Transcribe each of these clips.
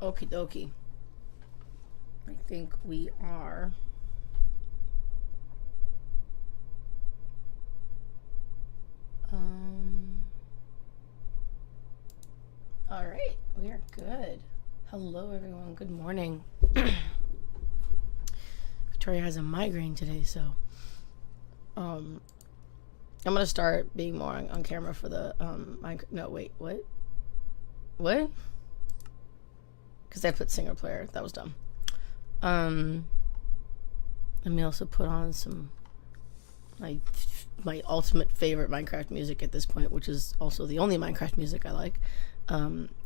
Okie dokie. I think we are. All right, we are good. Hello, everyone. Good morning. Victoria has a migraine today, so I'm gonna start being more on camera for the no, wait, what? Because I put single player. That was dumb. Let me also put on some my ultimate favorite Minecraft music at this point, which is also the only Minecraft music I like,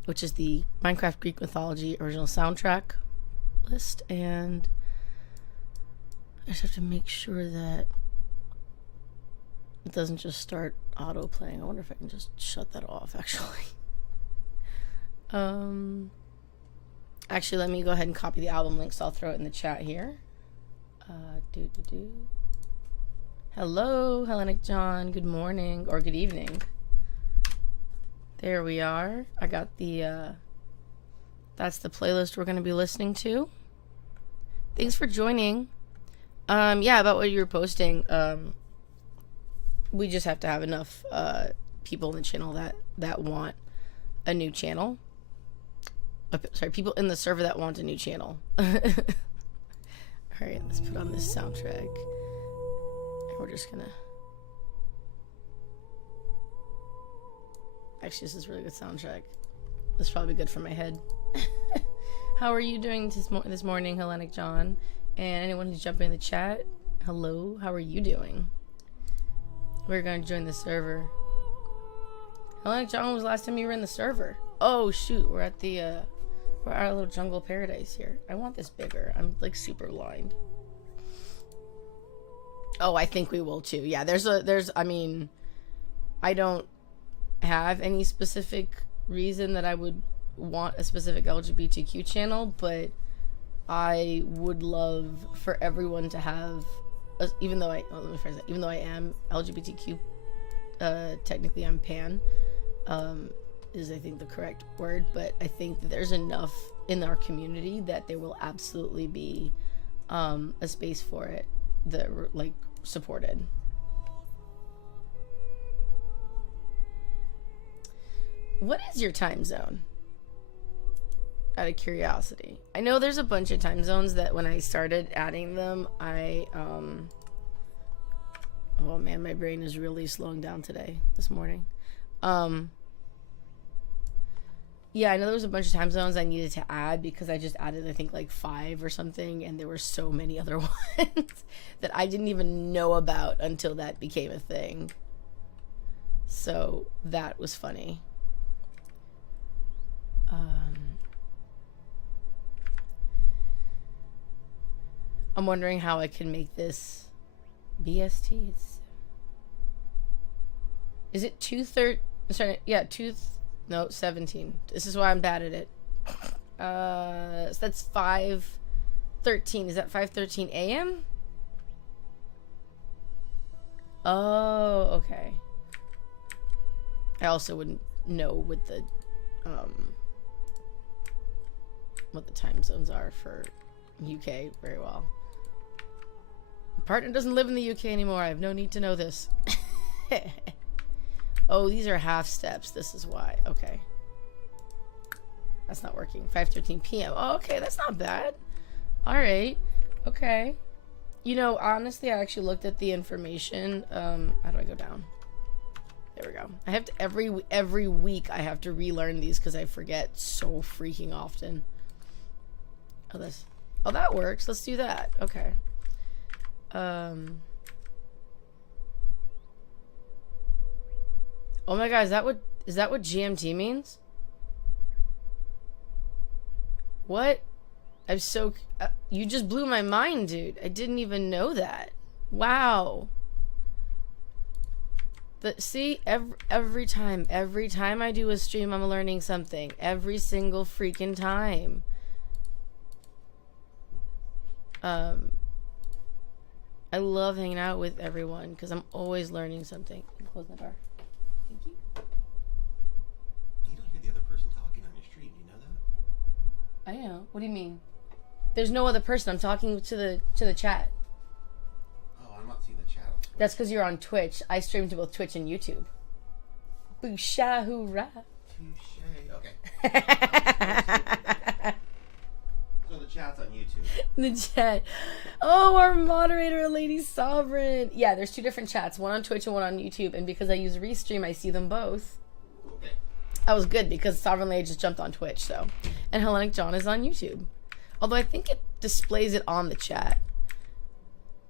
which is the Minecraft Greek Mythology original soundtrack list. And I just have to make sure that it doesn't just start auto playing. I wonder if I can just shut that off, actually. Actually, let me go ahead and copy the album link, so I'll throw it in the chat here. Hello, Hellenic John. Good morning or good evening. There we are. I got the that's the playlist we're going to be listening to. Thanks for joining. Yeah, about what you were posting. We just have to have enough people in the channel that want a new channel. Sorry, people in the server that want a new channel. Alright, let's put on this soundtrack. And we're just gonna... Actually, this is a really good soundtrack. This is probably good for my head. How are you doing this morning, Hellenic John? And anyone who's jumping in the chat, hello, how are you doing? We're gonna join the server. Hellenic John, when was the last time you were in the server? Oh shoot, we're at the we're at our little jungle paradise here. I want this bigger. I'm like super blind. Oh, I think we will too. Yeah, I mean, I don't have any specific reason that I would want a specific LGBTQ channel, but I would love for everyone to have, even though I am LGBTQ, technically I'm pan, is I think the correct word, but I think that there's enough in our community that there will absolutely be a space for it that like supported. What is your time zone? Out of curiosity. I know there's a bunch of time zones that when I started adding them, oh man, my brain is really slowing down this morning. Yeah, I know there was a bunch of time zones I needed to add because I just added, I think, like 5 or something, and there were so many other ones that I didn't even know about until that became a thing. So that was funny. I'm wondering how I can make this BST. Is it 2:30? Sorry, yeah, 17. This is why I'm bad at it. So that's 5:13. Is that 5:13 a.m.? Oh, okay. I also wouldn't know what the time zones are for UK very well. My partner doesn't live in the UK anymore. I have no need to know this. Oh, these are half steps. This is why. Okay. That's not working. 5:13 p.m. Oh, okay. That's not bad. All right. Okay. You know, honestly, I actually looked at the information. How do I go down? There we go. I have to every week I have to relearn these because I forget so freaking often. Oh, that works. Let's do that. Okay. Oh my god, is that what GMT means? What? I'm so you just blew my mind, dude. I didn't even know that. Wow. But see, every time I do a stream, I'm learning something. Every single freaking time. I love hanging out with everyone because I'm always learning something. Close the door. Thank you. You don't hear the other person talking on your stream, you know I know. What do you mean? There's no other person. I'm talking to the chat. Oh, I'm not seeing the chat on Twitch. That's because you're on Twitch. I stream to both Twitch and YouTube. Boosha hoorah. Touche. Okay. So the chat's on YouTube. The chat. Oh, our moderator, Lady Sovereign. Yeah, there's 2 different chats. One on Twitch and one on YouTube. And because I use Restream, I see them both. Okay. That was good because Sovereign Lady just jumped on Twitch, so. And Hellenic John is on YouTube. Although I think it displays it on the chat.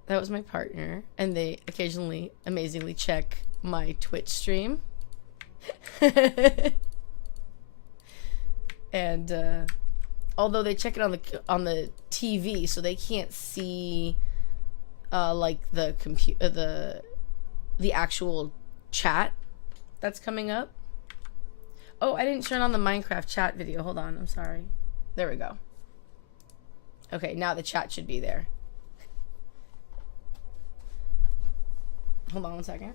That was my partner. And they occasionally, amazingly check my Twitch stream. And although they check it on the TV, so they can't see like the the actual chat that's coming up. Oh, I didn't turn on the Minecraft chat video. Hold on, I'm sorry. There we go. Okay, now the chat should be there. Hold on one second.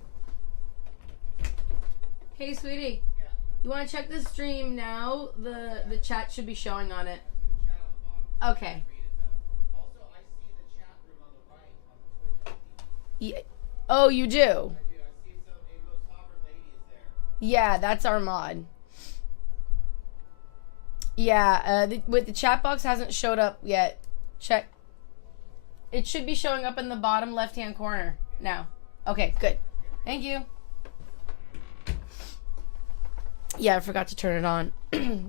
Hey, sweetie. Yeah. You want to check the stream now? The chat should be showing on it. Okay. Also, I see the chat room on the right on the Twitch. Yeah. Oh, you do? I do. I see some Sovereign Lady is there. Yeah, that's our mod. Yeah, with the chat box hasn't showed up yet. Check. It should be showing up in the bottom left-hand corner now. Okay, good. Thank you. Yeah, I forgot to turn it on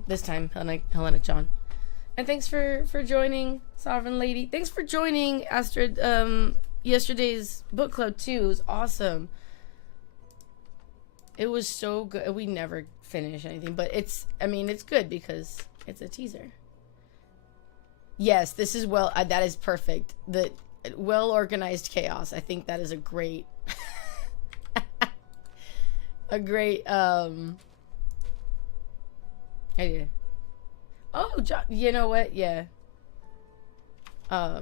this time, Hellenic John. And thanks for joining, Sovereign Lady. Thanks for joining Astrid yesterday's book club too. It was awesome. It was so good. We never finish anything, but it's good because it's a teaser. Yes, this is that is perfect. The well-organized chaos. I think that is a great idea. Oh, John, you know what? Yeah. I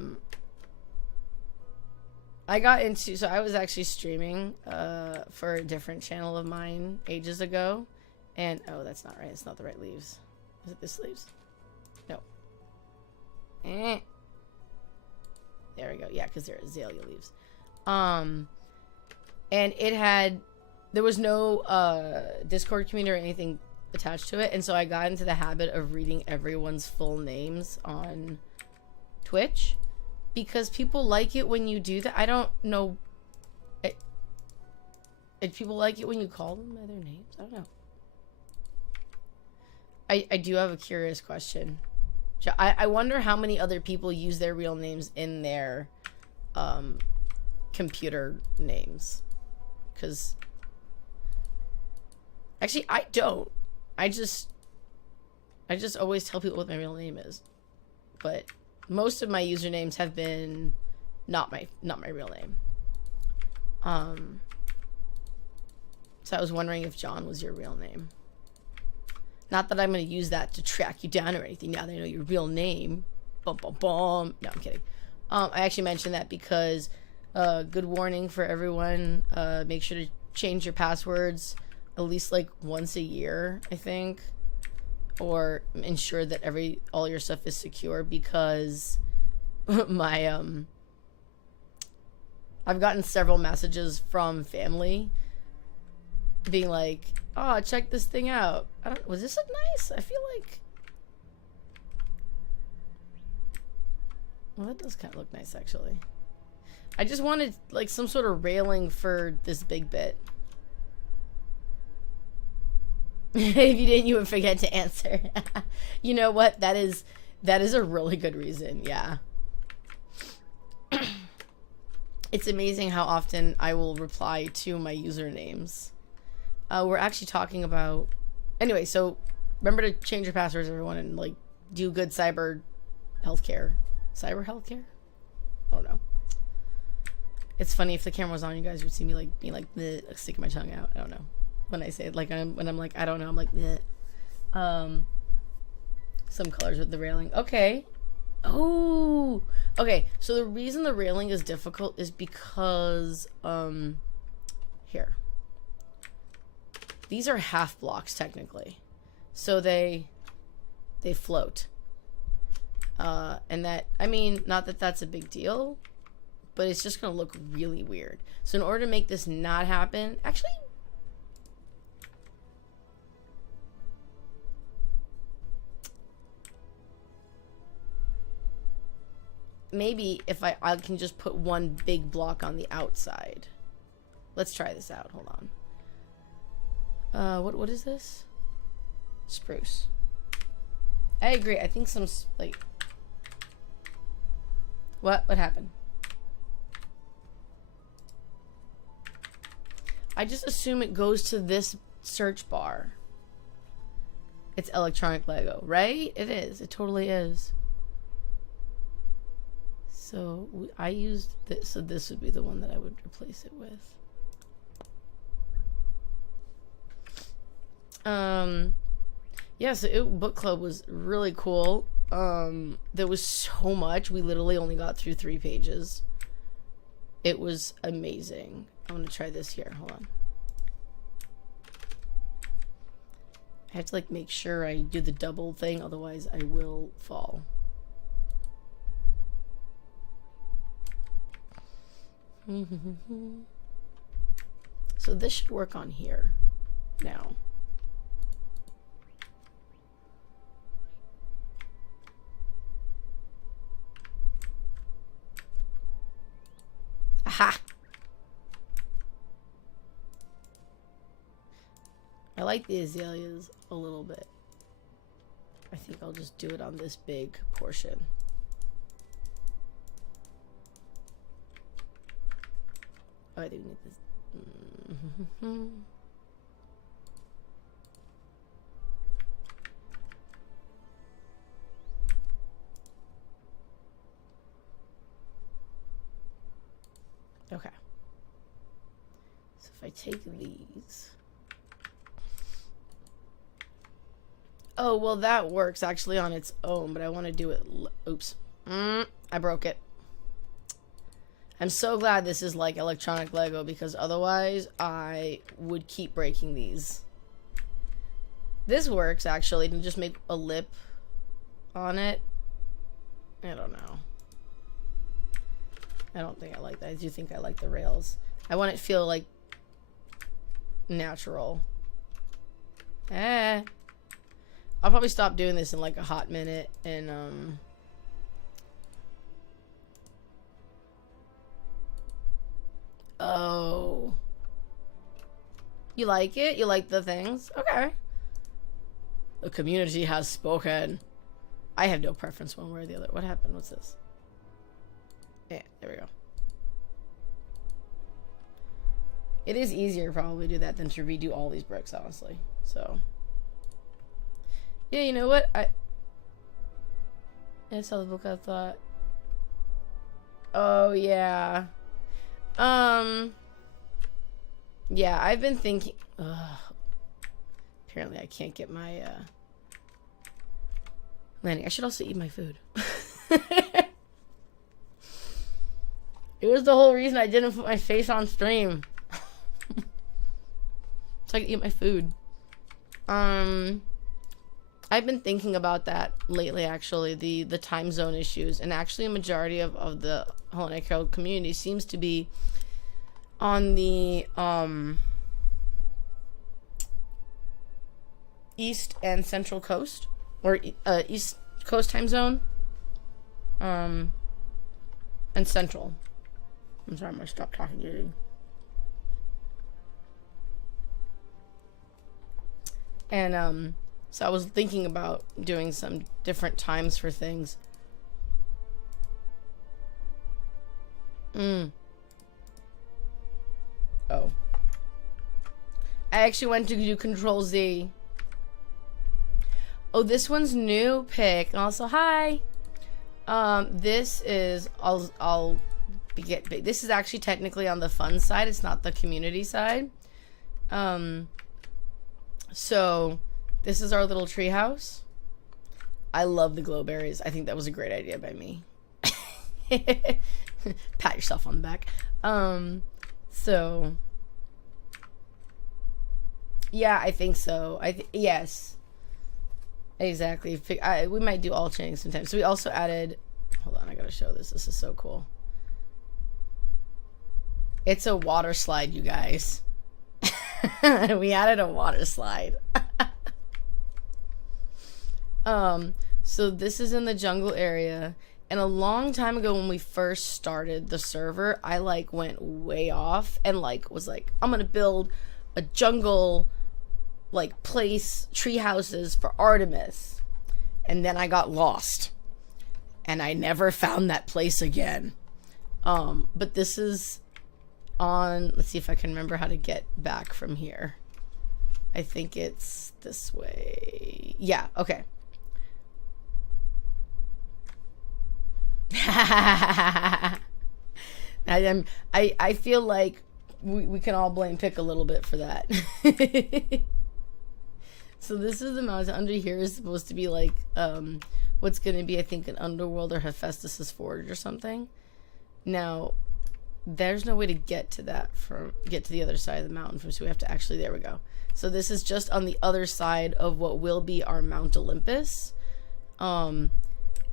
got into, so I was actually streaming for a different channel of mine ages ago, and oh, that's not right. It's not the right leaves. Is it this leaves? No. There we go. Yeah, because they're azalea leaves. And there was no Discord community or anything attached to it, and so I got into the habit of reading everyone's full names on Twitch because people like it when you do that. I don't know if people like it when you call them by their names. I don't know. I do have a curious question. I wonder how many other people use their real names in their computer names, because actually I don't. I just always tell people what my real name is, but most of my usernames have been not my real name. So I was wondering if John was your real name. Not that I'm going to use that to track you down or anything. Now they know your real name. Bum bum bum. No, I'm kidding. I actually mentioned that because good warning for everyone. Make sure to change your passwords at least like once a year, I think, or ensure that all your stuff is secure, because my I've gotten several messages from family being like, oh, check this thing out. Was this look nice? I feel like, well, that does kind of look nice actually. I just wanted like some sort of railing for this big bit. If you didn't, you would forget to answer. You know what? That is a really good reason. Yeah. It's amazing how often I will reply to my usernames. We're actually talking about, anyway, so remember to change your passwords, everyone, and like do good cyber healthcare. Cyber healthcare? I don't know. It's funny, if the camera was on, you guys would see me like being like sticking my tongue out. I don't know. When I say it, like when I'm like, I don't know, I'm like, some colors with the railing. Okay. Oh, okay. So the reason the railing is difficult is because, here. These are half blocks technically. So they float. And that, I mean, not that that's a big deal, but it's just gonna look really weird. So in order to make this not happen, actually, maybe if I can just put one big block on the outside. Let's try this out. Hold on. What is this? Spruce. I agree. I think some like what happened? I just assume it goes to this search bar. It's electronic Lego, right? It is. It totally is. So I used this, so this would be the one that I would replace it with. Yeah, so book club was really cool. There was so much. We literally only got through 3 pages. It was amazing. I'm gonna try this here. Hold on. I have to like make sure I do the double thing, otherwise I will fall. So this should work on here now. Aha! I like the azaleas a little bit. I think I'll just do it on this big portion. Oh, I do need this. Okay. So if I take these. Oh, well that works actually on its own, but I want to do it. Oops. I broke it. I'm so glad this is like electronic Lego, because otherwise I would keep breaking these. This works actually, to just make a lip on it. I don't know. I don't think I like that. I do think I like the rails. I want it to feel like natural. I'll probably stop doing this in like a hot minute and oh. You like it? You like the things? Okay. The community has spoken. I have no preference one way or the other. What happened? What's this? Yeah, there we go. It is easier probably to do that than to redo all these bricks, honestly. So yeah, you know what? I saw the book. I thought, oh yeah, yeah. I've been thinking. Apparently, I can't get my landing. I should also eat my food. It was the whole reason I didn't put my face on stream. So I could eat my food. I've been thinking about that lately, actually, the time zone issues, and actually a majority of the Hellenic Herald community seems to be on the East and Central Coast, or East Coast time zone, and Central. I'm sorry, I'm gonna stop talking to you. And so I was thinking about doing some different times for things. Oh. I actually went to do Control Z. Oh, this one's new pick. Also, hi. This is this is actually technically on the fun side. It's not the community side. So this is our little tree house. I love the glow berries. I think that was a great idea by me. Pat yourself on the back. So yeah, I think so. Yes. Exactly. We might do all chaining sometimes. So we also added, hold on, I gotta show this. This is so cool. It's a water slide, you guys. We added a water slide. So this is in the jungle area. And a long time ago when we first started the server, I like went way off and like was like, I'm gonna build a jungle like place, tree houses for Artemis. And then I got lost. And I never found that place again. But this is on, let's see if I can remember how to get back from here. I think it's this way. Yeah, okay. I feel like we can all blame Pick a little bit for that. So this is the mountain. Under here is supposed to be like what's gonna be, I think, an underworld or Hephaestus's forge or something. Now there's no way to get to that get to the other side of the mountain from, so we have to actually, there we go. So this is just on the other side of what will be our Mount Olympus. And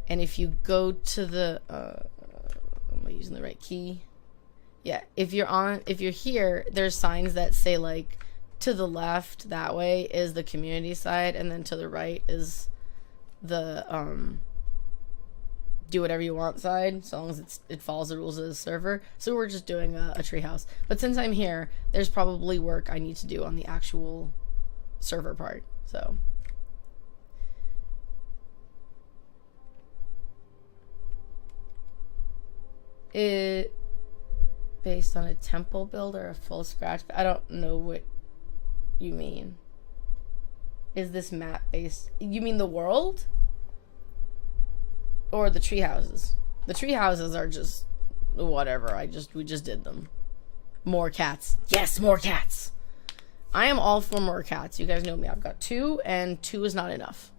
if you go to the am I using the right key? Yeah, if you're here, there's signs that say like to the left that way is the community side, and then to the right is the do whatever you want side, so long as it follows the rules of the server. So we're just doing a treehouse. But since I'm here, there's probably work I need to do on the actual server part. So it based on a temple build or a full scratch? I don't know what you mean. Is this map based? You mean the world? Or the tree houses? The tree houses are just whatever. We just did them. More cats. Yes, more cats. I am all for more cats. You guys know me. I've got 2, and 2 is not enough.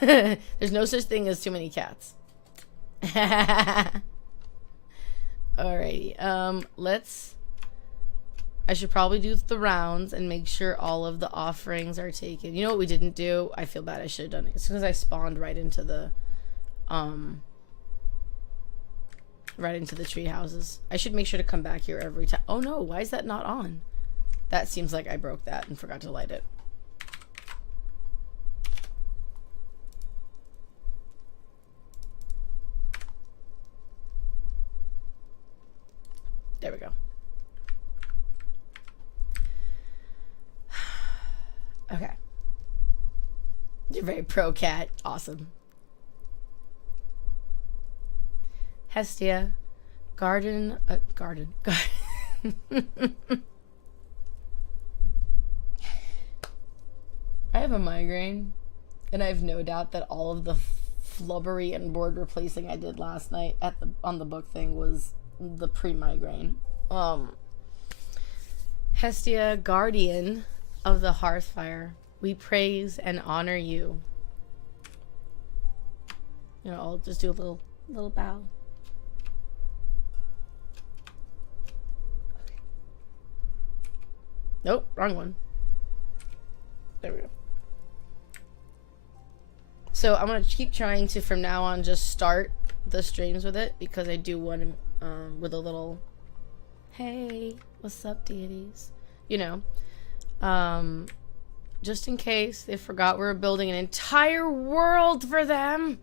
There's no such thing as too many cats. Alrighty. I should probably do the rounds and make sure all of the offerings are taken. You know what we didn't do? I feel bad. I should have done it as soon as I spawned right into the tree houses. I should make sure to come back here every time. Oh no, why is that not on? That seems like I broke that and forgot to light it. There we go. Okay. You're very pro cat. Awesome. Hestia. Garden. I have a migraine, and I have no doubt that all of the flubbery and board replacing I did last night on the book thing was the pre-migraine. Hestia, guardian of the hearthfire, we praise and honor you. You know, I'll just do a little bow. Okay. Nope, wrong one. There we go. So I'm gonna keep trying to, from now on, just start the streams with it, because I do want to, with a little, hey, what's up, deities? You know, just in case they forgot we were building an entire world for them.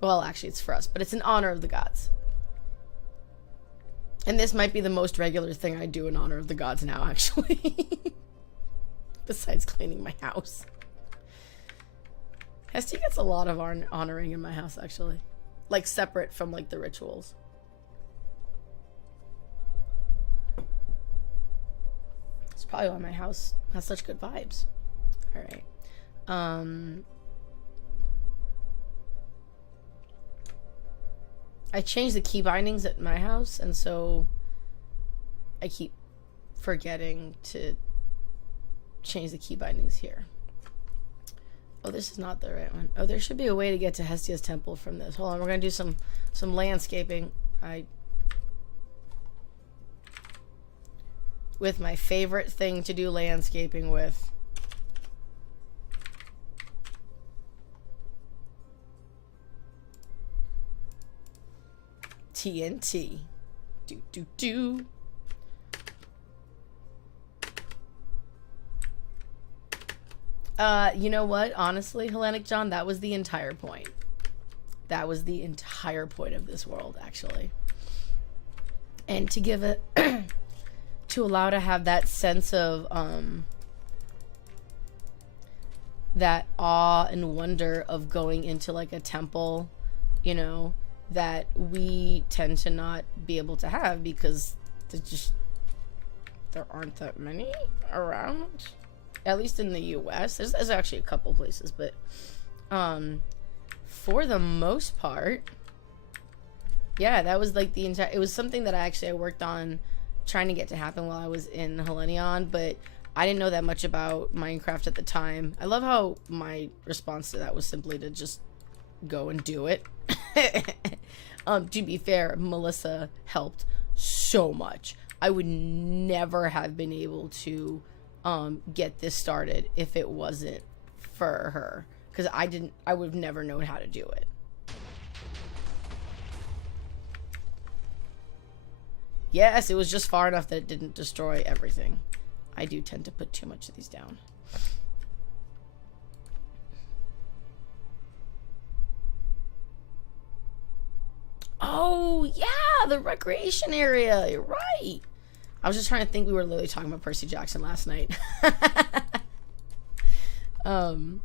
Well, actually, it's for us, but it's in honor of the gods. And this might be the most regular thing I do in honor of the gods now, actually. Besides cleaning my house. Hestia gets a lot of honoring in my house, actually. Like, separate from, like, the rituals. That's probably why my house has such good vibes. Alright. I changed the key bindings at my house, and so I keep forgetting to change the key bindings here. Oh, this is not the right one. Oh, there should be a way to get to Hestia's temple from this. Hold on, we're gonna do some landscaping. With my favorite thing to do landscaping with. TNT. Do, do, do. You know what? Honestly, Hellenic John, that was the entire point. That was the entire point of this world, actually. And to give it, to allow to have that sense of, that awe and wonder of going into like a temple, you know, that we tend to not be able to have because there aren't that many around. At least in the US. There's actually a couple places, but for the most part, yeah, that was like the entire, it was something that I worked on trying to get to happen while I was in Hellenion, but I didn't know that much about Minecraft at the time. I love how my response to that was simply to just go and do it. To be fair, Melissa helped so much. I would never have been able to get this started if it wasn't for her, because I would have never known how to do it. Yes, it was just far enough that it didn't destroy everything. I do tend to put too much of these down. Oh, yeah, the recreation area. You're right. I was just trying to think. We were literally talking about Percy Jackson last night. And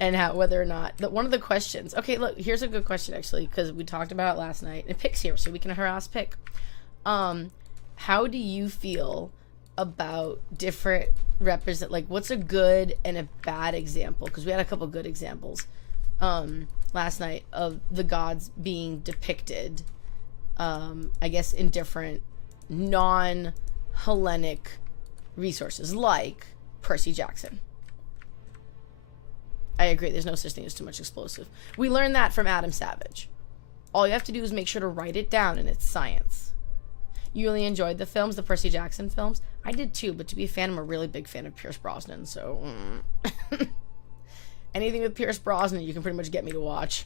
how, whether or not, one of the questions. Okay, look, here's a good question, actually, because we talked about it last night. And Pick's here, so we can harass Pick. How do you feel about different like, what's a good and a bad example? Because we had a couple good examples last night of the gods being depicted, I guess, in different non-Hellenic resources, like Percy Jackson. I agree, there's no such thing as too much explosive. We learned that from Adam Savage. All you have to do is make sure to write it down, and it's science. You really enjoyed the films, the Percy Jackson films? I did too, but to be a fan, I'm a really big fan of Pierce Brosnan, so... anything with Pierce Brosnan, you can pretty much get me to watch.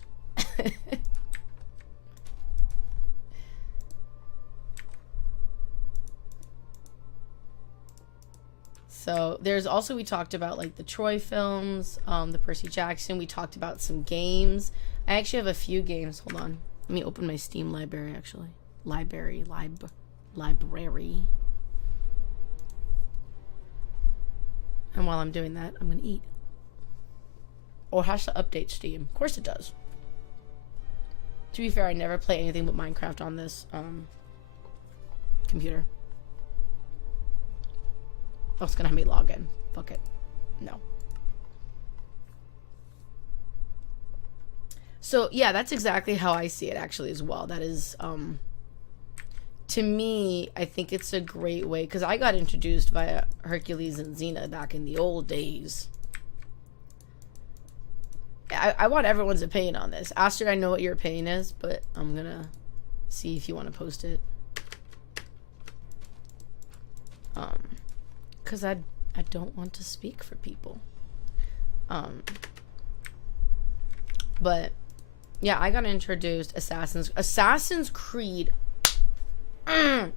So, there's also, we talked about, like, the Troy films, the Percy Jackson. We talked about some games. I actually have a few games. Hold on. Let me open my Steam library, actually. Library. And while I'm doing that, I'm going to eat. Oh, it has to update Steam. Of course it does. To be fair, I never play anything but Minecraft on this computer. Oh, it's going to have me log in. Fuck it. No. So, yeah, that's exactly how I see it, actually, as well. That is, to me, I think it's a great way, because I got introduced via Hercules and Xena back in the old days. I want everyone's opinion on this. Aster, I know what your opinion is, but I'm gonna see if you want to post it. Because I don't want to speak for people. But yeah, I got introduced Assassin's Creed.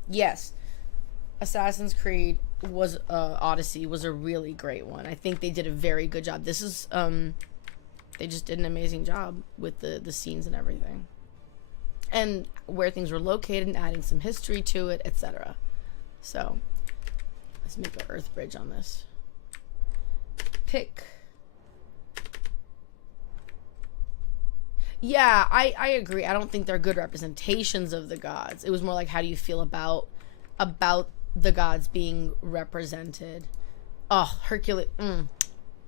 Yes, Assassin's Creed was Odyssey was a really great one. I think they did a very good job. This is they just did an amazing job with the scenes and everything, and where things were located and adding some history to it, etc. So let's make an earth bridge on this. Pick. Yeah, I agree. I don't think they're good representations of the gods. It was more like, how do you feel about the gods being represented? Oh, Hercules.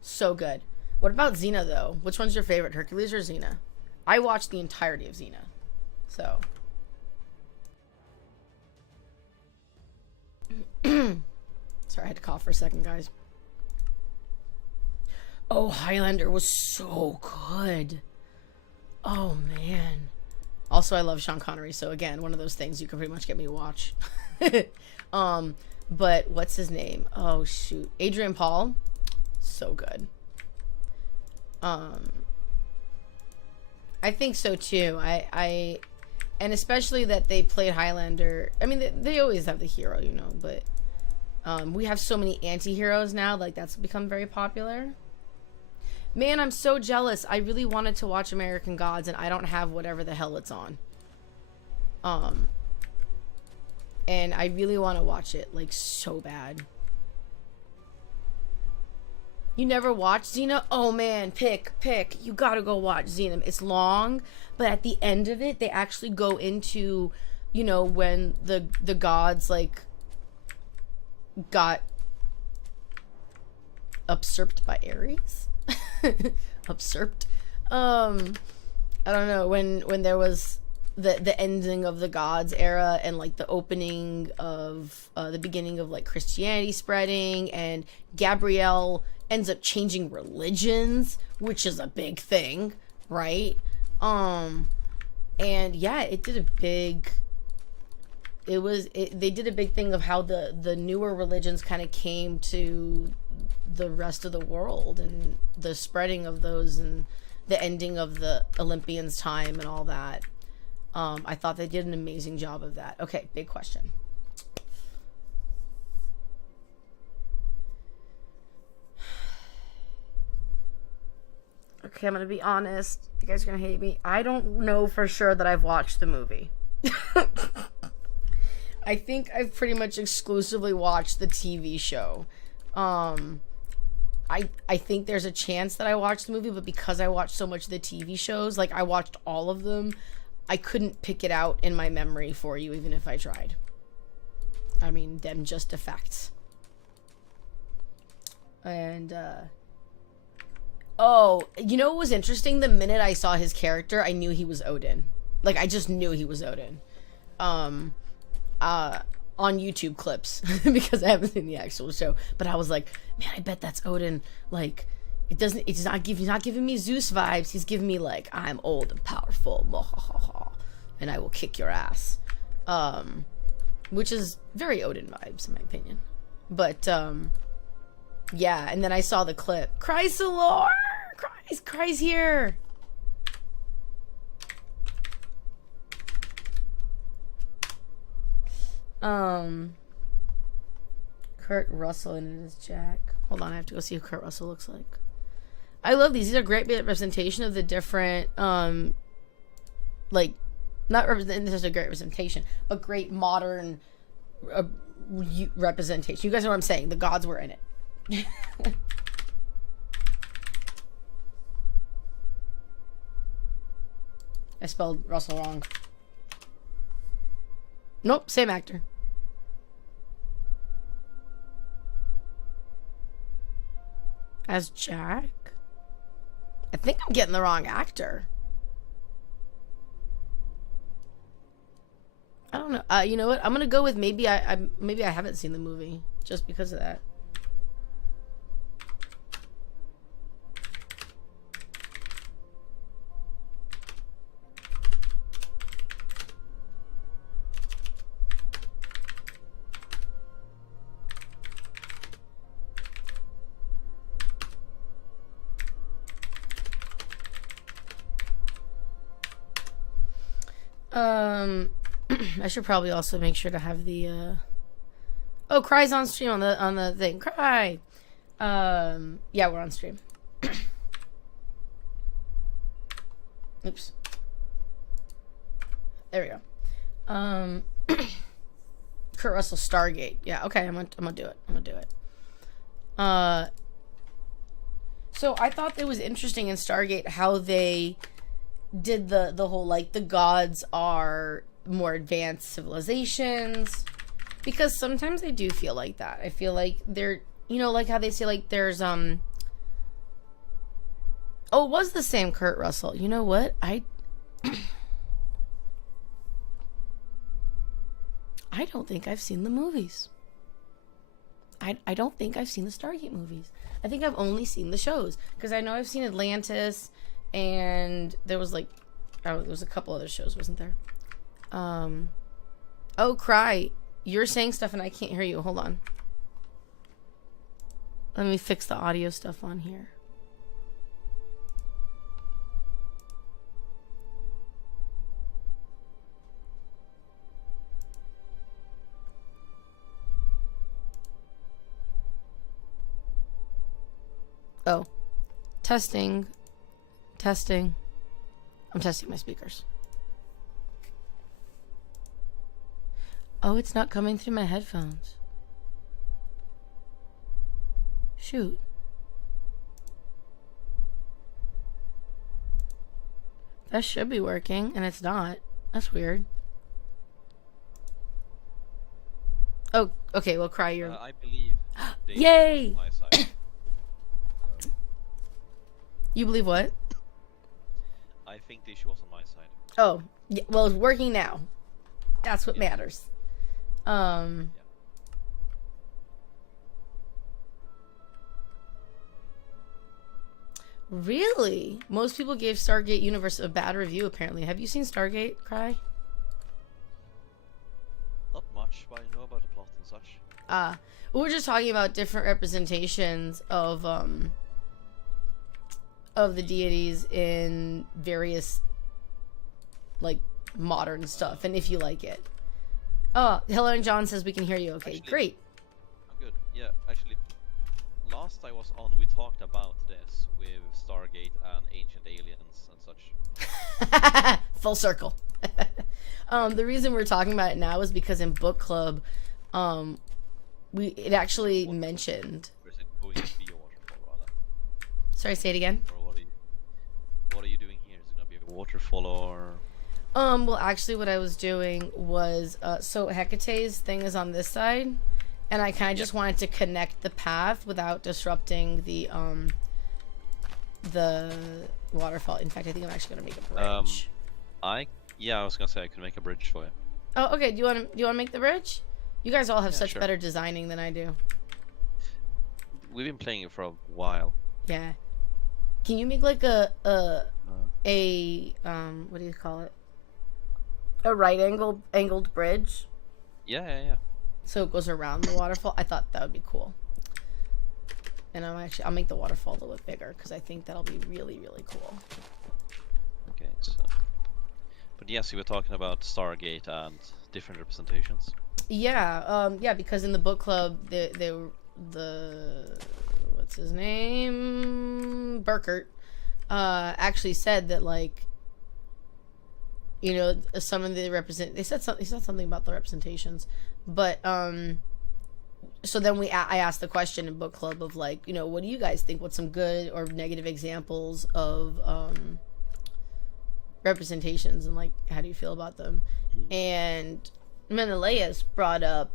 So good. What about Xena, though? Which one's your favorite, Hercules or Xena? I watched the entirety of Xena. So. Sorry, I had to cough for a second, guys. Oh, Highlander was so good. Oh, man. Also, I love Sean Connery, so again, one of those things you can pretty much get me to watch. But what's his name? Oh, shoot. Adrian Paul. So good. I think so, too. And especially that they played Highlander. I mean, they always have the hero, you know, but we have so many anti-heroes now. Like, that's become very popular. Man, I'm so jealous. I really wanted to watch American Gods, and I don't have whatever the hell it's on. And I really want to watch it, like, so bad. You never watched Xena? Oh man, pick. You gotta go watch Xena. It's long, but at the end of it, they actually go into, you know, when the gods, like, got usurped by Ares? Usurped? I don't know, when there was the ending of the gods era and, like, the opening of, the beginning of, like, Christianity spreading, and Gabrielle ends up changing religions, which is a big thing, right? And yeah, it did a big, they did a big thing of how the newer religions kind of came to the rest of the world, and the spreading of those, and the ending of the Olympians' time and all that. I thought they did an amazing job of that. Okay, big question. Okay, I'm gonna be honest. You guys are gonna hate me. I don't know for sure that I've watched the movie. I think I've pretty much exclusively watched the TV show. I think there's a chance that I watched the movie, but because I watched so much of the TV shows, like, I watched all of them, I couldn't pick it out in my memory for you, even if I tried. I mean, them just the facts. And, oh, you know what was interesting? The minute I saw his character, I knew he was Odin. Like, I just knew he was Odin. On YouTube clips, because I haven't seen the actual show. But I was like, man, I bet that's Odin. Like, he's not giving me Zeus vibes. He's giving me, like, I'm old and powerful, and I will kick your ass. Which is very Odin vibes, in my opinion. But, yeah, and then I saw the clip. Chrysalor! Cry's here! Kurt Russell and his Jack. Hold on, I have to go see who Kurt Russell looks like. I love these. These are great representation of the different, like, not necessarily great representation, but great modern representation. You guys know what I'm saying. The gods were in it. I spelled Russell wrong. Nope, same actor. As Jack? I think I'm getting the wrong actor. I don't know. You know what? I'm gonna go with maybe I haven't seen the movie just because of that. I should probably also make sure to have the oh, Cry's on stream on the thing. Cry. Yeah, we're on stream. Oops. There we go. Kurt Russell Stargate. Yeah, okay, I'm gonna do it. So I thought it was interesting in Stargate how they did the whole, like, the gods are more advanced civilizations, because sometimes I do feel like that. I feel like they're, you know, like how they say, like, there's oh, it was the same Kurt Russell. You know what? I don't think I've seen the movies. I don't think I've seen the Stargate movies. I think I've only seen the shows, because I know I've seen Atlantis, and there was, like, oh, there was a couple other shows, wasn't there? Oh, Cry, you're saying stuff and I can't hear you. Hold on. Let me fix the audio stuff on here. Oh. Testing. Testing. I'm testing my speakers. Oh, it's not coming through my headphones. Shoot. That should be working, and it's not. That's weird. Oh, okay, well, Cry, you're... I believe. Yay! My side. You believe what? I think the issue was on my side. Oh, yeah, well, it's working now. That's what matters. Really? Most people gave Stargate Universe a bad review, apparently. Have you seen Stargate, Cry? Not much, but I know about the plot and such. We're just talking about different representations of the deities in various, like, modern stuff, and if you like it. Oh, Helen John says we can hear you. Okay, Actually, great. I'm good. Yeah, actually, last I was on, we talked about this with Stargate and ancient aliens and such. Full circle. The reason we're talking about it now is because in book club, it actually mentioned. Or is it going to be a waterfall rather? Sorry, say it again. Or what are you doing here? Is it gonna be a waterfall or? Well, actually, what I was doing was, so Hecate's thing is on this side, and I kind of just wanted to connect the path without disrupting the waterfall. In fact, I think I'm actually gonna make a bridge. I was gonna say I could make a bridge for you. Oh, okay. Do you want to make the bridge? You guys all have such sure. better designing than I do. We've been playing it for a while. Yeah. Can you make like a what do you call it? A right angled bridge? Yeah. So it goes around the waterfall. I thought that would be cool. And I'll make the waterfall a little bit bigger because I think that'll be really, really cool. Okay, so. But yes, we were talking about Stargate and different representations. Yeah, because in the book club, what's his name? Burkert, actually said that, like, you know, some of the he said something about the representations, but so then I asked the question in book club of, like, you know, what do you guys think? What's some good or negative examples of representations, and, like, how do you feel about them? And Menelaus brought up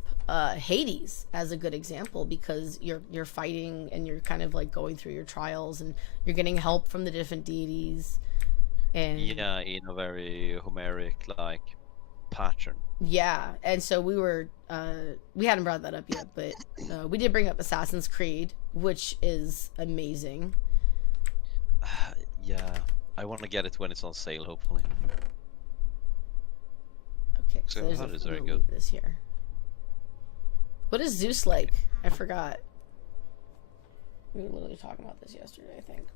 Hades as a good example because you're fighting and you're kind of like going through your trials and you're getting help from the different deities. And yeah, in a very Homeric like pattern. Yeah, and so we hadn't brought that up yet, but we did bring up Assassin's Creed, which is amazing. Yeah, I want to get it when it's on sale, hopefully. Okay, so there's is very we'll good. leave this here. What is Zeus like? I forgot. We were literally talking about this yesterday, I think.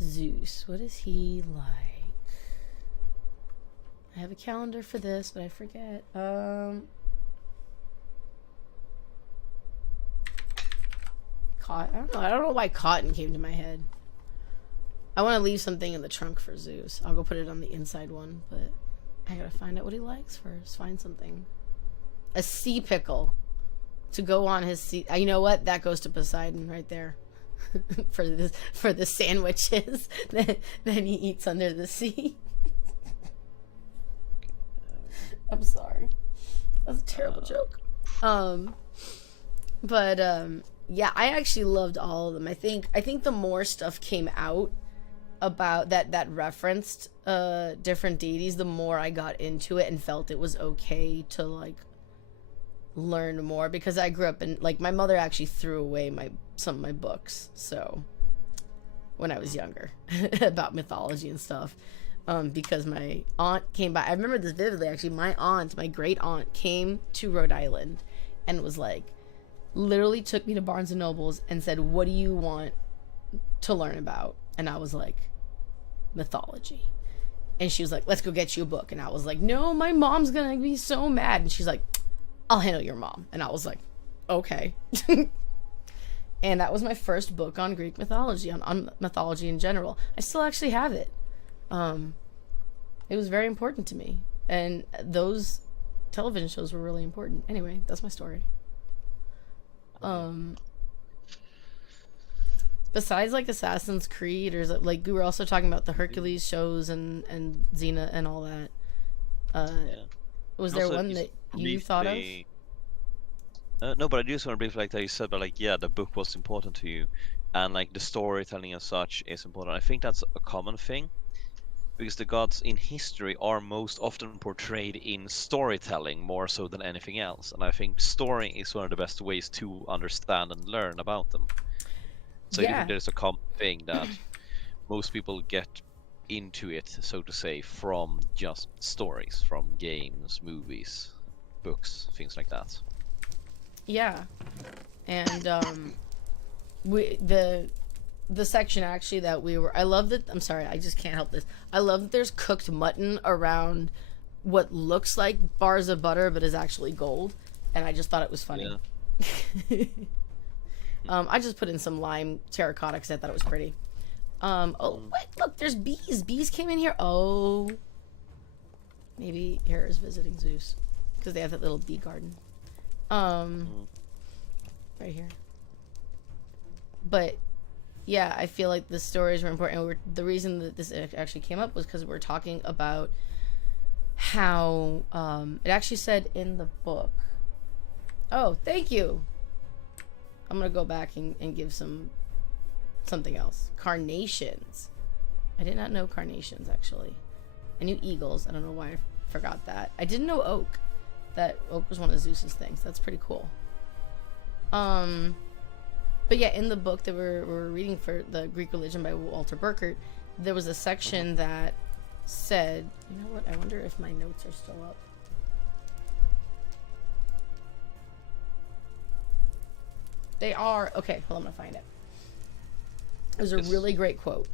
Zeus, what is he like? I have a calendar for this, but I forget. I don't know why cotton came to my head. I want to leave something in the trunk for Zeus. I'll go put it on the inside one, but I gotta find out what he likes first. Find something. A sea pickle to go on his sea. You know what? That goes to Poseidon right there. for the sandwiches that he eats under the sea. I'm sorry. That's a terrible joke. Yeah, I actually loved all of them. I think the more stuff came out about that referenced different deities, the more I got into it and felt it was okay to, like, learn more, because I grew up in, like, my mother actually threw away some of my books, so when I was younger about mythology and stuff, because my aunt came by. I remember this vividly, actually. My great aunt came to Rhode Island and was like, literally took me to Barnes and Nobles and said, what do you want to learn about? And I was like, mythology. And she was like, let's go get you a book. And I was like, no, my mom's gonna be so mad. And she's like, I'll handle your mom. And I was like, okay. And that was my first book on Greek mythology, on mythology in general. I still actually have it. It was very important to me. And those television shows were really important. Anyway, that's my story. Besides like Assassin's Creed, or like we were also talking about the Hercules shows and Xena and all that. Was there Also, one just that you thought of? briefly- no, but I just want to briefly like that you said, but like yeah, the book was important to you, and like the storytelling and such is important. I think that's a common thing, because the gods in history are most often portrayed in storytelling more so than anything else, and I think story is one of the best ways to understand and learn about them. So I do Yeah. think there's a common thing that most people get into it, so to say, from just stories, from games, movies, books, things like that. Yeah. And the section actually that we were, I love that, I'm sorry, I just can't help this. I love that there's cooked mutton around what looks like bars of butter but is actually gold, and I just thought it was funny. Yeah. I just put in some lime terracotta because I thought it was pretty. Oh wait, look, there's bees. Bees came in here. Oh, maybe Hera is visiting Zeus because they have that little bee garden. Right here. But yeah, I feel like the stories were important. The reason that this actually came up was because we're talking about how it actually said in the book. Oh, thank you. I'm gonna go back and give something else. Carnations. I did not know carnations, actually. I knew eagles. I don't know why I forgot that. I didn't know oak. That oak was one of Zeus's things. That's pretty cool. But yeah, in the book that we're reading for the Greek religion by Walter Burkert, there was a section that said, you know what? I wonder if my notes are still up. They are. Okay, hold on, I'm gonna find it. It was a really great quote.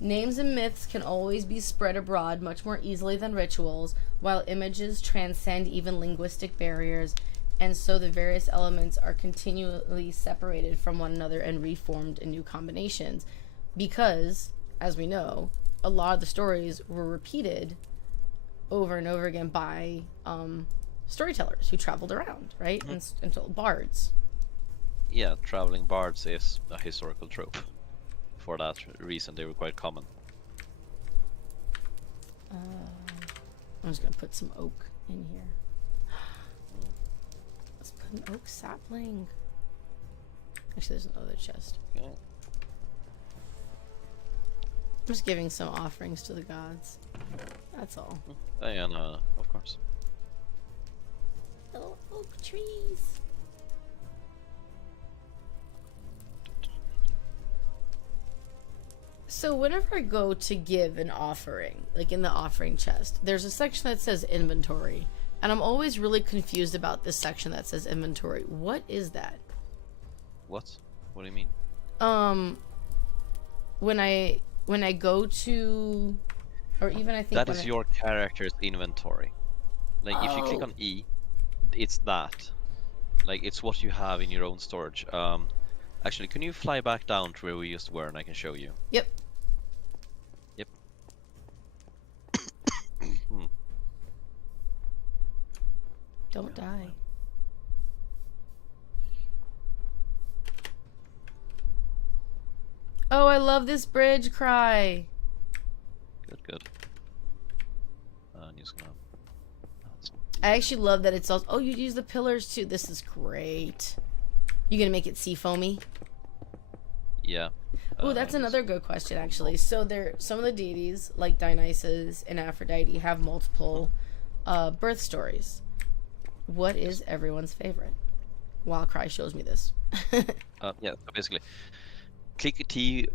Names and myths can always be spread abroad much more easily than rituals, while images transcend even linguistic barriers, and so the various elements are continually separated from one another and reformed in new combinations. Because, as we know, a lot of the stories were repeated over and over again by storytellers who traveled around, right? And told bards. Yeah, traveling bards is a historical trope. For that reason, they were quite common. I'm just gonna put some oak in here. Let's put an oak sapling. Actually, there's another chest. Okay. I'm just giving some offerings to the gods. That's all. And of course. Little oak trees. So whenever I go to give an offering, like in the offering chest, there's a section that says inventory. And I'm always really confused about this section that says inventory. What is that? What? What do you mean? When I go to, or even I think that is your character's inventory. Like if you click on E, it's that. Like it's what you have in your own storage. Actually, can you fly back down to where we just were and I can show you? Yep. Yep. Don't die. Oh, I love this bridge cry. Good. I'm just gonna... I actually love that it's also... Oh, you use the pillars too. This is great. You gonna make it sea foamy? Yeah. Oh, that's another good question, actually. So some of the deities, like Dionysus and Aphrodite, have multiple birth stories. What is everyone's favorite? While Cry shows me this. Yeah, so basically, click T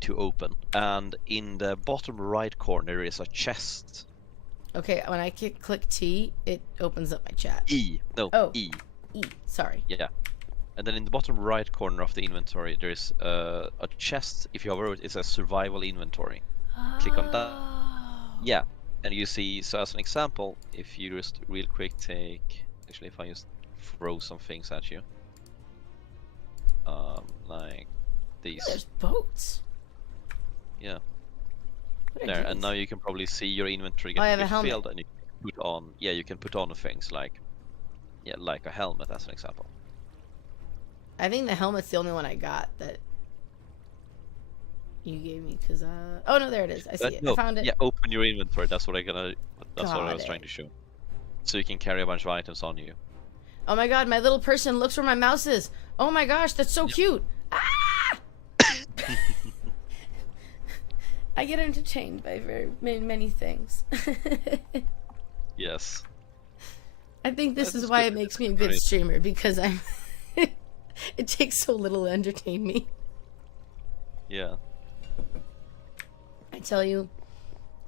to open, and in the bottom right corner there is a chest. Okay, when I click T, it opens up my chat. E. No, Oh. E. E, sorry. Yeah. And then in the bottom right corner of the inventory, there is a chest. If you hover it, it's a survival inventory. Click on that. Oh. Yeah. And you see, so as an example, if you just real quick take, actually, if I just throw some things at you, like these. There's boats. Yeah. What are There, and these? now you can probably see your inventory Oh, I have getting a helmet. filled, and you can put on, yeah, you can put on things like, yeah, like a helmet as an example. I think the helmet's the only one I got that you gave me, because oh no, there it is. I see it. No, I found it. yeah, open your inventory. That's what That's what I Got was trying it. to show. So you can carry a bunch of items on you. Oh my god, my little person looks where my mouse is. Oh my gosh, that's so cute. Ah! I get entertained by very many things. Yes. I think this That's is why good. it makes me a good Great. streamer, because I'm it takes so little to entertain me. Yeah. I tell you,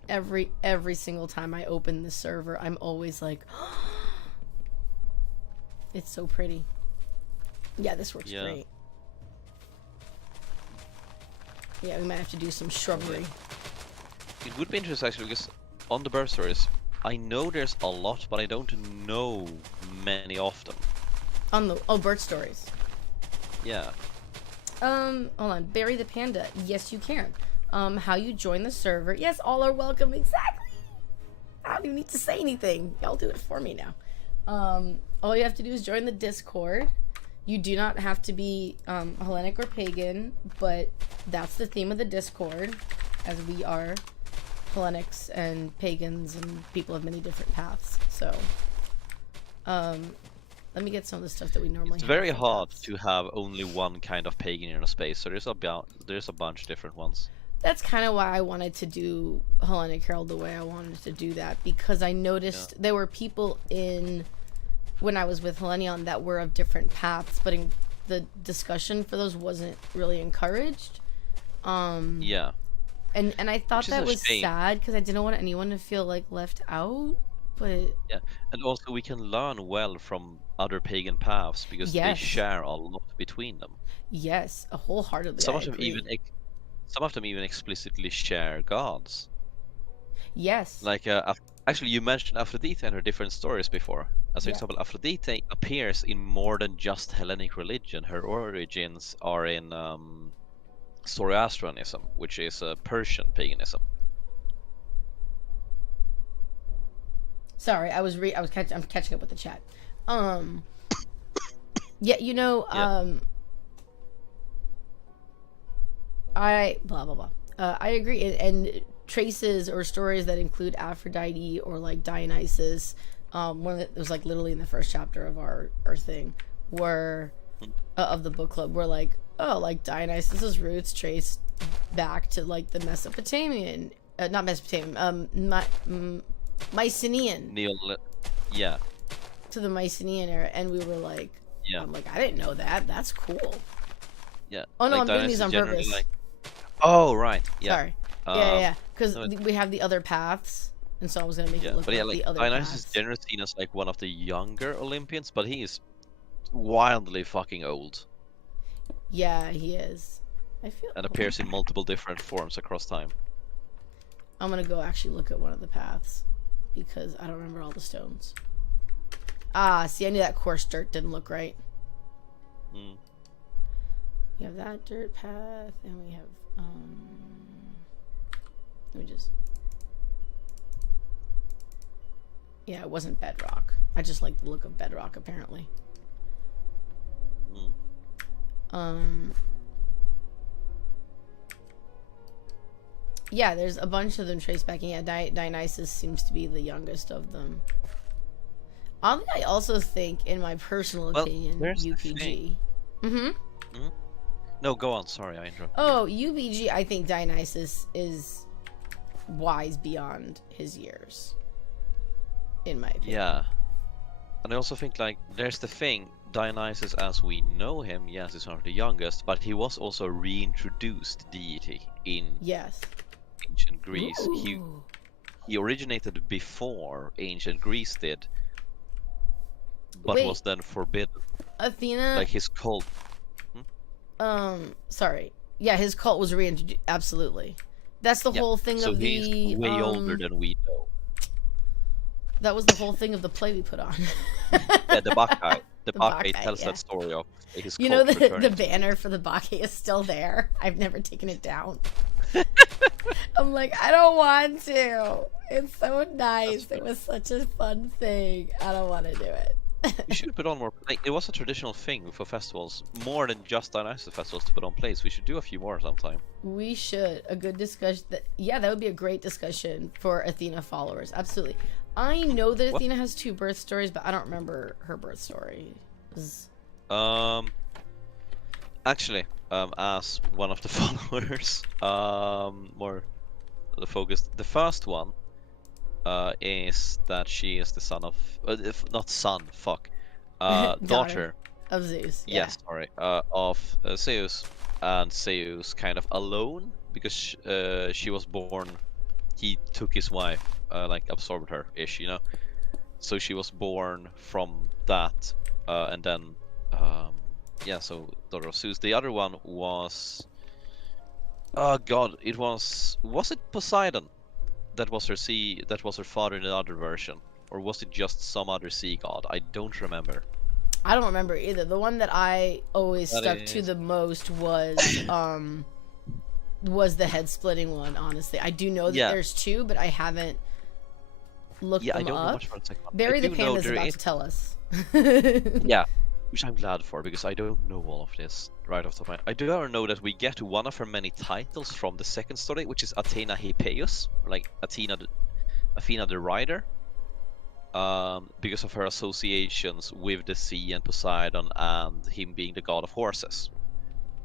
every single time I open the server, I'm always like, it's so pretty. Yeah, this works Yeah. great. Yeah, we might have to do some shrubbery. It would be interesting actually, because on the bird stories, I know there's a lot, but I don't know many of them. On the bird stories. Yeah. Hold on. Barry the Panda. Yes, you can. How you join the server. Yes, all are welcome. Exactly. I don't even need to say anything. Y'all do it for me now. All you have to do is join the Discord. You do not have to be Hellenic or Pagan, but that's the theme of the Discord, as we are Hellenics and Pagans and people of many different paths. So, let me get some of the stuff that we normally It's have very for hard paths. to have only one kind of pagan in a space, so there's a bunch of different ones. That's kind of why I wanted to do Hellenic Herald the way I wanted to do that, because I noticed there were people when I was with Hellenion that were of different paths, but the discussion for those wasn't really encouraged. Yeah. And I thought Which is that a was shame. sad, because I didn't want anyone to feel like left out, but Yeah, and also we can learn well from other pagan paths because they Yes. share a lot between them. yes, wholeheartedly Some I of them agree. some of them even explicitly share gods. Yes. Like actually, you mentioned Aphrodite and her different stories before. As an Yeah. example, Aphrodite appears in more than just Hellenic religion. Her origins are in Zoroastrianism, which is Persian paganism. Sorry, I'm catching up with the chat. Yeah, you know, Yeah. I blah blah blah. I agree, and traces or stories that include Aphrodite or like Dionysus, one that was like literally in the first chapter of our thing, were of the book club, were like, oh, like Dionysus's roots trace back to like the Mesopotamian, not Mesopotamian, Mycenaean, Yeah. to the Mycenaean era, and we were like, Yeah. I'm like, I didn't know that. That's cool. Yeah. Oh no, Like I'm doing these Dionysus on generally, purpose. like... Oh right. Yeah. Sorry. Yeah. Because no, we have the other paths, and so I was gonna make Yeah, it look but yeah, like like the other Dionysus is paths. generally seen as like one of the younger Olympians, but he is wildly fucking old Yeah, he is. I feel. and appears in multiple different forms across time. I'm gonna go actually look at one of the paths because I don't remember all the stones. Ah, see, I knew that coarse dirt didn't look right. Mm. We have that dirt path, and we have let me just. Yeah, it wasn't bedrock. I just like the look of bedrock, apparently. Mm. Yeah, there's a bunch of them traced back. Yeah, Dionysus seems to be the youngest of them. Oddly, I also think, in my personal opinion, there's the UPG. thing. Mm-hmm. No, go on. Sorry, I interrupted. Oh, UPG, I think Dionysus is wise beyond his years. In my opinion. Yeah. And I also think, like, there's the thing, Dionysus as we know him, yes, he's one of the youngest, but he was also a reintroduced deity in Yes. ancient Greece. Ooh. He originated before ancient Greece did, but Wait. was then forbidden. Athena. Like his cult. Sorry. Yeah, his cult was reintroduced. Absolutely. That's the whole thing So of he's the. way older than we know. That was the whole thing of the play we put on. Yeah, the Bacchae. The The Bacchae Bacchae, tells yeah. that story of his You know, cult the returning. banner for the Bacchae is still there. I've never taken it down. I'm like, I don't want to. It's so nice. It was such a fun thing. I don't want to do it. We should put on more. Like, it was a traditional thing for festivals, more than just Dionysus festivals, to put on plays. We should do a few more sometime. We should. A good discussion. Yeah, that would be a great discussion for Athena followers. Absolutely. I know that What? Athena has 2 birth stories, but I don't remember her birth story. Actually, as one of the followers, more the focus. The first one, is that she is the son of, not son, fuck, daughter. Of Zeus. Yeah. Yes, sorry, of Zeus, and Zeus kind of alone because she was born. He took his wife, like absorbed her ish, you know. So she was born from that, and then, yeah. So daughter of Zeus. The other one was, oh god, was it Poseidon? That was her sea. That was her father in the other version, or was it just some other sea god? I don't remember. I don't remember either. The one that I always That stuck to is- the most was the head splitting one. Honestly, I do know that Yeah. there's 2, but I haven't looked Yeah, I them don't know up. much about the second one. Barry I the do know Panda is there about is- to tell us. Yeah, which I'm glad for because I don't know all of this right off the top of my head. I do know that we get one of her many titles from the second story, which is Athena Hippeus, like Athena the rider, because of her associations with the sea and Poseidon and him being the god of horses.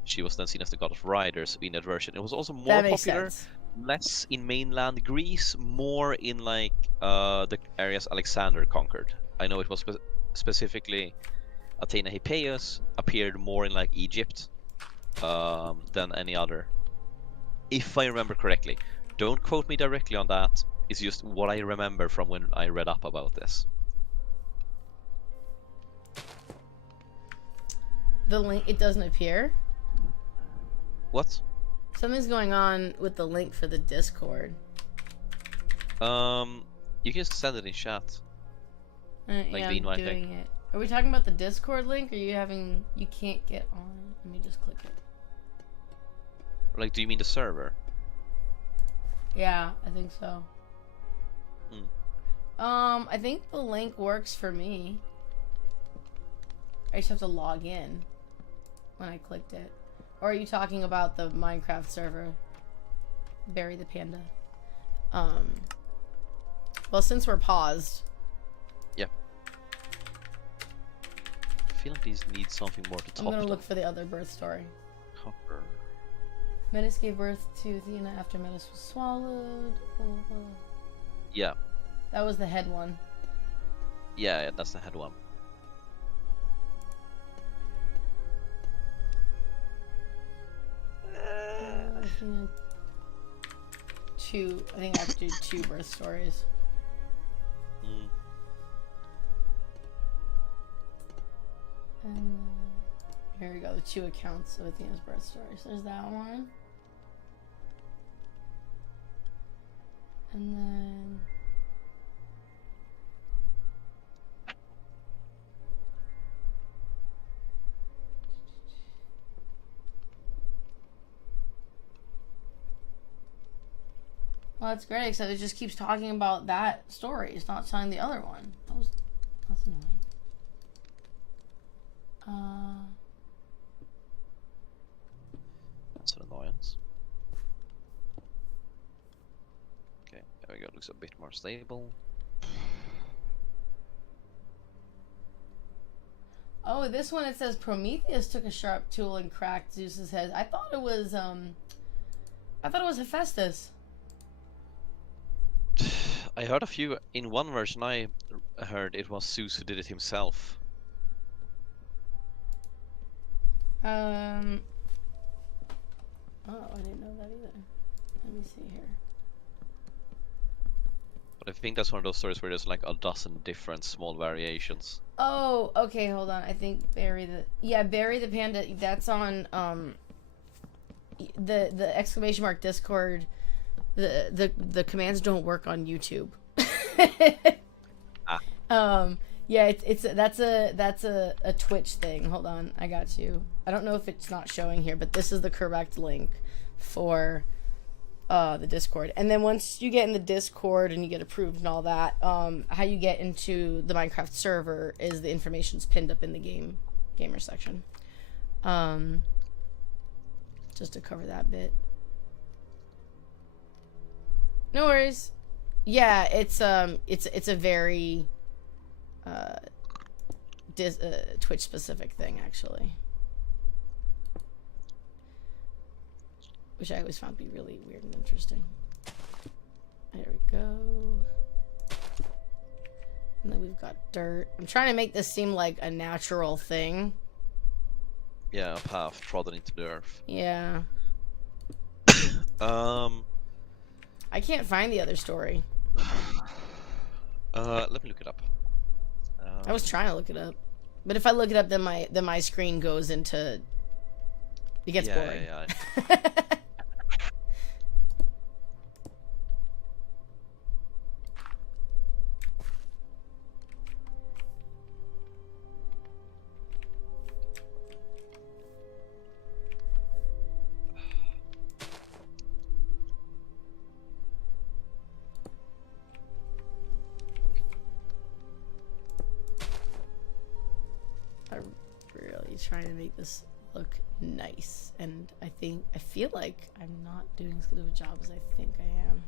She was then seen as the god of riders in that version. It was also more That makes popular, sense. less in mainland Greece, more in like the areas Alexander conquered. I know it was specifically Athena Hippeus appeared more in like Egypt than any other, if I remember correctly. Don't quote me directly on that. It's just what I remember from when I read up about this. The link, it doesn't appear. What? Something's going on with the link for the Discord. You can just send it in chat. Yeah, the I'm invite doing link. it. Are we talking about the Discord link, or you can't get on? Let me just click it. Like, do you mean the server? Yeah, I think so. Hmm. I think the link works for me. I just have to log in when I clicked it. Or are you talking about the Minecraft server? Barry the Panda. Well, since we're paused, I feel like these need something more to I'm top gonna them. look for the other birth story. Copper. Metis gave birth to Athena after Metis was swallowed. Blah, blah, blah. Yeah, That was the head one. yeah, that's the head one. Athena. I think I have to do 2 birth stories. Mm. And here we go, the 2 accounts of Athena's birth stories. There's that one. And then well, that's great, except it just keeps talking about that story. It's not telling the other one. That's annoying. That's an annoyance. Okay, there we go. Looks a bit more stable. Oh, this one it says Prometheus took a sharp tool and cracked Zeus's head. I thought it was Hephaestus. I heard a few. In one version, I heard it was Zeus who did it himself. Oh, I didn't know that either. Let me see here. But I think that's one of those stories where there's like a dozen different small variations. Oh, okay, hold on. I think Barry the Panda. That's on the exclamation mark Discord. The commands don't work on YouTube. Yeah, that's a Twitch thing. Hold on, I got you. I don't know if it's not showing here, but this is the correct link for the Discord. And then once you get in the Discord and you get approved and all that, how you get into the Minecraft server is the information's pinned up in the gamer section. Just to cover that bit. No worries. Yeah, it's a very Twitch specific thing, actually, which I always found to be really weird and interesting. There we go. And then we've got dirt. I'm trying to make this seem like a natural thing. Yeah, a path trodden into the earth. Yeah. I can't find the other story. Let me look it up. I was trying to look it up, but if I look it up, then my screen goes into. It gets boring. Yeah. I'm really trying to make this look nice, and I feel like I'm not doing as good of a job as I think I am.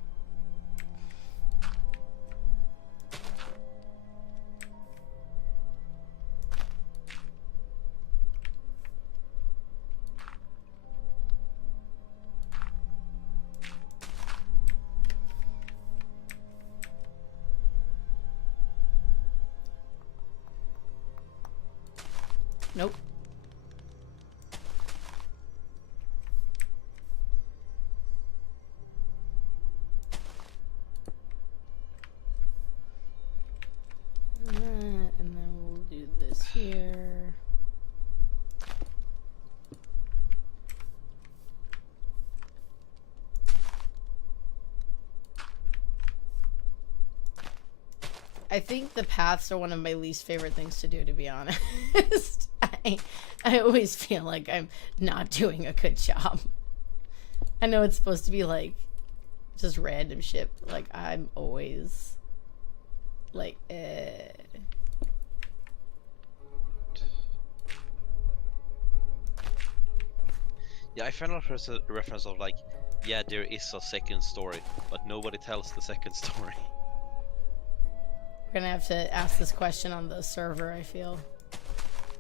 Nope. And then we'll do this here. I think the paths are one of my least favorite things to do, to be honest. I always feel like I'm not doing a good job. I know it's supposed to be like just random shit, but like I'm always like Yeah, I found out there's a reference of like, yeah, there is a second story, but nobody tells the second story. We're gonna have to ask this question on the server, I feel.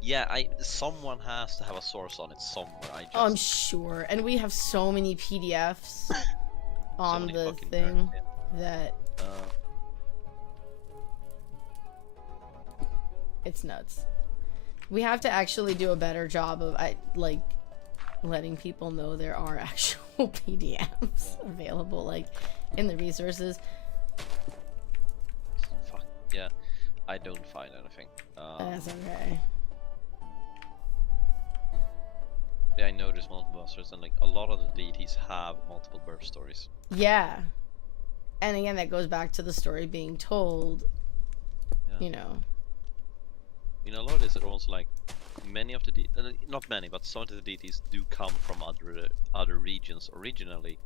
Yeah, someone has to have a source on it somewhere. Oh, I'm sure. And we have so many PDFs on the thing that it's nuts. We have to actually do a better job of like letting people know there are actual PDFs available, like in the resources. Fuck yeah, I don't find anything. That's okay. Yeah, I know there's multiple busters, and like a lot of the deities have multiple birth stories. Yeah, and again, that goes back to the story being told. Yeah. You know, a lot of this are also like many of the not many, but some of the deities do come from other regions originally,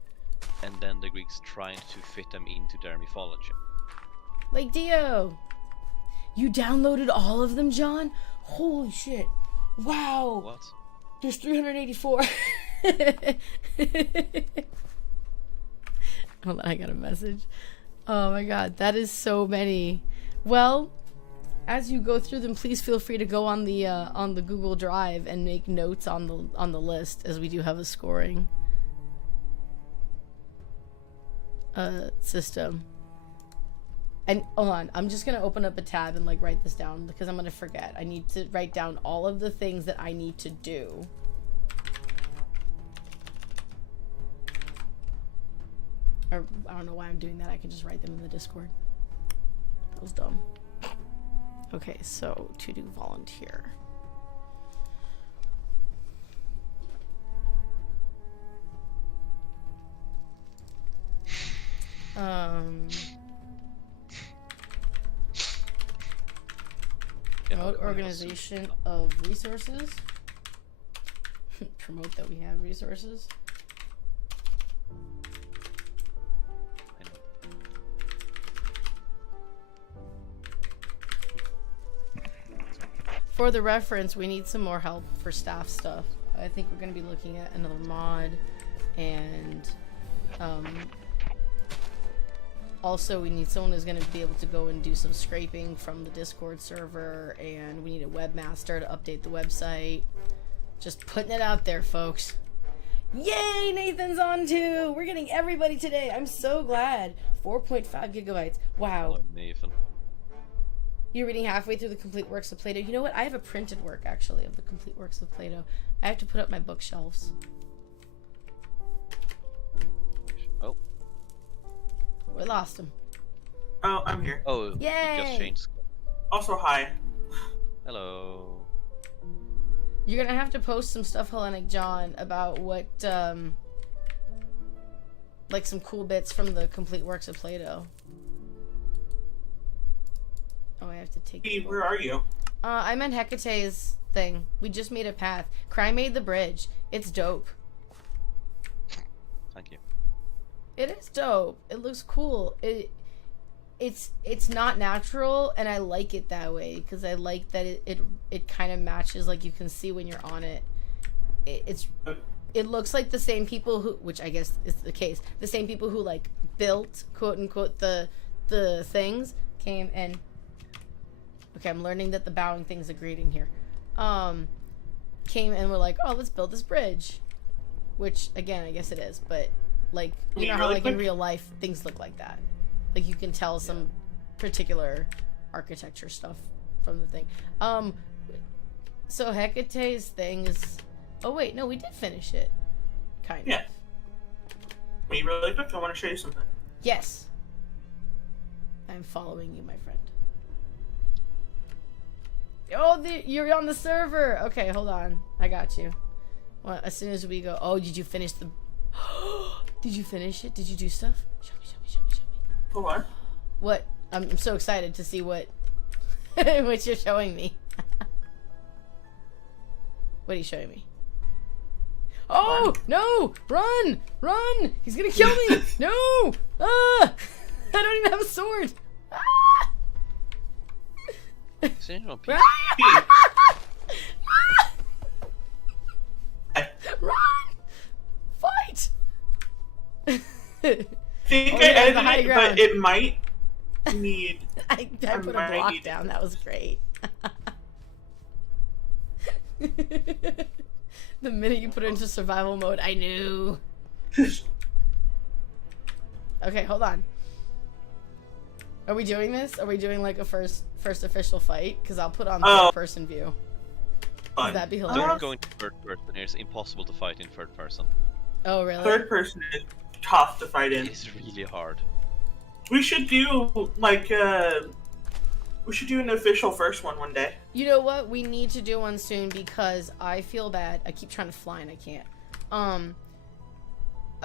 and then the Greeks trying to fit them into their mythology. Like Dio, you downloaded all of them, John? Holy shit! Wow. What? There's 384. Hold on, I got a message. Oh my god, that is so many. Well, as you go through them, please feel free to go on the Google Drive and make notes on the list, as we do have a scoring system. And hold on, I'm just gonna open up a tab and like write this down because I'm gonna forget. I need to write down all of the things that I need to do. Or I don't know why I'm doing that. I can just write them in the Discord. That was dumb. Okay, so to do volunteer. get Promote out of organization of resources. Promote that we have resources. I know. For the reference, we need some more help for staff stuff. I think we're going to be looking at another mod, and also we need someone who's going to be able to go and do some scraping from the Discord server, and we need a webmaster to update the website. Just putting it out there, folks. Yay, Nathan's on too! We're getting everybody today. I'm so glad. 4.5 gigabytes. Wow. Hello, Nathan. You're reading halfway through the complete works of Plato. You know what? I have a printed work, actually, of the complete works of Plato. I have to put up my bookshelves. Oh. We lost him. Oh, I'm here. Oh, Yay! he just changed. Also, hi. Hello. You're gonna have to post some stuff, Hellenic John, about what, like some cool bits from the complete works of Plato. Oh, I have to take. Hey, where are you? I'm in Hecate's thing. We just made a path. Cry made the bridge. It's dope. Thank you. It is dope. It looks cool. It's not natural, and I like it that way because I like that it kind of matches. Like you can see when you're on it. It looks like the same people who, which I guess is the case, the same people who like built quote unquote the things came and. Okay, I'm learning that the bowing thing's a greeting here. Came and were like, oh, let's build this bridge. Which, again, I guess it is. But, like, you know how, like, in real life, things look like that. Like, you can tell some particular architecture stuff from the thing. So Hecate's thing is... Oh, wait, no, we did finish it. Kind of. Me really quick, I want to show you something. Yes. I'm following you, my friend. Oh, you're on the server. Okay, hold on. I got you. Well, as soon as we go. Oh, did you finish the? Did you finish it? Did you do stuff? Show me. Hold on. What? I'm so excited to see what what you're showing me. What are you showing me? Oh no! Run! He's gonna kill me! No! Ah! I don't even have a sword. Ah! Run! Fight! Think I edited it, but it might need... I put a block down. That was great. The minute you put it into survival mode, I knew. Okay, hold on. Are we doing this? Are we doing like a first official fight? Because I'll put on third person view. Would that be hilarious? Don't go into third person. It's impossible to fight in third person. Oh, really? Third person is tough to fight in. It's really hard. We should do like we should do an official first one day. You know what? We need to do one soon because I feel bad. I keep trying to fly and I can't.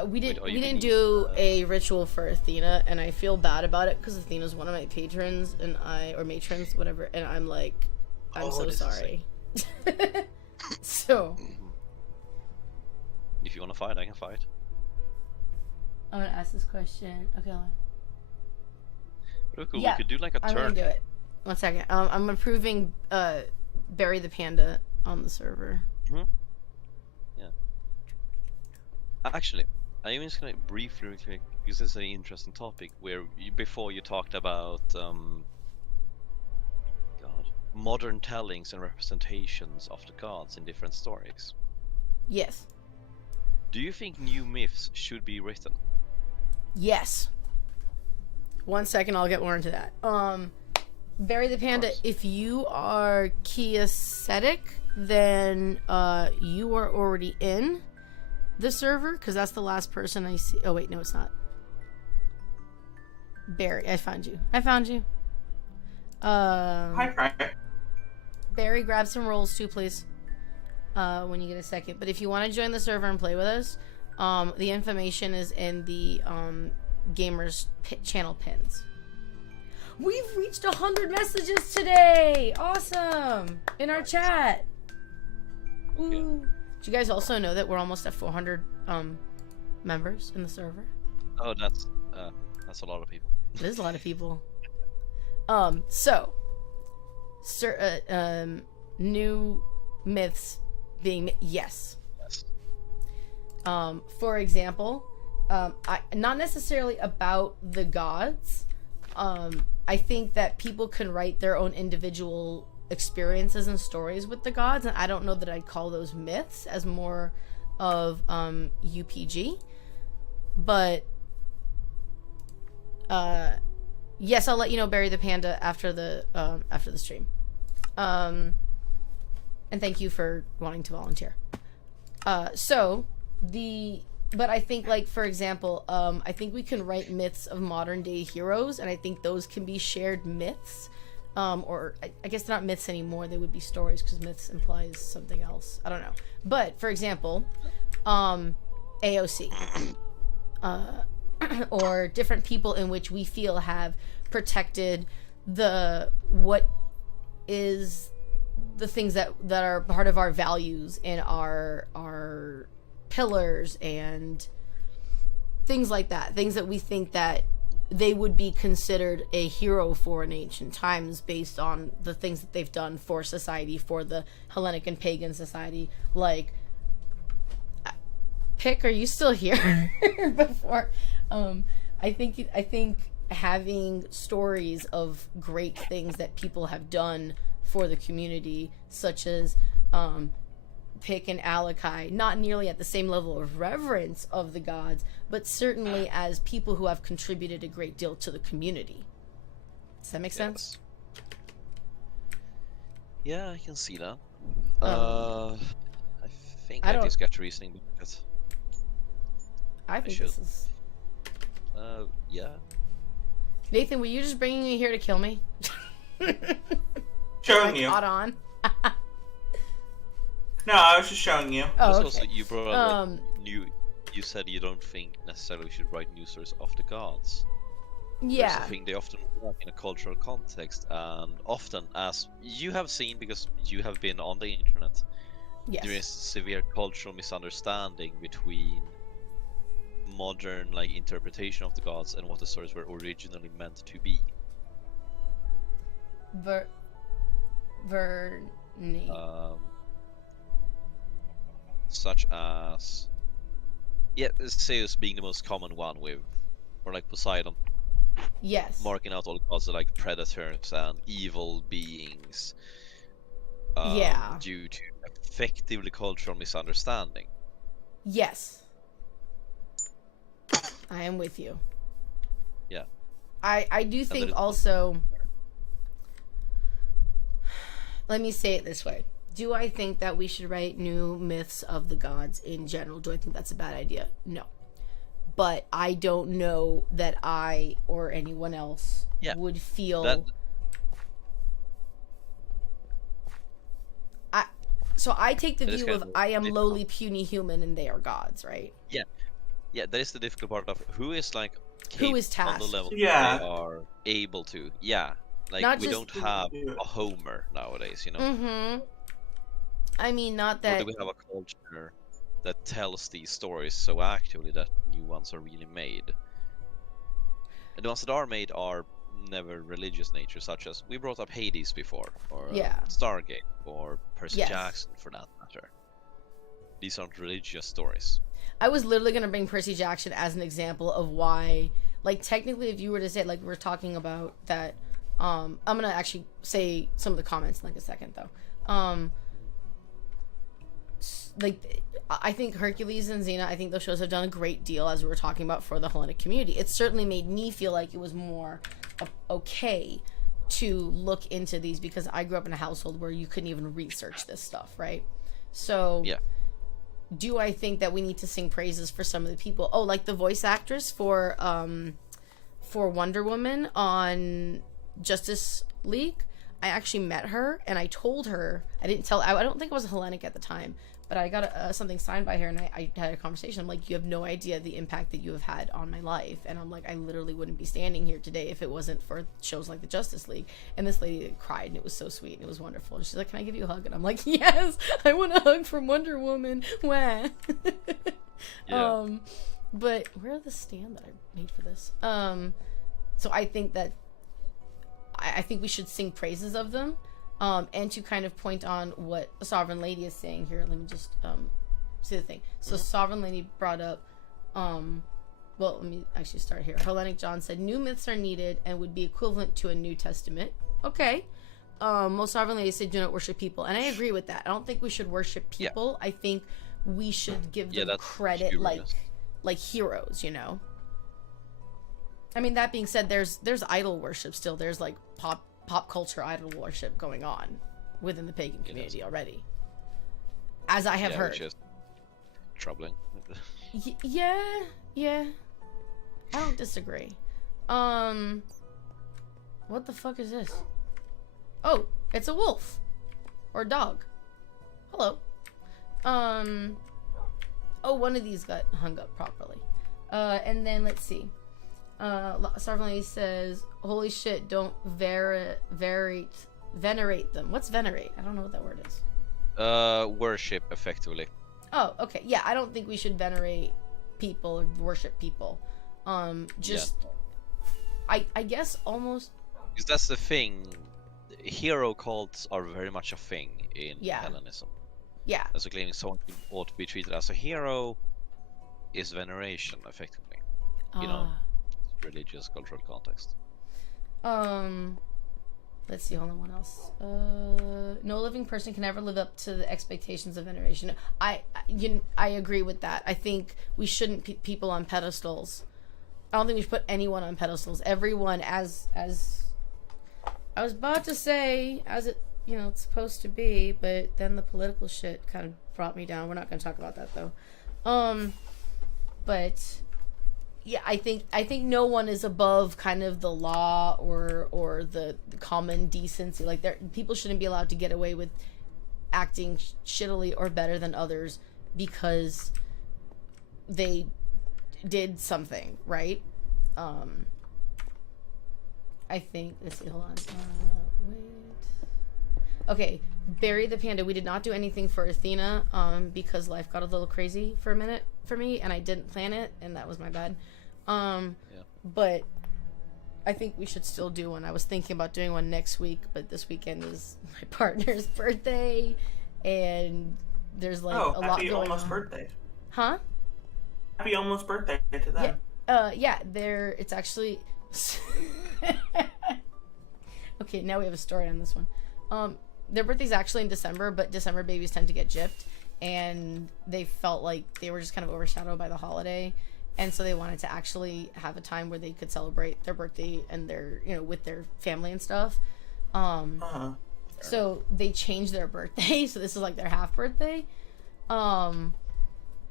We didn't do a ritual for Athena, and I feel bad about it because Athena's one of my patrons or matrons, whatever, and I'm like, I'm so sorry. So, if you want to fight, I can fight. I'm gonna ask this question. Okay, hold on. Look, cool. Yeah, We could do like a I'm turn. gonna do it. 1 second. I'm approving Barry the Panda on the server. Yeah. Actually, I'm just gonna briefly, because this is an interesting topic, where before you talked about modern tellings and representations of the gods in different stories. Yes. Do you think new myths should be written? Yes. 1 second, I'll get more into that. Barry the Panda, if you are kiesthetic, then you are already in the server, because that's the last person I see. Oh wait, no, it's not. Barry, I found you. Hi, Friday. Barry, grab some rolls too, please. When you get a second. But if you want to join the server and play with us, the information is in the gamers channel pins. We've reached 100 messages today. Awesome. In our chat. Ooh. Yeah. Do you guys also know that we're almost at 400 members in the server? Oh, that's a lot of people. It is a lot of people. So, new myths being yes. Yes. For example, not necessarily about the gods. I think that people can write their own individual experiences and stories with the gods, and I don't know that I'd call those myths, as more of UPG. But yes, I'll let you know, Barry the Panda, after the stream. And thank you for wanting to volunteer. But I think, like, for example, I think we can write myths of modern day heroes, and I think those can be shared myths. Or I guess they're not myths anymore, they would be stories, because myths implies something else. I don't know. But, for example, AOC. Or different people in which we feel have protected what is the things that are part of our values and our pillars and things like that. Things that we think that they would be considered a hero for in ancient times based on the things that they've done for society, for the Hellenic and Pagan society. Like, Pick, are you still here? Before, I think having stories of great things that people have done for the community, such as Pick and Alakai, not nearly at the same level of reverence of the gods, but certainly as people who have contributed a great deal to the community. Does that make sense? Yeah, I can see that. Um, I think I I don't- just got reasoning because I think should. this is... yeah. Nathan, were you just bringing me here to kill me? Showing you. Caught on. No, I was just showing you. Oh, There's okay. also, you brought up Um, you said you don't think necessarily we should write news stories of the gods. yeah. There's a thing they often work in a cultural context, and often, as you have seen because you have been on the internet, Yes. there is severe cultural misunderstanding between modern interpretation of the gods and what the stories were originally meant to be. Vernie. Such as, yeah, Zeus being the most common one with, or like Poseidon, Yes. marking out all the gods as like predators and evil beings. Yeah. Due to effectively cultural misunderstanding. Yes. I am with you. Yeah. I do that think is- also, let me say it this way. Do I think that we should write new myths of the gods in general? Do I think that's a bad idea? No. But I don't know that I or anyone else Yeah, would feel... that- So I take the That is view kind of of I am difficult. lowly, puny human and they are gods, right? Yeah, that is the difficult part of who is Who is capable on the tasked. level Yeah. they are able to. Yeah, like Not we just- don't have a Homer nowadays, you know. Mm-hmm. I mean, not Or that... do we have a culture that tells these stories so actively that new ones are really made? And the ones that are made are never religious nature, such as we brought up Hades before, or Yeah. Stargate, or Percy Yes. Jackson for that matter. These aren't religious stories. I was literally going to bring Percy Jackson as an example of why, like, technically, if you were to say, like, we're talking about that, I'm going to actually say some of the comments in, like, a second, though. Like, I think Hercules and Xena, I think those shows have done a great deal, as we were talking about, for the Hellenic community. It certainly made me feel like it was more okay to look into these, because I grew up in a household where you couldn't even research this stuff, right? So... Yeah. Do I think that we need to sing praises for some of the people? Oh, like the voice actress for Wonder Woman on Justice League. I actually met her, and I told her, I don't think I was a Hellenic at the time, but I got something signed by her, and I had a conversation. I'm like, you have no idea the impact that you have had on my life. And I'm like, I literally wouldn't be standing here today if it wasn't for shows like the Justice League. And this lady cried, and it was so sweet, and it was wonderful. And she's like, can I give you a hug? And I'm like, yes, I want a hug from Wonder Woman. Wah. Yeah. But where are the stand that I made for this? So I think that I think we should sing praises of them, and to kind of point on what the Sovereign Lady is saying here. Let me just see the thing. So Sovereign Lady brought up, well, let me actually start here. Hellenic John said, new myths are needed and would be equivalent to a New Testament. Okay. Most Sovereign Lady said, do not worship people. And I agree with that. I don't think we should worship people. Yeah. I think we should give them credit like heroes, you know? I mean, that being said, there's idol worship still. There's like pop culture idol worship going on within the pagan community already, as I have heard. Which is troubling. Yeah, I don't disagree. What the fuck is this? Oh, it's a wolf or a dog. Hello. Oh, one of these got hung up properly. And then let's see. Sovereign Lady says, holy shit, don't venerate them. What's venerate? I don't know what that word is. Worship, effectively. Oh, okay. Yeah, I don't think we should venerate people or worship people. I guess almost... Because that's the thing. Hero cults are very much a thing in Hellenism. Yeah. And so claiming someone ought to be treated as a hero is veneration, effectively. You know, religious, cultural context. Let's see, hold on, what else? No living person can ever live up to the expectations of veneration. I agree with that. I think we shouldn't put people on pedestals. I don't think we should put anyone on pedestals. Everyone, as I was about to say, as it, it's supposed to be, but then the political shit kind of brought me down. We're not going to talk about that though. But yeah, I think no one is above kind of the law or the common decency. Like, people shouldn't be allowed to get away with acting shittily or better than others because they did something, right? I think, let's see, hold on. Wait. Okay, Barry the Panda, we did not do anything for Athena because life got a little crazy for a minute for me, and I didn't plan it, and that was my bad. But I think we should still do one. I was thinking about doing one next week, but this weekend is my partner's birthday, and there's like a lot going on. Happy almost birthday. Huh? Happy almost birthday to them. Yeah, it's actually... Okay, now we have a story on this one. Their birthday's actually in December, but December babies tend to get gypped, and they felt like they were just kind of overshadowed by the holiday, and so they wanted to actually have a time where they could celebrate their birthday and their, with their family and stuff. So they changed their birthday, so this is like their half birthday.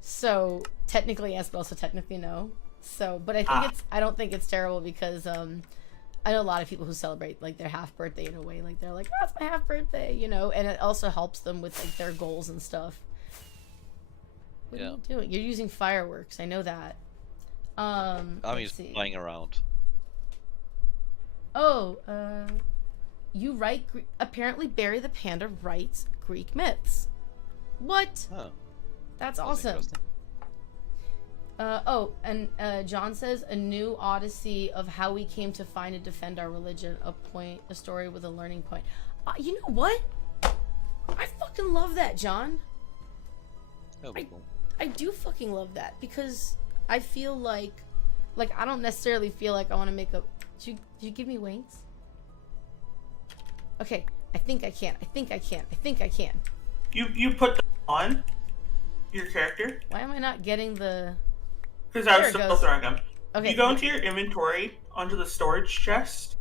So technically yes, but also technically no. So, but I don't think it's terrible because I know a lot of people who celebrate like their half birthday in a way, like they're like, oh, it's my half birthday, and it also helps them with like their goals and stuff. What are you doing? You're using fireworks. I know that. I'm just flying around. Oh, you write. Apparently, Barry the Panda writes Greek myths. What? Oh, that's awesome. And John says a new odyssey of how we came to find and defend our religion, a story with a learning point. You know what? I fucking love that, John. I do fucking love that because I feel like I don't necessarily feel like I want to make a... Did you give me wings? Okay, I think I can. You put them on your character? Why am I not getting the... Because I was still throwing them. Okay. You go into your inventory, onto the storage chest.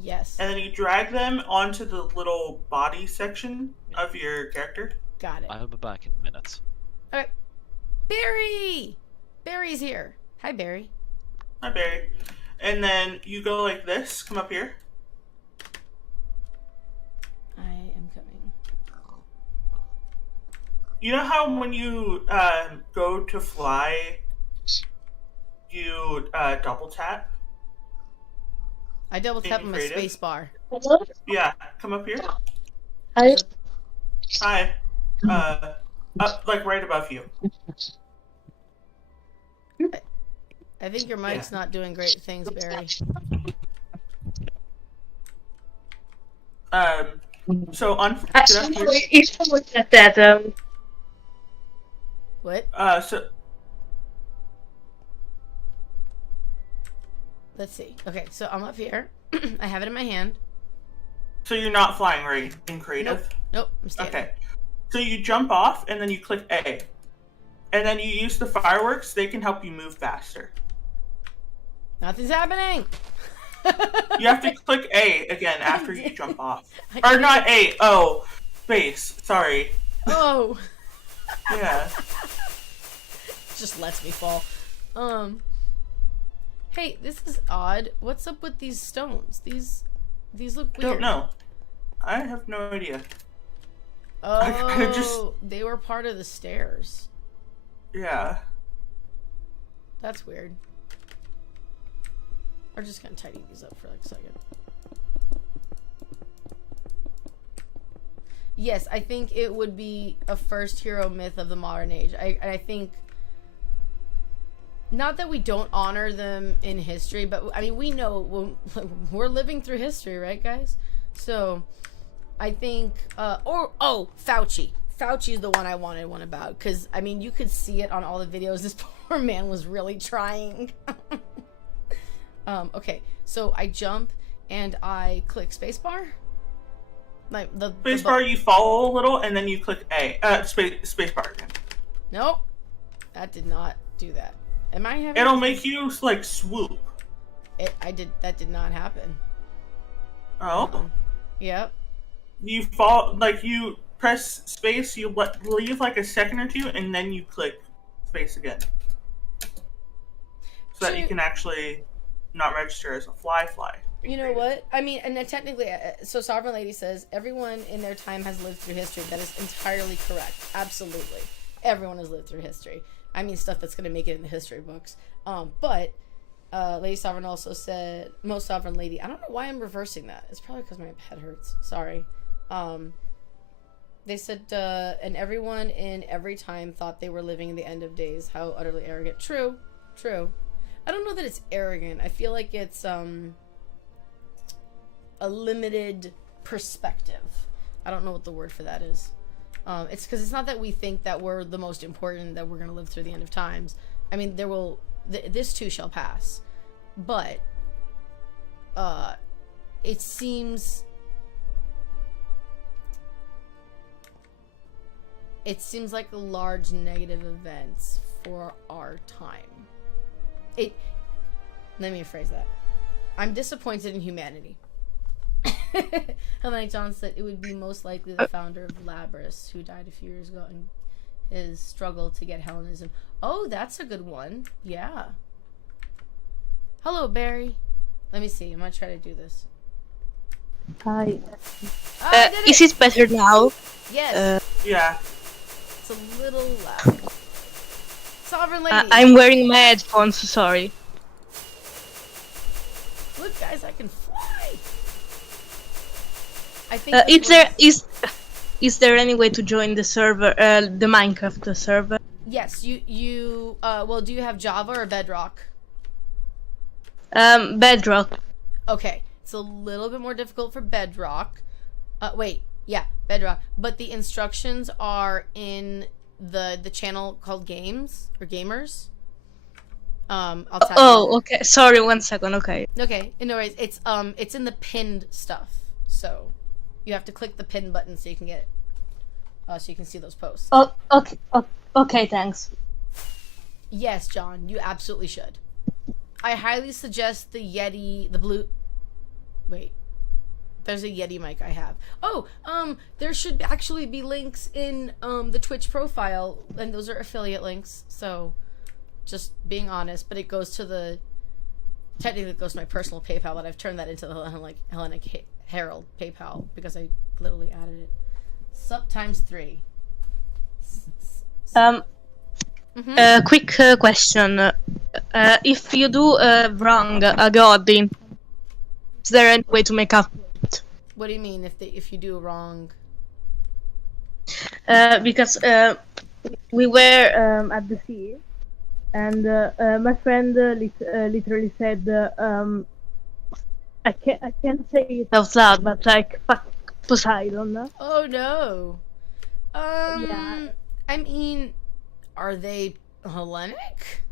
Yes. And then you drag them onto the little body section of your character. Got it. I'll be back in a minute. Okay. Barry! Barry's here. Hi, Barry. Hi, Barry. And then you go like this. Come up here. Incoming. You know how when you go to fly, you double tap? I double tap on my creative? space bar. Yeah, come up here. Hi. Hi. Up, like right above you. I think your mic's not doing great things, Barry. So on. Get up Actually, here. if someone said that, What? So Let's see. Okay, so I'm up here. I have it in my hand. so you're not flying, right? In creative. Nope, I'm standing. Okay. So you jump off and then you click A, and then you use the fireworks. They can help you move faster. Nothing's happening. You have to click A again after you jump off. I Or not A. Oh, space. Sorry. Oh. Yeah. Just lets me fall. Hey, this is odd. What's up with these stones? These look weird. Don't know. I have no idea. Oh, I just- they were part of the stairs. Yeah. That's weird. We're just gonna tidy these up for like a second. Yes, I think it would be a first hero myth of the modern age. I think, not that we don't honor them in history, but I mean, we know we're living through history, right, guys? So, I think, Fauci. Fauci's the one I wanted one about, because, I mean, you could see it on all the videos. This poor man was really trying. Okay, so I jump and I click spacebar. Like the Spacebar, you fall a little, and then you click A. Spacebar again. Nope, that did not do that. Am I having? It'll make you like swoop. That did not happen. Oh. Yep. You fall, like you press space. You leave like a second or two, and then you click space again, so that you can actually not register as a fly. You know what? I mean, and then technically, so Sovereign Lady says everyone in their time has lived through history. That is entirely correct. Absolutely, everyone has lived through history. I mean, stuff that's going to make it in the history books. But Lady Sovereign also said, Most Sovereign Lady. I don't know why I'm reversing that. It's probably because my head hurts. Sorry. They said, and everyone in every time thought they were living in the end of days. How utterly arrogant. True. I don't know that it's arrogant. I feel like it's a limited perspective. I don't know what the word for that is. It's because it's not that we think that we're the most important, that we're going to live through the end of times. I mean, this too shall pass. But it seems like large negative events for our time. Let me rephrase that. I'm disappointed in humanity. Hellenists John said it would be most likely the founder of Labris, who died a few years ago, and his struggle to get Hellenism. Oh, that's a good one. Yeah. Hello, Barry. Let me see. I'm gonna try to do this. hi. I did Is it better now? Yes. Yeah. It's a little loud. Sovereign Lady. I'm wearing my headphones. Sorry. Look, guys, I can fly. I think. Is there any way to join the server, the Minecraft server? Yes, you. Well, do you have Java or Bedrock? Bedrock. Okay, it's a little bit more difficult for Bedrock. Bedrock. But the instructions are in the channel called Games or Gamers. I'll tell you. Okay. Sorry, 1 second. Okay. Okay, no worries. It's in the pinned stuff. So you have to click the pin button so you can get it. So you can see those posts. Oh, okay. Okay. Thanks. Yes, John, you absolutely should. I highly suggest the Yeti, the blue. Wait, there's a Yeti mic I have. Oh, there should actually be links in the Twitch profile, and those are affiliate links. So, just being honest, but it goes to technically it goes to my personal PayPal, but I've turned that into the Harold PayPal because I literally added it. Sup times 3. Quick question. If you do wrong a god, is there any way to make up for it? What do you mean if you do wrong? Because we were at the sea, and my friend literally said, I can't say it out loud, but like fuck Poseidon. Oh no. Yeah. I mean, are they Hellenic?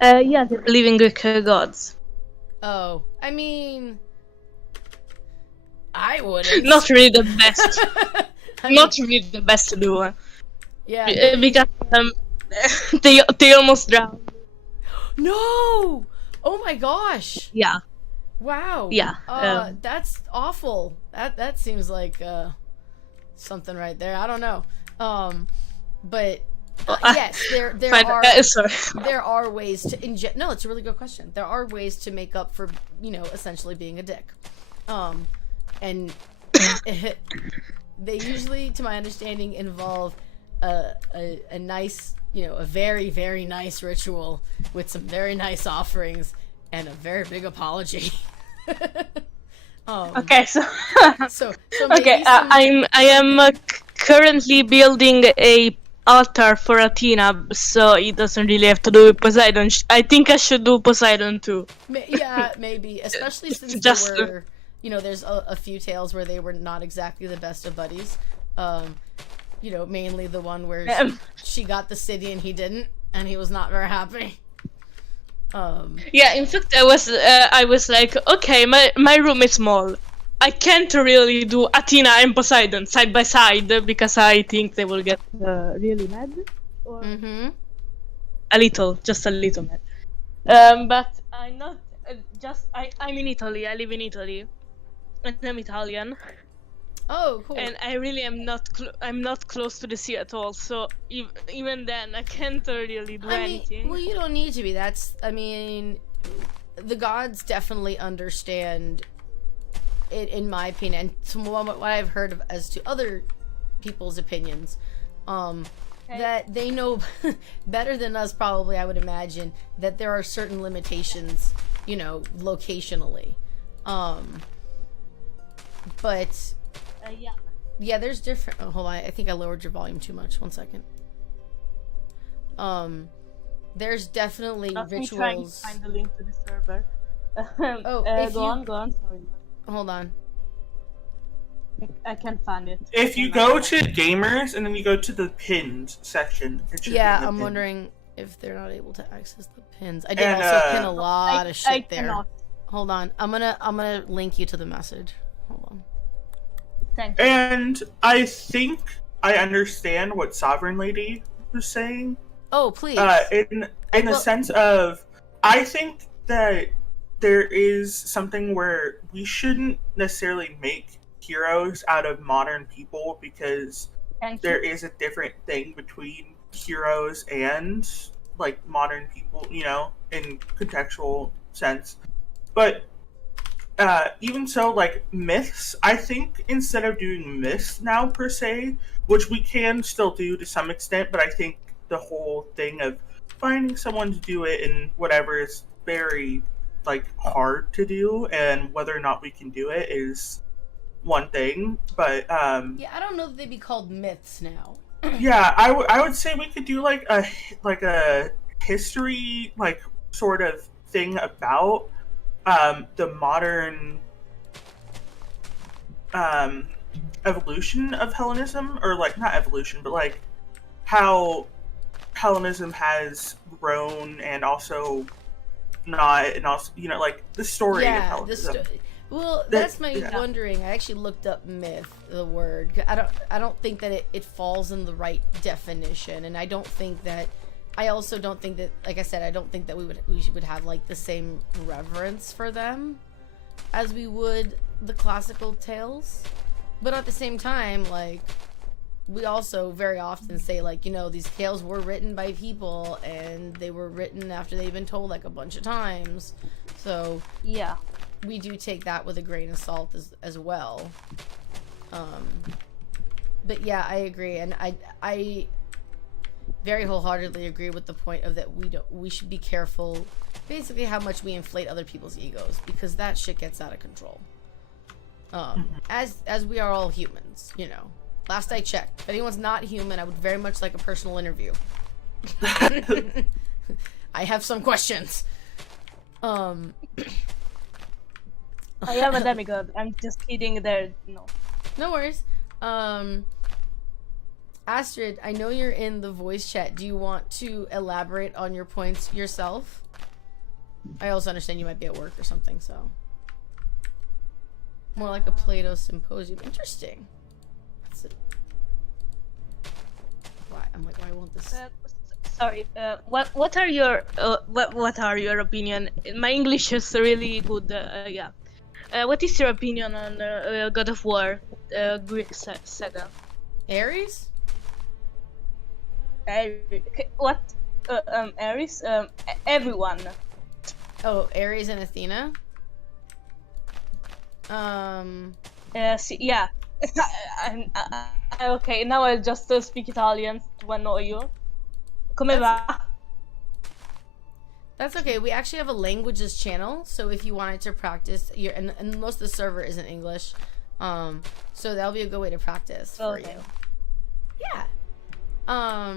Yeah, they believe in Greek gods. Oh, I mean, I wouldn't. Not really the best. I mean, Not really the best to do. yeah. Because they almost drowned. No! Oh my gosh! Yeah. Wow. Yeah. That's awful. That seems like something right there. I don't know. But yes, there are sorry. there are ways to inject. No, it's a really good question. There are ways to make up for, essentially being a dick. And they usually, to my understanding, involve a nice, a very, very nice ritual with some very nice offerings and a very big apology. Okay, so so okay, maybe some- I am currently building a altar for Athena, so it doesn't really have to do with Poseidon. I think I should do Poseidon too. Yeah, maybe, especially since Just- they were, there's a few tales where they were not exactly the best of buddies. Mainly the one where she got the city and he didn't, and he was not very happy. Yeah, in fact, I was like, okay, my room is small. I can't really do Athena and Poseidon side by side because I think they will get really mad. Or Mm-hmm. just a little mad. But I'm not I'm in Italy. I live in Italy, and I'm Italian. Oh, cool. And I really am not. I'm not close to the sea at all. So even then, I can't really do anything. Well, you don't need to be. The gods definitely understand it, in my opinion, and from what I've heard of as to other people's opinions, that they know better than us, probably, I would imagine, that there are certain limitations, locationally. But yeah, there's different. Oh, hold on. I think I lowered your volume too much. 1 second. There's definitely Not me rituals. trying to find the link to the server. Go on. Sorry. Hold on. I can't find it. If you go to gamers and then you go to the pinned section, it should be Yeah, the I'm pinned. wondering if they're not able to access the pins. I did And, also pin a lot of shit I there. cannot. Hold on. I'm gonna link you to the message. Hold on. Thank you. And I think I understand what Sovereign Lady was saying. Oh, please. In the Well- sense of, I think that there is something where we shouldn't necessarily make heroes out of modern people, because Thank there you. is a different thing between heroes and like modern people, in contextual sense. But even so, like myths, I think instead of doing myths now per se, which we can still do to some extent, but I think the whole thing of finding someone to do it and whatever is very hard to do, and whether or not we can do it is one thing. But yeah, I don't know that they'd be called myths now. yeah, I would say we could do like a history sort of thing about the modern evolution of Hellenism, or not evolution, but how Hellenism has grown and also not, and also the story of Yeah, Hellenism. well, that's my yeah. wondering. I actually looked up myth, the word. I don't think that it falls in the right definition, and I also don't think that, like I said, I don't think that we would have the same reverence for them as we would the classical tales. But at the same time, we also very often say these tales were written by people and they were written after they've been told a bunch of times. So Yeah. we do take that with a grain of salt as well. But yeah, I agree, and I very wholeheartedly agree with the point of that we should be careful, basically, how much we inflate other people's egos, because that shit gets out of control. As we are all humans, you know. Last I checked, if anyone's not human, I would very much like a personal interview. I have some questions. I am a demigod. I'm just kidding there. No. No worries. Astrid, I know you're in the voice chat. Do you want to elaborate on your points yourself? I also understand you might be at work or something, so. More like a Plato symposium. Interesting. That's it. Why? I'm like, why won't this? Sorry. What are your opinion? My English is really good. Yeah. What is your opinion on God of War, Greek saga? Ares? What? Ares? Everyone. Oh, Ares and Athena? Yeah. Okay, now I'll just speak Italian to annoy you. Come va? That's okay. We actually have a languages channel, so if you wanted to practice, and most of the server isn't English, so that'll be a good way to practice for you. Yeah.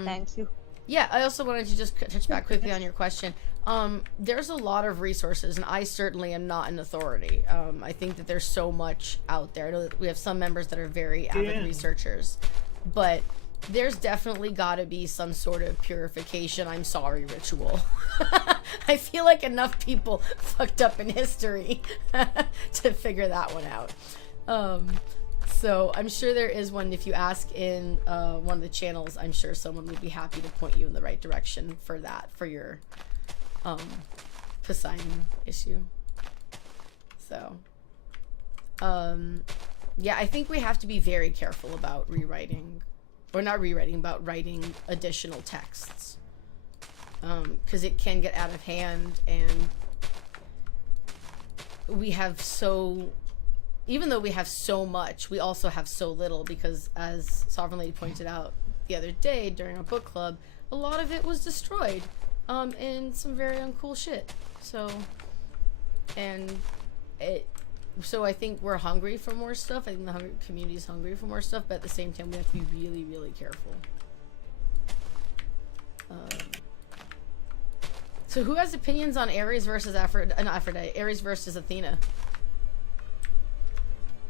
Thank you. Yeah, I also wanted to just touch back quickly on your question. There's a lot of resources, and I certainly am not an authority. I think that there's so much out there. I know that we have some members that are very avid researchers, but there's definitely got to be some sort of purification, I'm sorry, ritual. I feel like enough people fucked up in history to figure that one out. So I'm sure there is one. If you ask in one of the channels, I'm sure someone would be happy to point you in the right direction for that, for your Poseidon issue. So yeah, I think we have to be very careful about about writing additional texts, because it can get out of hand, and even though we have so much, we also have so little, because as Sovereign Lady pointed out the other day during our book club, a lot of it was destroyed in some very uncool shit. So I think we're hungry for more stuff. I think the community is hungry for more stuff, but at the same time, we have to be really, really careful. So who has opinions on Ares versus Aphrodite? Ares versus Athena?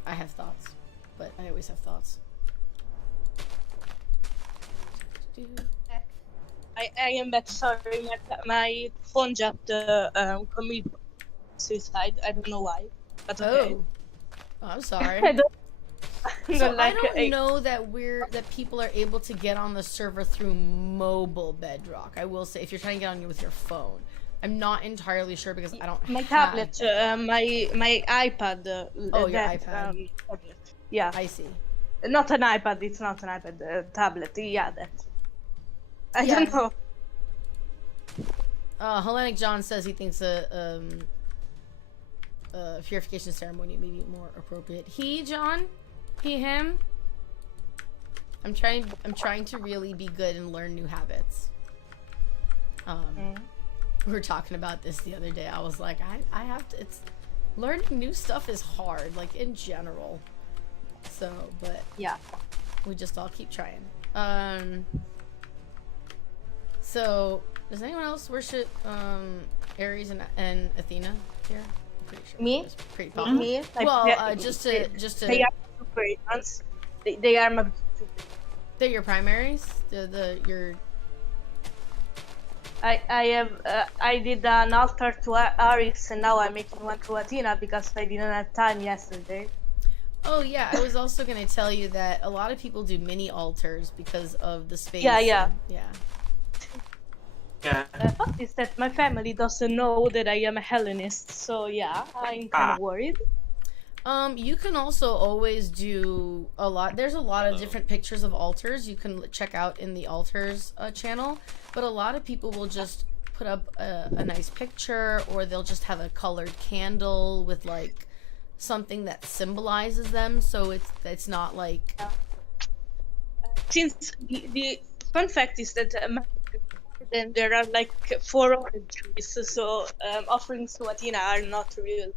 I have thoughts, but I always have thoughts. I am back. Sorry, my phone just committed suicide. I don't know why, but okay. Oh, I'm sorry. I don't know that people are able to get on the server through mobile Bedrock. I will say, if you're trying to get on with your phone, I'm not entirely sure because I don't. My tablet, my iPad. Your iPad. Tablet. Yeah, I see. Not an iPad. It's not an iPad. Tablet. Yeah, that. I don't know. Hellenic John says he thinks a purification ceremony may be more appropriate. He, John? He, him? I'm trying to really be good and learn new habits. We were talking about this the other day. I was like, I have to, learning new stuff is hard, like in general. So, but yeah, we just all keep trying. So does anyone else worship Ares and Athena here? I'm pretty sure. Me? It's pretty popular. Me? Well, just to they are super ones. They are my. They're your primaries. I did an altar to Ares, and now I'm making one to Athena because I didn't have time yesterday. Oh yeah, I was also gonna tell you that a lot of people do mini altars because of the space. Yeah. Yeah. The fact is that my family doesn't know that I am a Hellenist, so yeah, I'm kind of worried. You can also always do a lot. There's a lot of different pictures of altars you can check out in the altars channel, but a lot of people will just put up a nice picture, or they'll just have a colored candle with like something that symbolizes them, so it's not like. Since the fun fact is that then there are like 4 orange trees, so offerings to Athena are not real.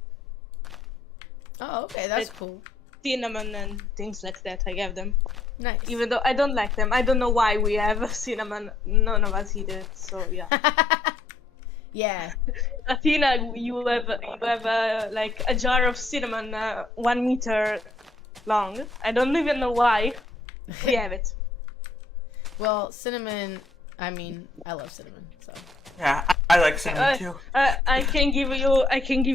Oh, okay, that's cool. Cinnamon and things like that, I gave them. Nice. Even though I don't like them, I don't know why we have cinnamon. None of us eat it, so yeah. Yeah. Athena, you have like a jar of cinnamon 1 meter long. I don't even know why we have it. Well, cinnamon. I mean, I love cinnamon, so. Yeah, I like cinnamon too. I can give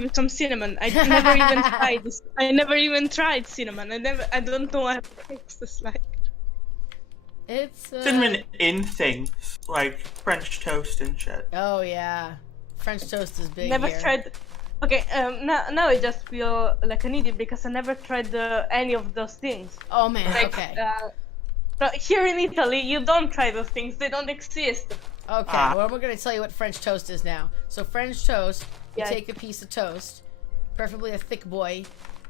you some cinnamon. I never even tried this. I never even tried cinnamon. I don't know what it tastes like. It's cinnamon in things like French toast and shit. Oh yeah, French toast is big. Never here. tried. Okay, now I just feel like an idiot because I never tried any of those things. Oh man, like, okay. But here in Italy, you don't try those things. They don't exist. Okay, well, we're gonna tell you what French toast is now. So French toast, you take a piece of toast, preferably a thick boy,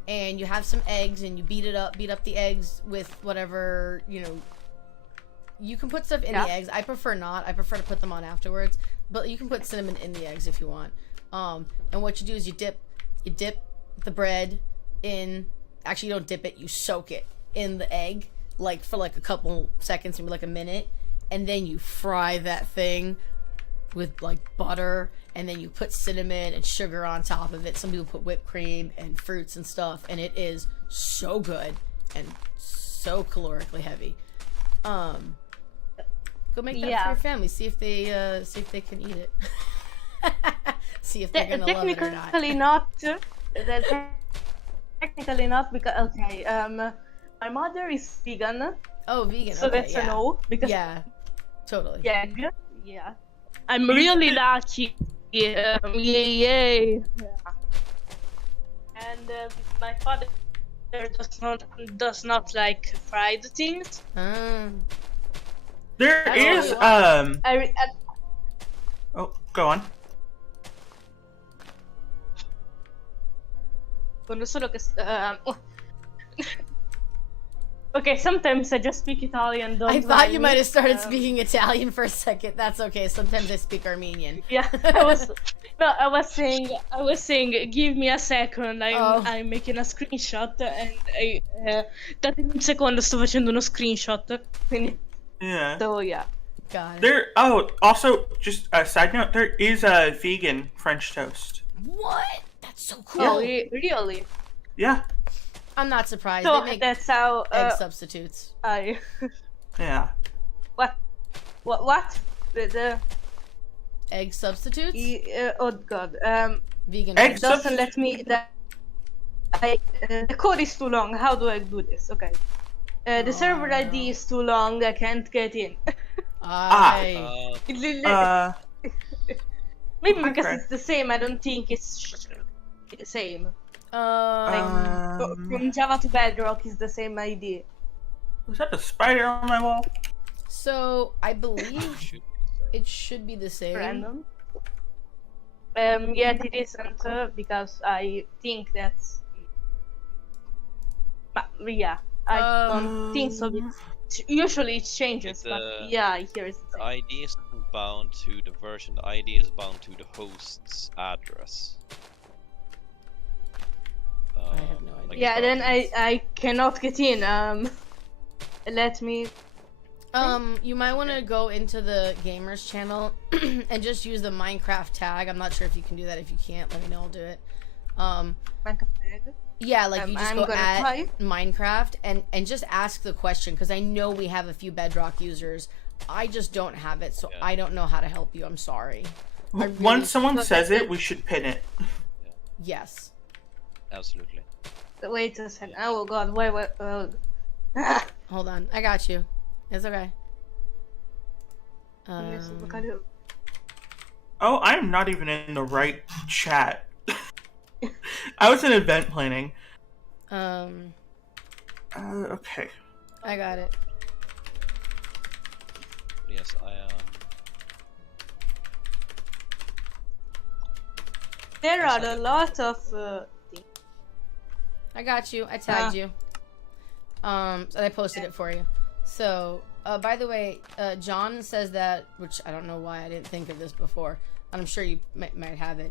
and you have some eggs, and you beat up the eggs with whatever, you know. You can put stuff in the eggs. I prefer not. I prefer to put them on afterwards. But you can put cinnamon in the eggs if you want. And what you do is you dip the bread in. Actually, you don't dip it. You soak it in the egg, like for like a couple seconds, maybe like a minute, and then you fry that thing with like butter, and then you put cinnamon and sugar on top of it. Some people put whipped cream and fruits and stuff, and it is so good and so calorically heavy. Go make that for your family. See if they can eat it. See if they're gonna love it or not. Technically not because my mother is vegan. Oh, vegan. So okay, that's a no because totally. Yeah. I'm really lucky. Yay. And my father does not like fried things. There is Oh, go on. Solo che okay, sometimes I just speak Italian. I thought you might have started speaking Italian for a second. That's okay. Sometimes I speak Armenian. Yeah, I was saying, give me a second. I'm making a screenshot and datemi un secondo, sto facendo uno screenshot. Quindi, yeah. So yeah. Got it. There. Oh, also, just a side note. There is a vegan French toast. What? That's so cool. Oh, really? Yeah. I'm not surprised. So they make that's how egg substitutes. Yeah. What? The egg substitutes? Oh god. Vegan egg doesn't let me. The code is too long. How do I do this? Okay. The server ID is too long. I can't get in. Maybe because it's the same. I don't think it's the same. From Java to Bedrock is the same ID. Was that a spider on my wall? So I believe it should be the same. Random. Yet it isn't because I think that's. But yeah, I don't think so. Usually it changes, but yeah, here is the ID isn't bound to the version. The ID is bound to the host's address. I have no idea. Yeah, then I cannot get in. Let me. You might want to go into the gamers channel and just use the Minecraft tag. I'm not sure if you can do that. If you can't, let me know. I'll do it. Minecraft tag. Yeah, like you just go at Minecraft and just ask the question, because I know we have a few Bedrock users. I just don't have it, so I don't know how to help you. I'm sorry. Once someone says it, we should pin it. Yes. Absolutely. Wait a second. Oh god, wait. Hold on, I got you. It's okay. Oh, I'm not even in the right chat. I was in event planning. Okay. I got it. Yes, I am. There are a lot of things. I got you. I tagged you. So I posted it for you. So, by the way, John says that, which I don't know why I didn't think of this before. I'm sure you might have it.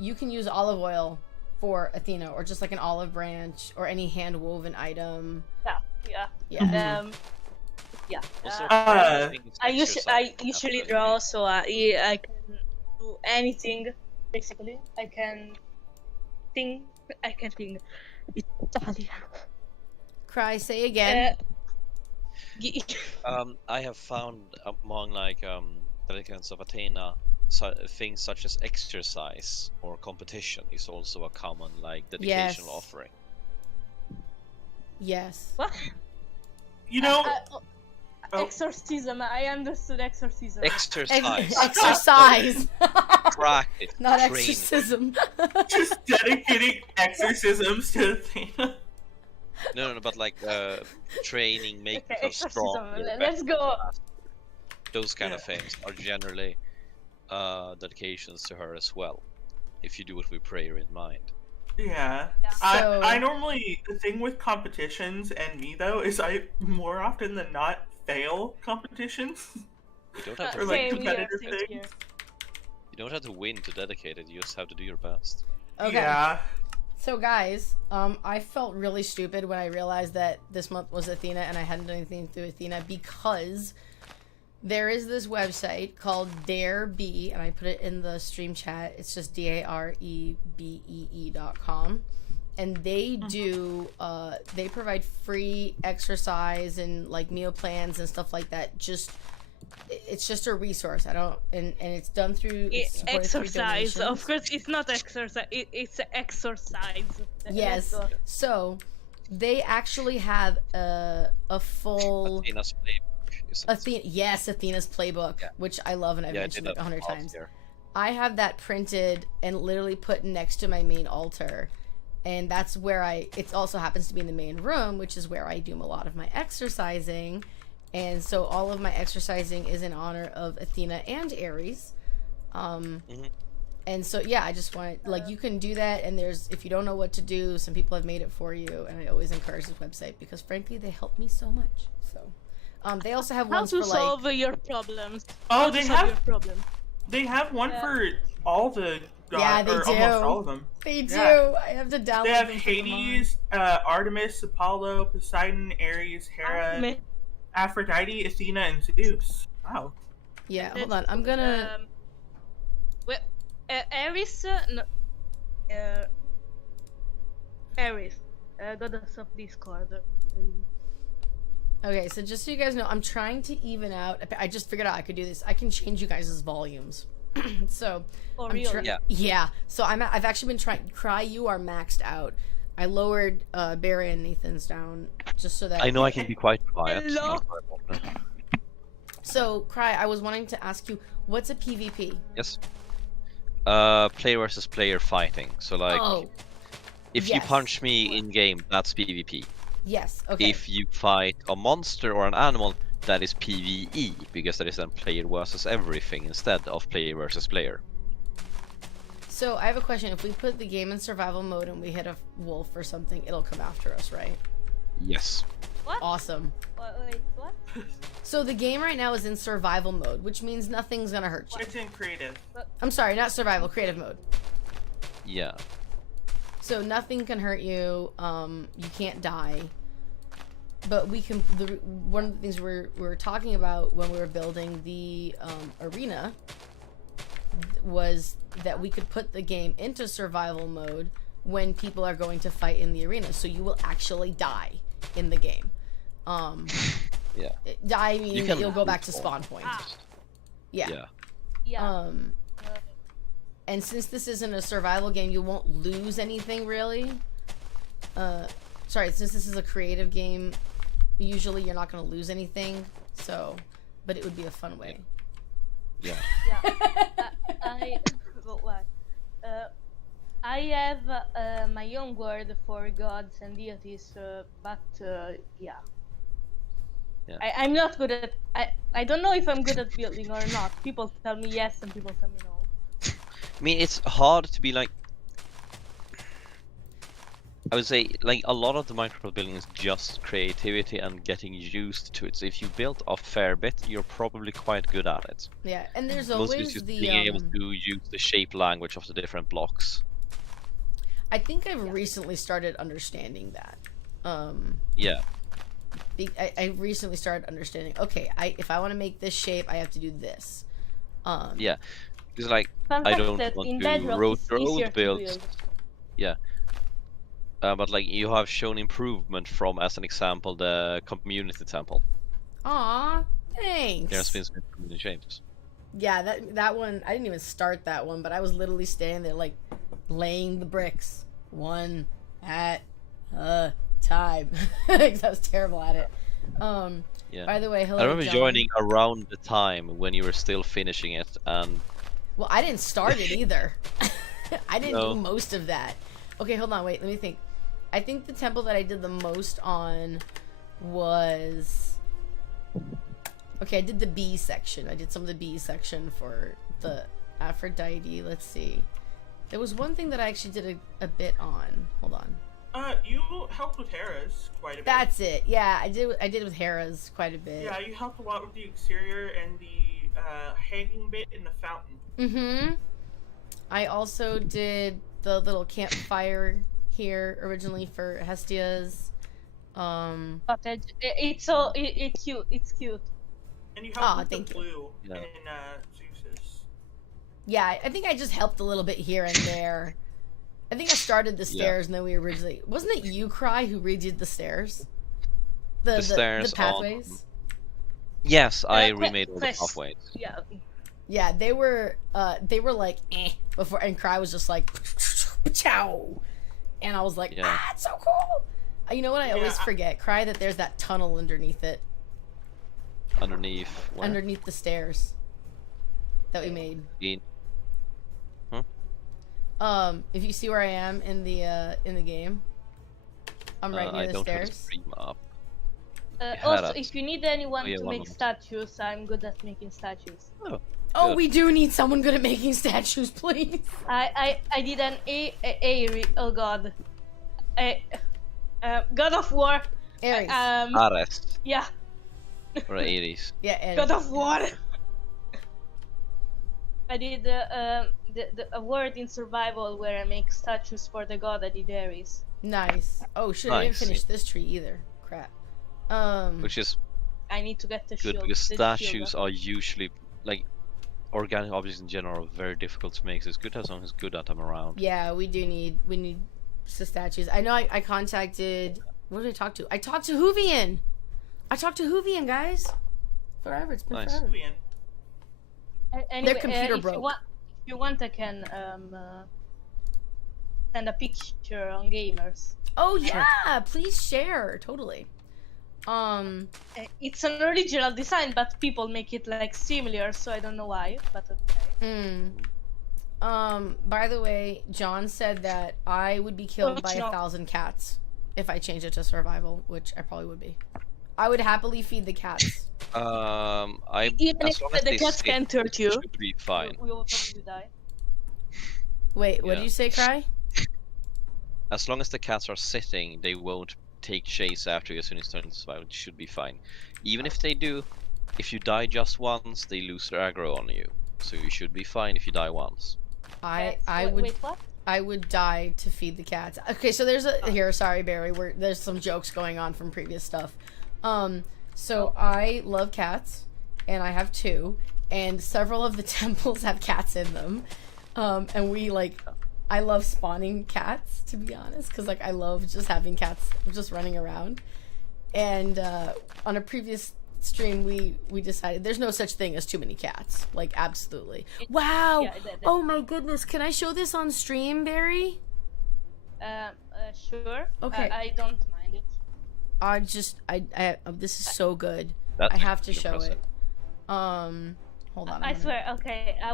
You can use olive oil for Athena, or just like an olive branch, or any hand woven item. Yeah. Yeah. Also, I usually draw, so I can do anything. Basically, I can think. Italian. Cry, say again. I have found among like delegates of Athena, things such as exercise or competition is also a common like dedicational offering. Yes. What? You know, exorcism. I understood exorcism. Exercise. Exercise. Practice. Not training. exorcism. just dedicating exorcisms to Athena. No, but like training, making Okay, yourself strong. exorcism. Let's go. Those kind of things are generally dedications to her as well, if you do it with prayer in mind. Yeah. So- I normally, the thing with competitions and me though is I more often than not fail competitions. You don't have to Or, like, Same here, competitive same things. here. You don't have to win to dedicate it. You just have to do your best. Okay. Yeah. So guys, I felt really stupid when I realized that this month was Athena and I hadn't done anything through Athena, because there is this website called DareBee, and I put it in the stream chat. It's just DareBee.com. And they do, they provide free exercise and like meal plans and stuff like that. It's just a resource. And it's done through it's supported through Exercise. donations. Of course, it's not exercise. It's exercise. Yes. Let's go. So they actually have a full Athena's playbook. Athena's playbook, Yeah. which I love and I've Yeah, I mentioned did it that 100 last times. year. I have that printed and literally put next to my main altar, and that's where it also happens to be in the main room, which is where I do a lot of my exercising. And so all of my exercising is in honor of Athena and Ares. And so yeah, I just want like, you can do that, and if you don't know what to do, some people have made it for you, and I always encourage this website because frankly they help me so much. So they also have How ones to for like solve your problems? Oh, How to they solve have your problem. they have one for all the Yeah, they or do. almost all of them. they do. Yeah. I have to download They have them for them on. Hades, Artemis, Apollo, Poseidon, Ares, Hera, Aphrodite, Athena, and Zeus. Wow. Yeah, hold on. I'm gonna. Well, Ares, Ares, goddess of discord. Okay, so just so you guys know, I'm trying to even out. I just figured out I could do this. I can change you guys' volumes. So. Oh, I'm really? Yeah. Yeah. So I've actually been trying. Cry, you are maxed out. I lowered Barry and Nathan's down just so that. I know I can be quite quiet. Hello? So Cry, I was wanting to ask you, what's a PvP? Yes. Player versus player fighting. So like, Oh, if you yes. punch me in game, that's PvP. yes. Okay. If you fight a monster or an animal, that is PvE, because that is then player versus everything instead of player versus player. So I have a question. If we put the game in survival mode and we hit a wolf or something, it'll come after us, right? Yes. What? Awesome. Wait, what? So the game right now is in survival mode, which means nothing's gonna hurt you. It's in creative. I'm sorry, not survival, creative mode. Yeah. So nothing can hurt you. You can't die. But we can. One of the things we were talking about when we were building the arena was that we could put the game into survival mode when people are going to fight in the arena, so you will actually die in the game. Yeah. Die meaning that you'll go back to respawn. spawn point. Yeah. Yeah. Yeah. And since this isn't a survival game, you won't lose anything really. Sorry, since this is a creative game, usually you're not going to lose anything. So, but it would be a fun way. Yeah. I have my own word for gods and deities, but yeah. Yeah. I'm not good at. I don't know if I'm good at building or not. People tell me yes, and people tell me no. I mean, it's hard to be like. I would say, like, a lot of the Minecraft building is just creativity and getting used to it. So if you built a fair bit, you're probably quite good at it. Yeah, and there's Mostly always just the being able to use the shape language of the different blocks. I think I've recently started understanding that. Yeah. I recently started understanding. Okay, if I want to make this shape, I have to do this. Yeah, because like Fun I fact don't that want in to Bedrock road it's easier to builds. build. Yeah. But like you have shown improvement from, as an example, the community temple. Aw, thanks. There's been some community changes. Yeah, that one, I didn't even start that one, but I was literally standing there like laying the bricks one at a time because I was terrible at it. Yeah. By the way, hello, I remember John. joining around the time when you were still finishing it, and Well, I didn't start it either. I didn't No. do most of that. Okay, hold on, wait, let me think. I think the temple that I did the most on was... Okay, I did the bee section. I did some of the bee section for the Aphrodite. Let's see. There was one thing that I actually did a bit on. Hold on. You helped with Hera's quite a bit. That's it. Yeah, I did with Hera's quite a bit. Yeah, you helped a lot with the exterior and the hanging bit in the fountain. Mm-hmm. I also did the little campfire here originally for Hestia's. Cottage. It's cute. It's cute. And you helped with thank the you. blue Yeah. in Zeus's. Yeah, I think I just helped a little bit here and there. I think I started the stairs, and then we originally... Wasn't it you, Cry, who redid the stairs? The stairs the pathways? yes, I Chris- remade all the Chris. pathways. Yeah. Yeah, they were like, before, and Cry was just like, chow. And I was like, Yeah. it's so cool. You know what I always Yeah, forget? Cry that there's that tunnel underneath it. Underneath. Where? Underneath the stairs that we made. In- If you see where I am in the game, I'm right near I the don't have the stairs. stream up. Also, that. if you need anyone Oh, yeah, to one make moment. statues, I'm good at making statues. Oh, Good. we do need someone good at making statues, please. I did an oh god, God of War. Ares. Ares Yeah, or Ares. Yeah, Ares. God of War. I did a word in survival where I make statues for the god. I did Ares. Nice. Oh, shit, I didn't Nice. finish this tree either. Crap. Which is I need to get the good shield. because the statues shield. are usually like organic objects in general are very difficult to make. So it's good to have someone who's good at them around. Yeah, we need some statues. I know I contacted... What did I talk to? I talked to Hoovian! Guys! Forever, it's been Nice. forever. Anyway, Their computer if broke. If you want, I can send a picture on Gamers. Oh, yeah! Please share. Totally. It's an original design, but people make it like similar, so I don't know why. But okay. By the way, John said that I would be killed by no. 1,000 cats if I changed it to survival, which I probably would be. I would happily feed the cats. Even as if long as the they cats sit, can't hurt you, should be fine. we will probably die. Wait, what Yeah. did you say, Cry? As long as the cats are sitting, they won't take chase after you as soon as you turn into survival. It should be fine. Even if they do, if you die just once, they lose their aggro on you. So you should be fine if you die once. I Wait, would what? I would die to feed the cats. Okay, so there's a here. Sorry, Barry. There's some jokes going on from previous stuff. So I love cats, and I have 2, and several of the temples have cats in them. And I love spawning cats, to be honest, because I love just having cats just running around. And on a previous stream, we decided there's no such thing as too many cats. Absolutely. Wow. Yeah, Oh my goodness. Can I show this on stream, Barry? Sure. Okay. I don't mind it. This is so good. That's I have to show impressive. it. Hold on. I swear. Okay. I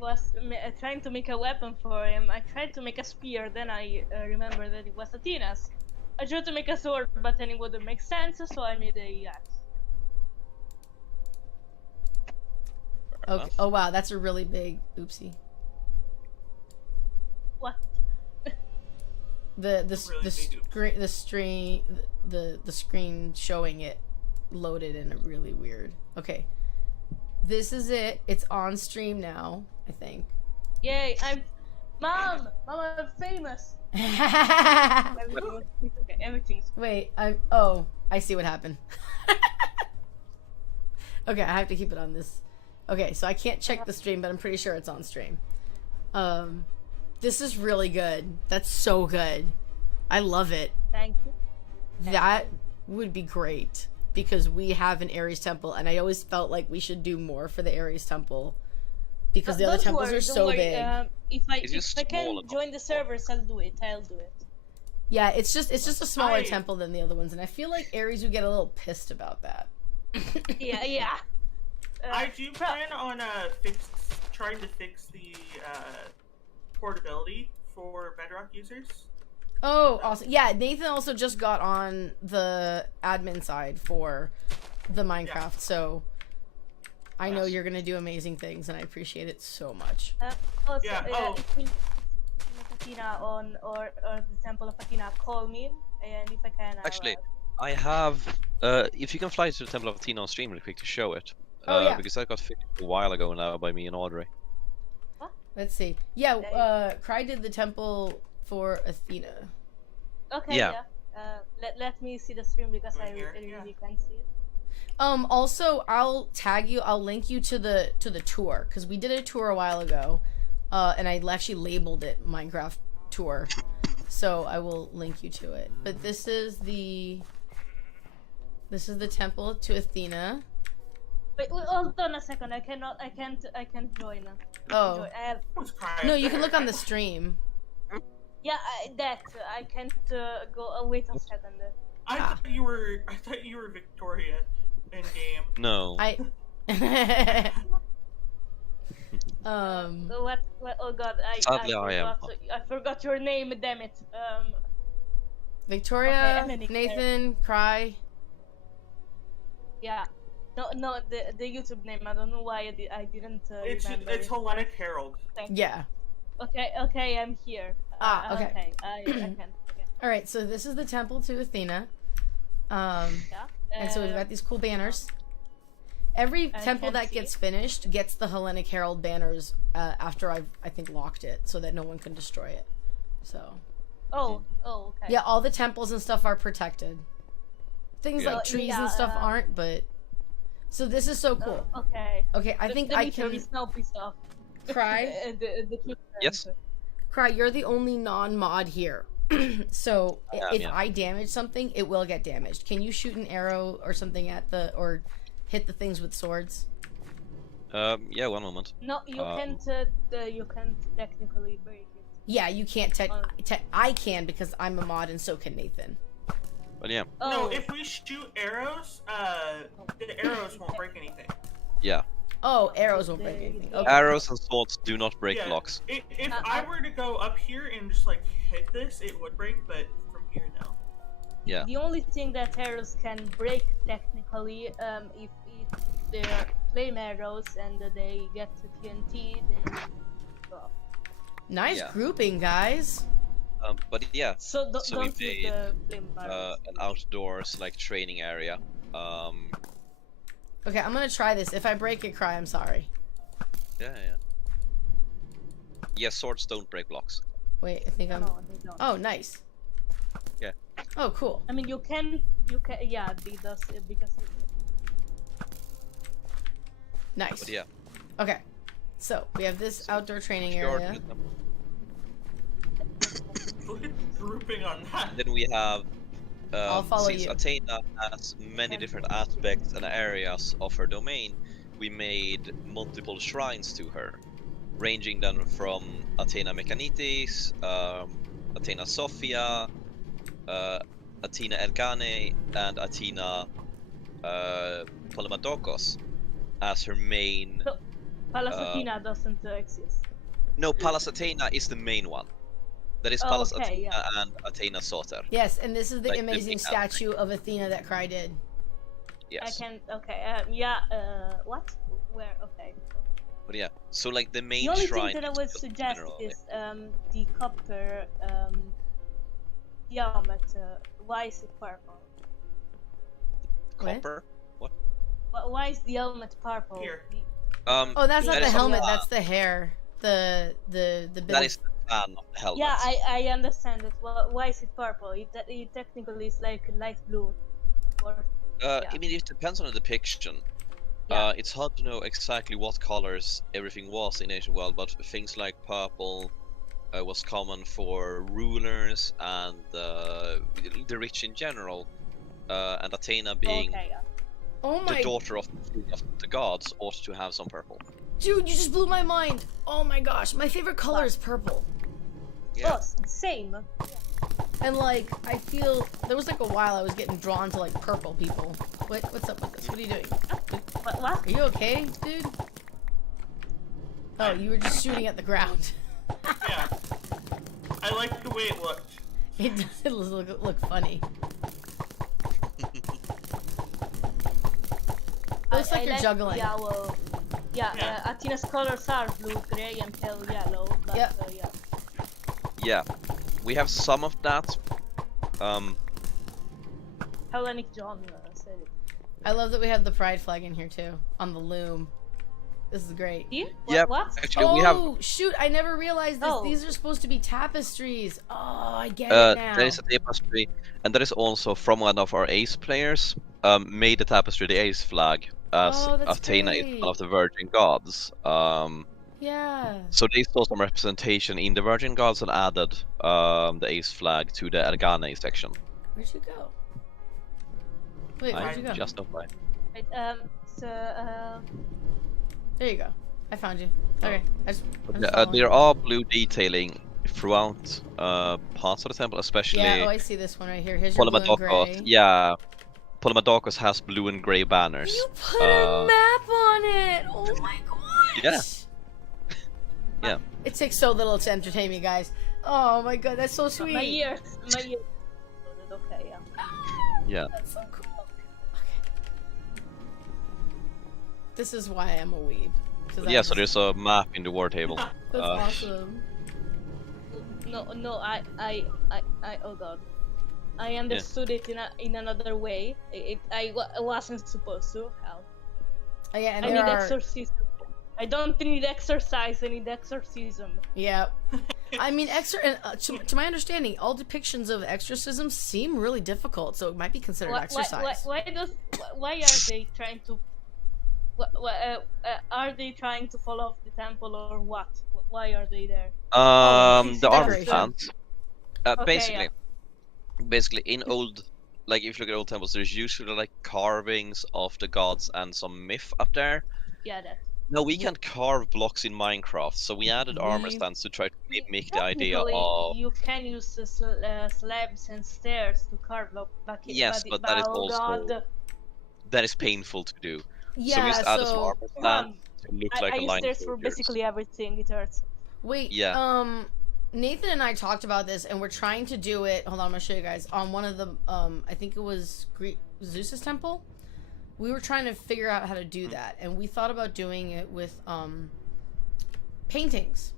was trying to make a weapon for him. I tried to make a spear. Then I remembered that it was Athena's. I tried to make a sword, but then it wouldn't make sense, so I made a axe. Okay. Oh wow, that's a really big oopsie. What? The Really big screen the screen showing it loaded in a really weird. Okay. This is it. It's on stream now, I think. Yay! Mom, I'm famous. Everything's Wait, I see what happened. Okay, I have to keep it on this. Okay, so I can't check the stream, but I'm pretty sure it's on stream. This is really good. That's so good. I love it. Thank you. That would be great because we have an Ares temple, and I always felt like we should do more for the Ares temple because the other temples are so big. If I can join the servers, I'll do it. Yeah, it's just a smaller temple than the other ones, and I feel like Ares would get a little pissed about that. Yeah. I do plan on trying to fix the portability for Bedrock users. Oh, awesome. Yeah, Nathan also just got on the admin side for the Minecraft, so I know you're going to do amazing things, and I appreciate it so much. Also, if you Athena on or the Temple of Athena, call me, and if I can... Actually, I have... if you can fly to the Temple of Athena on stream really quick to show it. Because that got fixed a while ago now by me and Audrey. What? Let's see. Yeah, Cry did the temple for Athena. Okay, yeah. Let me see the stream because I really can't see it. Also, I'll tag you. I'll link you to the tour because we did a tour a while ago, and I actually labeled it Minecraft tour. So I will link you to it. But this is the temple to Athena. Wait, hold on a second. I can't join. Oh. No, you can look on the stream. Yeah, I can't go. Wait a second. I thought you were Victoria in game. No. What? Oh God! Sadly, I am. I forgot your name. Damn it. Victoria, okay, Nathan, Cry. Yeah. No, the YouTube name. I don't know why I didn't remember. It's Hellenic Herald. Yeah. Okay, I'm here. Okay. Okay, I can. Okay. All right, so this is the temple to Athena. And so we've got these cool banners. Every temple that gets finished gets the Hellenic Herald banners after I think locked it so that no one can destroy it. So. Oh, okay. Yeah, all the temples and stuff are protected. Things like trees and stuff aren't, but. So this is so cool. Okay. Okay, I think I can. Is now pissed off. Cry. Yes. Cry, you're the only non-mod here. So if I damage something, it will get damaged. Can you shoot an arrow or something at or hit the things with swords? Yeah, one moment. No, you can't. You can't technically break it. Yeah, you can't. I can because I'm a mod, and so can Nathan. But yeah. No, if we shoot arrows, the arrows won't break anything. Yeah. Oh, arrows won't break anything. Okay. Arrows and swords do not break blocks. If I were to go up here and just like hit this, it would break, but from here, no. Yeah. The only thing that arrows can break technically, if they're flame arrows and they get to TNT, then well. Nice grouping, guys. But yeah. So we don't made the flame arrows. an outdoors like training area. Okay, I'm gonna try this. If I break it, Cry, I'm sorry. Yeah. Yeah, swords don't break blocks. Wait, I think I'm. No, they don't. Oh, nice. Yeah. Oh, cool. I mean, you can. Yeah, it does because. Nice. But yeah. Okay, so we have this outdoor training area. Look at grouping on that. Then we have. I'll follow since you. Athena has many different aspects and areas of her domain, we made multiple shrines to her, ranging then from Athena Mechanitis, Athena Sophia, Athena Ergane, and Athena Polemadokos as her main. So, Pallas Athena doesn't exist. No, Pallas Athena is the main one. That is Pallas Athena and Athena Soter. Yes, and this is the Like amazing statue of Athena that Cry did. Yes. I can. Okay. What? Where? Okay. But yeah, so like the main The only shrine thing that I is would just suggest generally- is the copper helmet. Why is it purple? copper. Why is the helmet purple? Here. Oh, that's not That the is helmet. a- That's the hair. The bit. That of- is the fan of the helmet. Yeah, I understand it. Why is it purple? It technically is like light blue. Or I yeah. mean, it depends on the depiction. Yeah. It's hard to know exactly what colors everything was in ancient world, but things like purple was common for rulers and the rich in general. And Athena being Okay, yeah. Oh the my daughter of the gods ought to have some purple. dude, you just blew my mind. Oh my gosh, my favorite color is purple. Yeah. Oh, same. And like, I feel there was like a while I was getting drawn to like purple people. What's up with this? What are you doing? What? Are you okay, dude? Oh, you were just shooting at the ground. Yeah. I like the way it looked. It does look funny. Looks like you're juggling. Yellow. Yeah, Yeah. Athena's colors are blue, gray, and pale yellow. But, Yep. yeah. Yeah, we have some of that. Hellenic John said it. I love that we have the pride flag in here too, on the loom. This is great. See? Yep. What? Actually, Oh we have shoot! I never realized this. Oh. These are supposed to be tapestries. Oh, I get it now. there is a tapestry, and that is also from one of our ace players. Made the tapestry the ace flag, as Oh, that's Athena is great. one of the virgin gods. Yeah. So they saw some representation in the virgin gods and added the ace flag to the Ergane section. Where'd you go? Wait, where'd you go? Just up by. Wait, so, There you go. I found you. Okay. I'm just Yeah, following. there are blue detailing throughout parts of the temple, especially Yeah. Oh, I see this one right here. Here's your blue and Polymadokos. gray. Yeah, Polymadokos has blue and gray banners. You put a map on it. Oh my gosh. Yeah. Yeah. It takes so little to entertain me, guys. Oh my god, that's so sweet. my ears. Okay, yeah. Yeah. That's so cool. Okay. This is why I'm a weeb. 'Cause I Yeah, so just- there's a map in the war table. That's awesome. No, I, oh god. I understood it in another way. I wasn't supposed to. Help. Oh, yeah, and I there need are. exorcism. I don't need exercise, I need exorcism. Yeah. I mean, to my understanding, all depictions of exorcisms seem really difficult, so it might be considered exercise. Why are they trying to... are they trying to fall off the temple or what? Why are they there? it's The armor decoration. stands. Okay, Basically, in old, like if you look at old temples, there's usually like carvings of the gods and some myth up there. Yeah, that. No, we can't carve blocks in Minecraft, so we added armor We- stands to try to mimic the idea Technically, of. you can use the slabs and stairs to carve up back. Yes, but that is oh also God. That is painful to do. So we Yeah, just added some so armor Come on. stand to look I like a use line. stairs for basically everything. It hurts. wait. Yeah. Nathan and I talked about this, and we're trying to do it. Hold on, I'm gonna show you guys on one of the. I think it was Zeus's temple. We were trying to figure out how to do that, and we thought about doing it with paintings.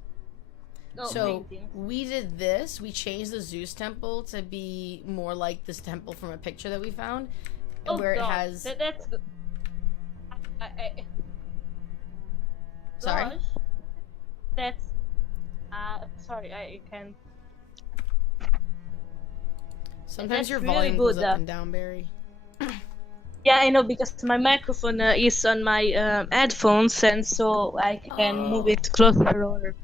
No, So painting. we did this. We changed the Zeus temple to be more like this temple from a picture that we found, Oh, where God. it has. That's good. Sorry? Gosh. That's. Sorry, I can't. Sometimes that's your really volume goes good, up and down, Barry. Yeah, I know because my microphone is on my headphones, and so I can move it closer. Or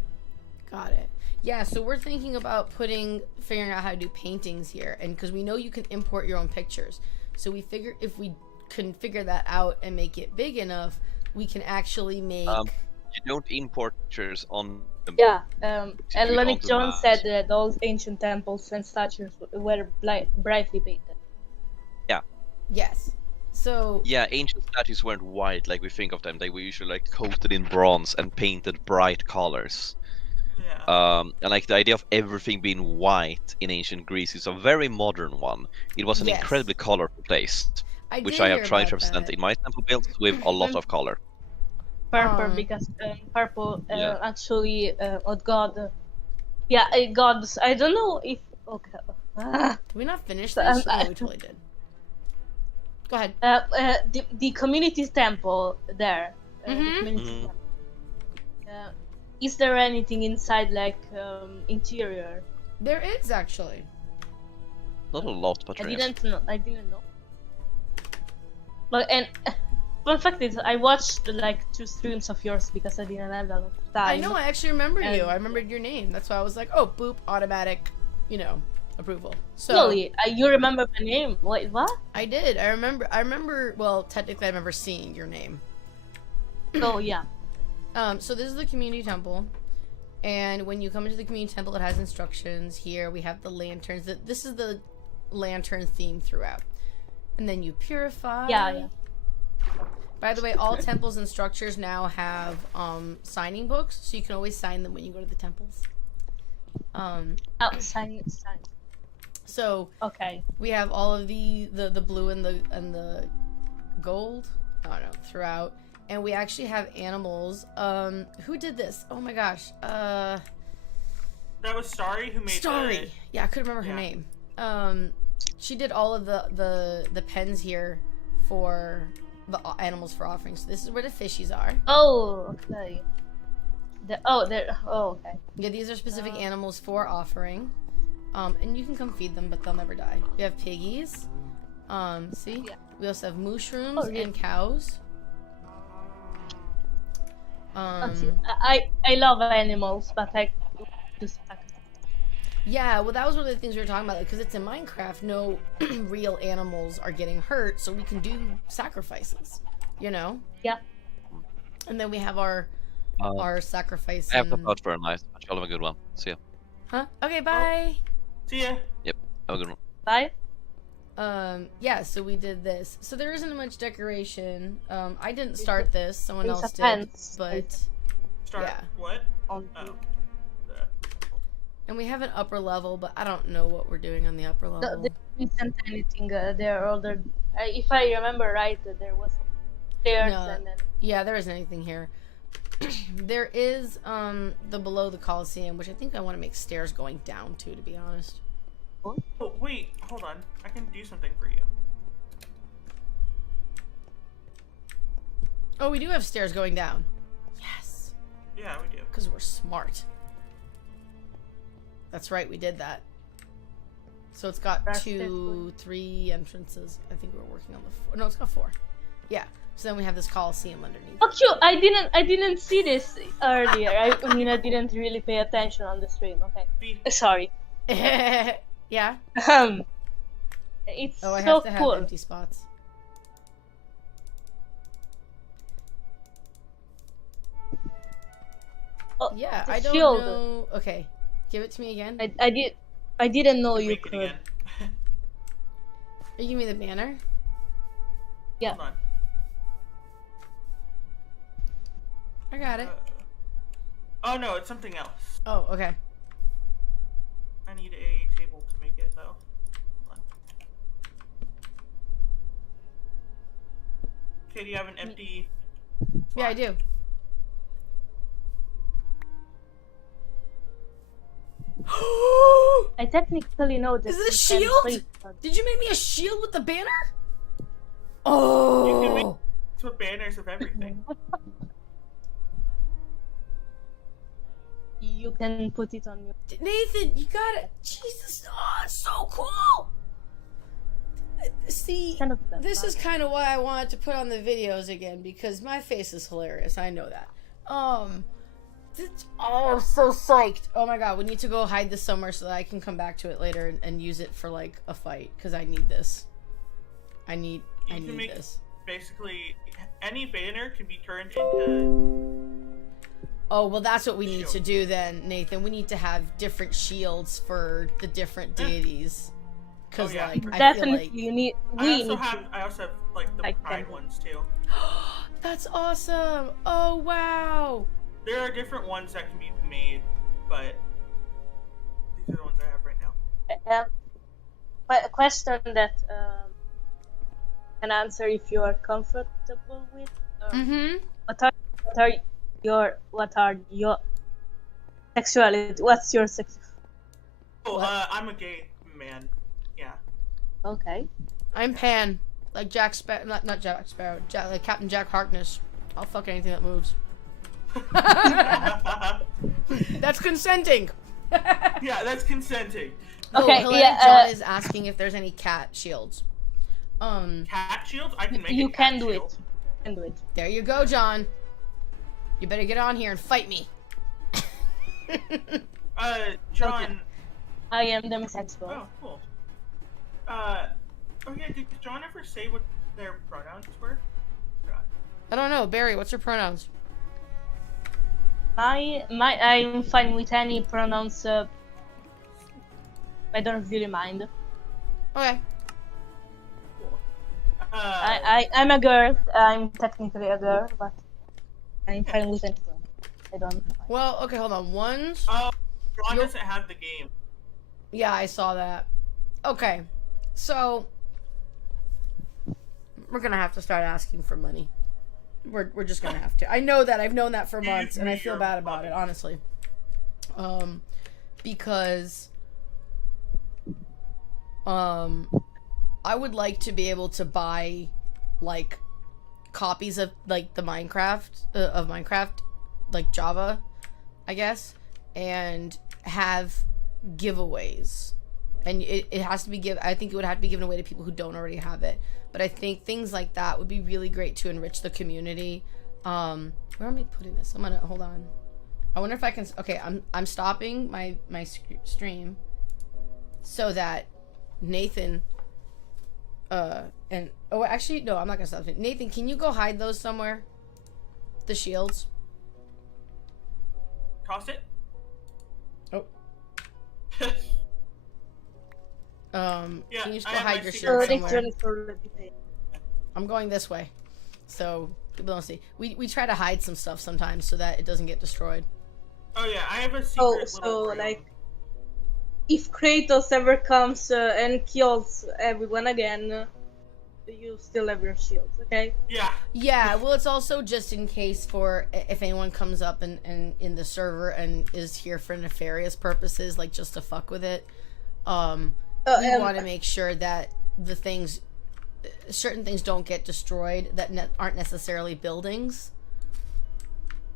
Got it. Yeah, so we're thinking about figuring out how to do paintings here, and because we know you can import your own pictures, so we figure if we can figure that out and make it big enough, we can actually make. You don't import pictures on. yeah, click Hellenic onto John maps. said that all ancient temples and statues were brightly painted. Yes. So. Yeah, ancient statues weren't white like we think of them. They were usually like coated in bronze and painted bright colors. Yeah. And like the idea of everything being white in ancient Greece is a very modern one. It was an Yes. incredibly colorful place, which did I have hear tried to about represent that. in my temple builds with a lot of color. purple because purple Yeah. actually oh god. Yeah, gods. I don't know if okay. Did we not finish So, this? No, we totally did. Go ahead. The community temple there. The Mhm. community Mhm. temple. Is there anything inside, like interior? There is actually. Not a lot, but I there is. didn't know. I didn't know. But and fun fact is, I watched like 2 streams of yours because I didn't have a lot of time. I know. I actually remember you. And- I remembered your name. That's why I was like, oh, boop, automatic, approval. So Really, you remember my name? Wait, what? I did. I remember. Well, technically, I remember seeing your name. Oh yeah. So this is the community temple, and when you come into the community temple, it has instructions. Here we have the lanterns. This is the lantern theme throughout, and then you purify. Yeah. By the way, all temples and structures now have signing books, so you can always sign them when you go to the temples. Oh, sign. So Okay. we have all of the blue and the gold. I don't know, throughout. And we actually have animals. Who did this? Oh my gosh. That was Starry who made Starry. Yeah, I couldn't remember her Yeah. name. She did all of the pens here for the animals for offerings. So this is where the fishies are. Oh, okay. Okay. Yeah, these are specific animals for offering. And you can come feed them, but they'll never die. We have piggies. See? Yeah. We also have mushrooms Oh, yeah. and cows. I love animals, but I just Yeah, well, that was one of the things we were talking about, because it's in Minecraft, no real animals are getting hurt, so we can do sacrifices, Yeah. And then we have our sacrifice. I have to and- vote for a night. Y'all have a good one. See ya. Huh? Okay, bye. See ya. Have a good one. Bye. Yeah, so we did this. So there isn't much decoration. I didn't start this, someone It's else a did, fence. but Start Yeah. what? On Oh. and we have an upper level, but I don't know what we're doing on the upper level. there isn't anything there other. If I remember right, there was stairs No. and then. Yeah, there isn't anything here. There is the below the Coliseum, which I think I want to make stairs going down to be honest. Oh, wait, hold on. I can do something for you. Oh, we do have stairs going down. Yes, Yeah, we do. because we're smart. That's right, we did that. So it's got That's 3 entrances. I think we're working on the 4. No, it's got 4. Yeah. So then we have this Coliseum underneath. Oh, cute! I didn't see this earlier. I mean, I didn't really pay attention on the stream. Okay. Sorry. Yeah. It's Oh, I so have to have cool. empty spots. Oh, Yeah, the I don't shield. know. Okay, give it to me again. I didn't know you Make it could. again. You give me the banner. Yeah. Hold on. I got it. Oh no, it's something else. Oh, okay. I need a table to make it though. Hold on. Okay, do you have an empty? Yeah, I do. I technically know this. Is it a you can shield? place, but- Did you make me a shield with the banner? You can Oh. It's with banners of everything. You can put it on your. Nathan, you got it. Jesus, oh, it's so cool. See, Kind of this is kind of why I wanted to put on the videos again, because my face is hilarious. I know that. Oh, I'm so psyched. Oh my god, we need to go hide this somewhere so that I can come back to it later and use it for like a fight, because I need this. I need can make- this. Basically, any banner can be turned into. Oh, well, that's what we need to Shield. do then, Nathan. We need to have different shields for the different deities. Because, Oh, yeah. like, I Definitely, feel like... you need. I We also need have like the Like pride them. ones too. That's awesome! Oh, wow! There are different ones that can be made, but these are the ones I have right now. But a question that can answer if you are comfortable with. Mm-hmm. What are your sexuality? What's your sex? Oh, I'm a gay man. Yeah. Okay. I'm Pan, like Jack Sparrow, not Jack Sparrow, like Captain Jack Harkness. I'll fuck anything that moves. That's consenting. Yeah, that's consenting. Okay, Hillary yeah, John is asking if there's any cat shields. Cat shields? I can make You a cat can do shield. it. You can do it. There you go, John. You better get on here and fight me. John. Okay. I am the bisexual. Oh, cool. Oh yeah, did John ever say what their pronouns were? I don't know, Barry. What's your pronouns? I'm fine with any pronouns. I don't really mind. Okay. Cool. I'm a girl. I'm technically a girl, but I'm fine with any pronoun. I don't mind. Well, okay, hold on. One's. John You're- doesn't have the game. Yeah, I saw that. Okay, so we're gonna have to start asking for money. We're just gonna have to. I know that. I've known that for months, and I feel bad about it, honestly. Because I would like to be able to buy like copies of like the Minecraft, like Java, I guess, and have giveaways. And it has to be I think it would have to be given away to people who don't already have it. But I think things like that would be really great to enrich the community. Where am I putting this? I'm gonna hold on. I wonder if I can. Okay, I'm stopping my stream so that Nathan. And oh, actually no, I'm not gonna stop it. Nathan, can you go hide those somewhere? The shields. Toss it. Oh. Yeah, can you just I go have hide my your secret shield weapon. somewhere? I'm going this way, so people don't see. We try to hide some stuff sometimes so that it doesn't get destroyed. Oh yeah, I have a secret Oh, little so room. like, if Kratos ever comes and kills everyone again, you still have your shields, okay? Yeah. Yeah, well, it's also just in case for if anyone comes up and in the server and is here for nefarious purposes, like just to fuck with it. We want to make sure that the things, certain things don't get destroyed that aren't necessarily buildings.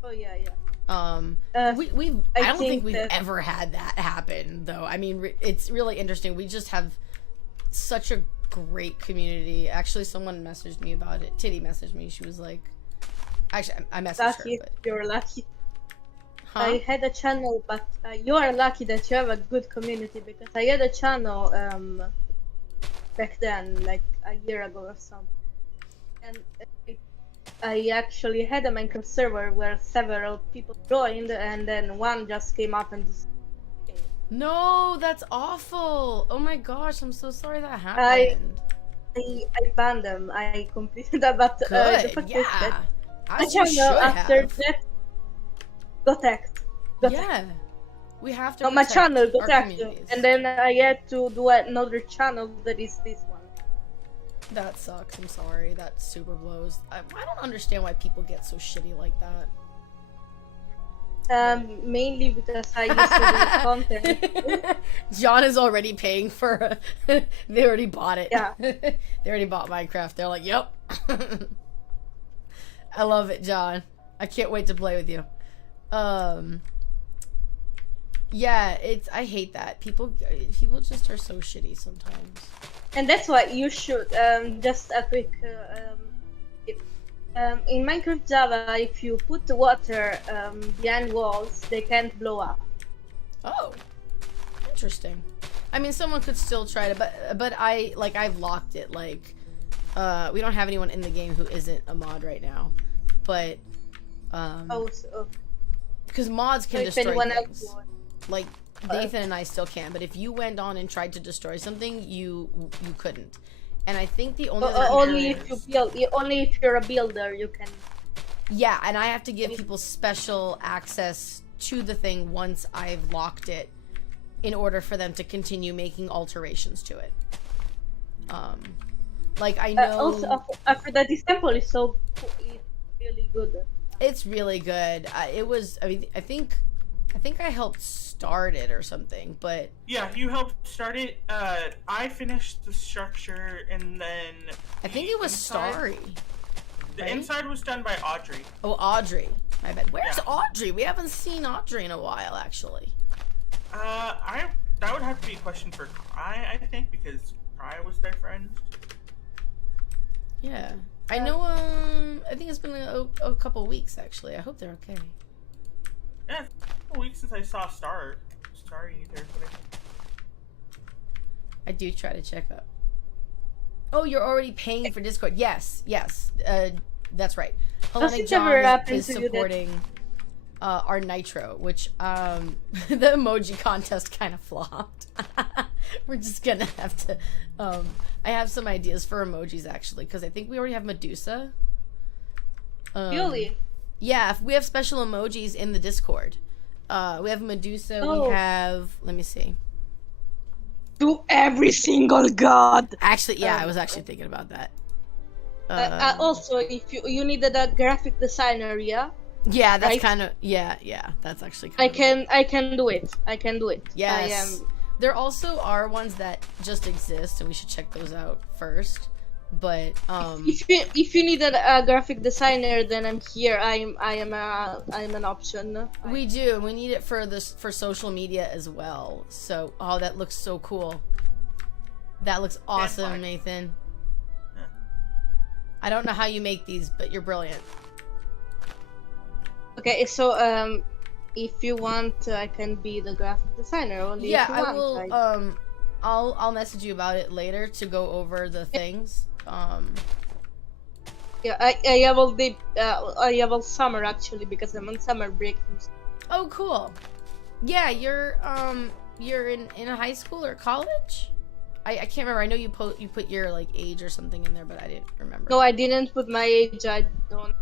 Oh yeah, yeah. I don't think we've ever had that happen, though. I mean, it's really interesting. We just have such a great community. Actually, someone messaged me about it. Titty messaged me. She was like, actually, I messaged Lucky, her. But... you're lucky. Huh? I had a channel, but you are lucky that you have a good community, because I had a channel back then, like a year ago or something, and I actually had a Minecraft server where several people joined, and then one just came up and No, that's awful. Oh my gosh, I'm so sorry that happened. I banned them. I completed that, but the Good, fact is yeah. that As my you should channel after have. that got hacked. Yeah. We have to My protect channel got our hacked, communities. and then I had to do another channel that is this one. That sucks. I'm sorry. That super blows. I don't understand why people get so shitty like that. Mainly because I used to do content. John is already paying for they already bought it. Yeah. They already bought Minecraft. They're like, yep. I love it, John. I can't wait to play with you. Yeah, I hate that. People just are so shitty sometimes. And that's why you should, just a quick tip. In Minecraft Java, if you put the water behind walls, they can't blow up. Oh, interesting. I mean, someone could still try to, but I've locked it. Like, we don't have anyone in the game who isn't a mod right now, but because mods can destroy things. Like Nathan and I still can, but if you went on and tried to destroy something, you couldn't. And I think the only only if you build, only if you're a builder, you can. Yeah, and I have to give people special access to the thing once I've locked it, in order for them to continue making alterations to it. Like I know. Also, after that, this temple is so really good. It's really good. It was. I mean, I think I helped start it or something. But yeah, you helped start it. I finished the structure, and then I think it was Starry. The right? inside was done by Audrey. Oh, Audrey. My bad. Where's Audrey? We haven't seen Audrey in a while, actually. That would have to be a question for Cry, I think, because Cry was their friend. Yeah. I know, I think it's been a couple weeks, actually. I hope they're okay. Yeah, it's a couple weeks since I saw Starry either. I do try to check up. Oh, you're already paying for Discord. Yes. That's right. Hellenic John is supporting our Nitro, which, the emoji contest kind of flopped. We're just gonna have to, I have some ideas for emojis, actually, because I think we already have Medusa. Really? Yeah, we have special emojis in the Discord. We have Medusa, we have, let me see. To every single god! Actually, yeah, I was actually thinking about that. Also, if you needed a graphic designer, yeah? Yeah, that's right? kind of, yeah, that's actually kind of... I can do it. Yes. There also are ones that just exist, and we should check those out first. But if you needed a graphic designer, then I'm here. I'm an option. We do. We need it for social media as well. So, oh, that looks so cool. That looks awesome, Nathan. Yeah. I don't know how you make these, but you're brilliant. Okay, so if you want, I can be the graphic designer. Only Yeah, if you I want, will. I'll message you about it later to go over the things. Yeah, I have all summer actually because I'm on summer break. Oh, cool. Yeah, you're in a high school or college? I can't remember. I know you put your like age or something in there, but I didn't remember. No, I didn't put my age. I don't.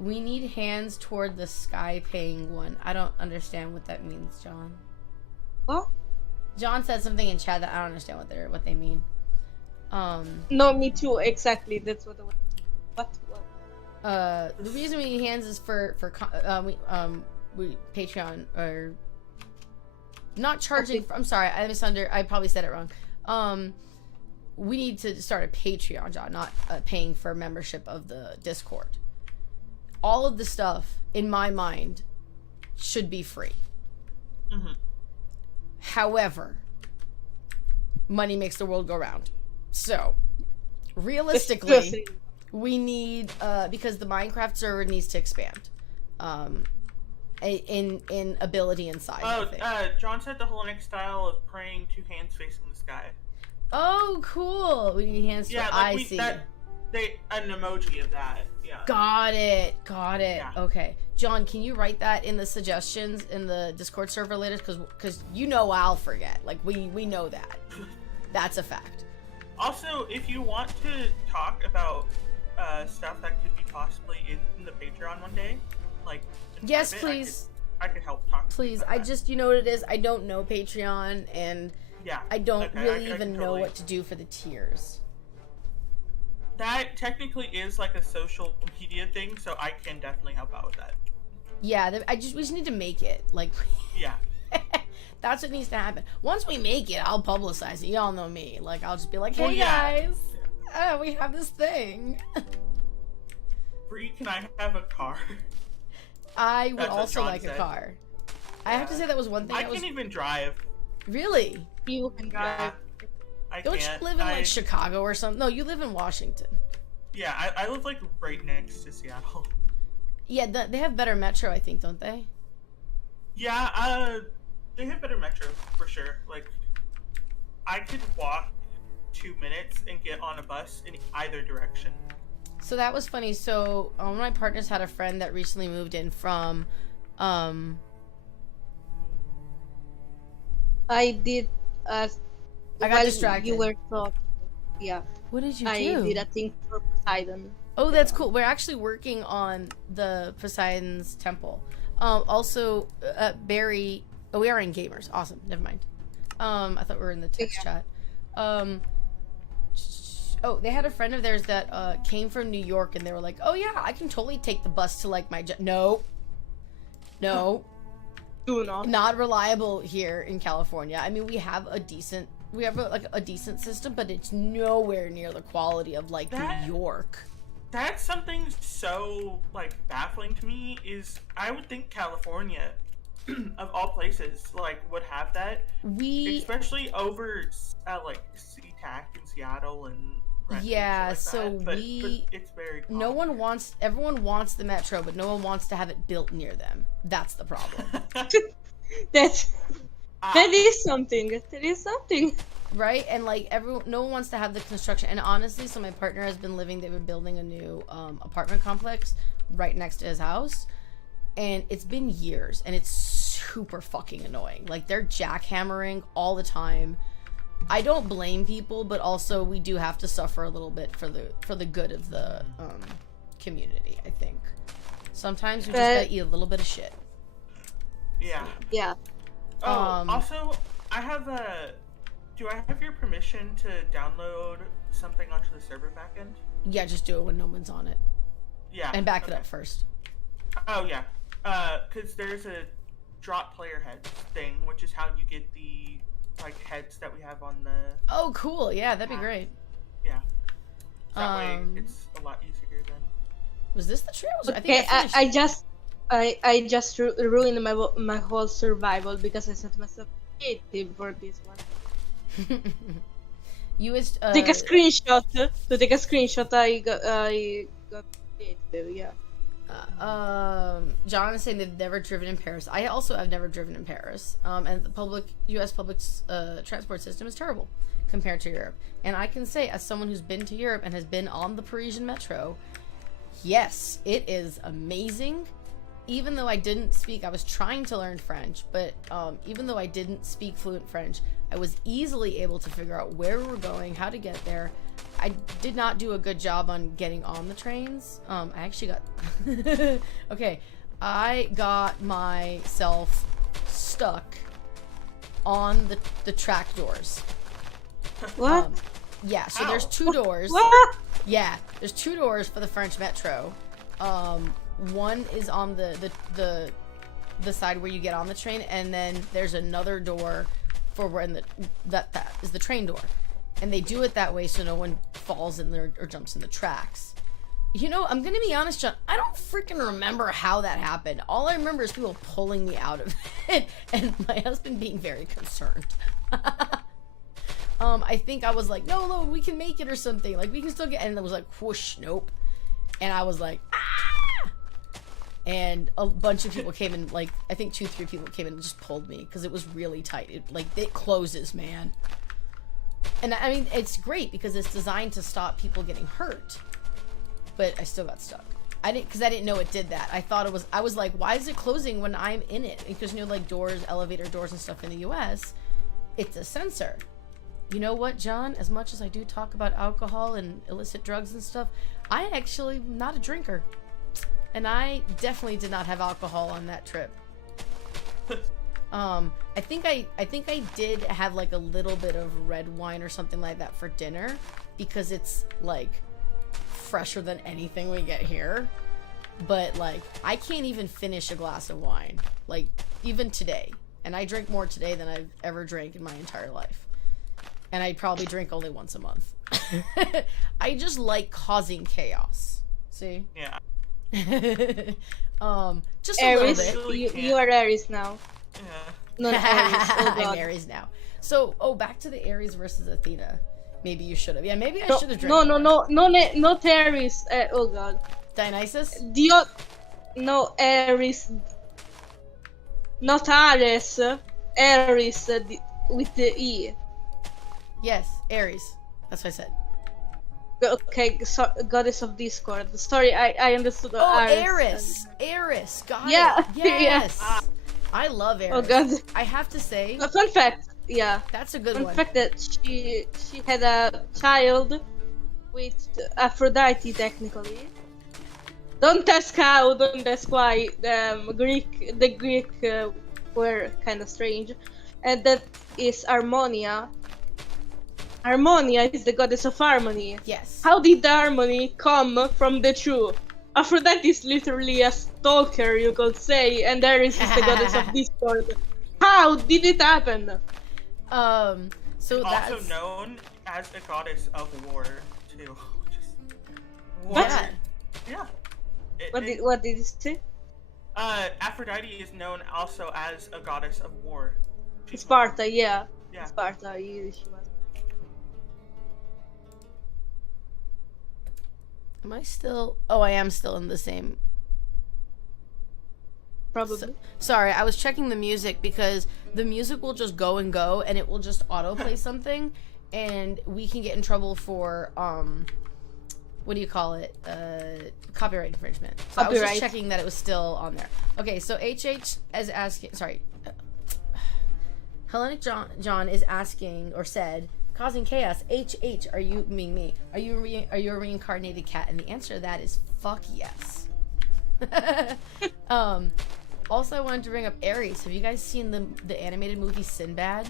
We need hands toward the sky paying one. I don't understand what that means, John. What? John said something in chat that I don't understand what they mean. No, me too. Exactly. That's what. The reason we need hands is for we Patreon or not charging. Okay. I'm sorry, I probably said it wrong. We need to start a Patreon, John, not paying for membership of the Discord. All of the stuff in my mind should be free. Mm-hmm. However, money makes the world go round. So, realistically, we need because the Minecraft server needs to expand, in ability and size. Oh, I think. John said the Hellenic style of praying, two hands facing the sky. Oh, cool! We need hands. Yeah, for like I see. An emoji of that. Yeah. Got it. Yeah. Okay, John, can you write that in the suggestions in the Discord server later? Because you know I'll forget. Like we know that. That's a fact. Also, if you want to talk about stuff that could be possibly in the Patreon one day, like yes, private, please. I could help talk. Please, I just, you know what it is? I don't know Patreon, and yeah, I don't okay, really I even can know totally... what to do for the tiers. That technically is like a social media thing, so I can definitely help out with that. Yeah, we just need to make it. Like, yeah. That's what needs to happen. Once we make it, I'll publicize it. Y'all know me. Like, I'll just be like, hey, well, yeah. guys, we have this thing. Bree, can I have a car? I would also like a car. I have to say that was one thing I can't even drive. Really? You can drive. Yeah, Don't you live in like Chicago or something? No, you live in Washington. Yeah, I live like right next to Seattle. Yeah, they have better metro, I think, don't they? Yeah, they have better metro for sure. Like, I could walk 2 minutes and get on a bus in either direction. So that was funny. So one of my partners had a friend that recently moved in from, I did. I got distracted. You were talking. Yeah. What did you do? I did a thing for Poseidon. Oh, that's cool. We're actually working on the Poseidon's temple. Also, Barry. Oh, we are in gamers. Awesome. Never mind. I thought we were in the text chat. Oh, they had a friend of theirs that came from New York, and they were like, "Oh yeah, I can totally take the bus to like my no, Do not. not reliable here in California. I mean, we have a decent system, but it's nowhere near the quality of like New York. That's something so like baffling to me. Is I would think California, of all places, like would have that. Especially over like SeaTac in Seattle and. Yeah, like so but it's very common. Everyone wants the metro, but no one wants to have it built near them. That's the problem. that is something. That is something. Right? And like no one wants to have the construction. And honestly, so my partner has been they've been building a new apartment complex right next to his house. And it's been years, and it's super fucking annoying. Like, they're jackhammering all the time. I don't blame people, but also we do have to suffer a little bit for the good of the community, I think. Sometimes we just gotta eat a little bit of shit. Yeah. Yeah. Oh, also, I have do I have your permission to download something onto the server backend? Yeah, just do it when no one's on it. Yeah. And back it up first. Oh, yeah. Because there's a drop player head thing, which is how you get the like heads that we have on the. Oh, cool! Yeah, that'd be great. Yeah. That way, it's a lot easier then. Was this the trio? Okay, I just ruined my whole survival because I set myself creative for this one. You was take a screenshot. To take a screenshot, I got creative. Yeah. John is saying they've never driven in Paris. I also have never driven in Paris. And the U.S. public transport system is terrible compared to Europe. And I can say, as someone who's been to Europe and has been on the Parisian metro, yes, it is amazing. Even though I didn't speak, I was trying to learn French, but even though I didn't speak fluent French, I was easily able to figure out where we were going, how to get there. I did not do a good job on getting on the trains. I actually got... Okay, I got myself stuck on the track doors. What? Yeah, so there's two doors. What? Yeah, there's two doors for the French metro. One is on the side where you get on the train, and then there's another door for when that is the train door. And they do it that way so no one falls in there or jumps in the tracks. You know, I'm gonna be honest, John, I don't freaking remember how that happened. All I remember is people pulling me out of it and my husband being very concerned. I think I was like, no, we can make it or something. Like, we can still get, and it was like, whoosh, nope. And I was like, ah! And a bunch of people came in, like, I think 2-3 people came in and just pulled me because it was really tight. It closes, man. And I mean, it's great because it's designed to stop people getting hurt. But I still got stuck. I didn't know it did that. I was like, why is it closing when I'm in it? Because, you know, like doors, elevator doors and stuff in the US, it's a sensor. You know what, John? As much as I do talk about alcohol and illicit drugs and stuff, I actually not a drinker. And I definitely did not have alcohol on that trip. I think I did have like a little bit of red wine or something like that for dinner because it's like fresher than anything we get here. But like I can't even finish a glass of wine, like even today. And I drink more today than I've ever drank in my entire life. And I probably drink only once a month. I just like causing chaos. See? Yeah. Just Aries, a little bit. you are Aries now. Yeah. Not Aries. Oh, God. I'm Aries now. So, back to the Aries versus Athena. Maybe you should have. Yeah, maybe I should have drank No, more. not Aries. Oh God. Dionysus? No, Aries. Not Ares. Aries with the E. Yes, Aries. That's what I said. Okay, so, Goddess of Discord. Sorry, I understood. Eris. Got yeah, it. Yes. Yeah. I love Eris. Oh God. I have to say. A fun fact. Yeah. That's a good fun one. fact that she had a child with Aphrodite technically. Don't ask how. Don't ask why. The Greek were kind of strange, and that is Harmonia. Harmonia is the goddess of harmony. Yes. How did the harmony come from the two? Aphrodite is literally a stalker, you could say, and Ares is the goddess of discord. How did it happen? So that's also known as the goddess of war too. What? Yeah. What did it say? Aphrodite is known also as a goddess of war. Sparta, yeah. Yeah. Sparta, she was. Am I still? Oh, I am still in the same. Probably. Sorry, I was checking the music because the music will just go and go, and it will just autoplay something, and we can get in trouble for what do you call it? Copyright infringement. So I was just checking that it was still on there. Okay, so HH is asking. Sorry, Hellenic John is asking or said, causing chaos. HH, are you me? Are you a reincarnated cat? And the answer to that is fuck yes. Also, I wanted to bring up Ares. Have you guys seen the animated movie Sinbad?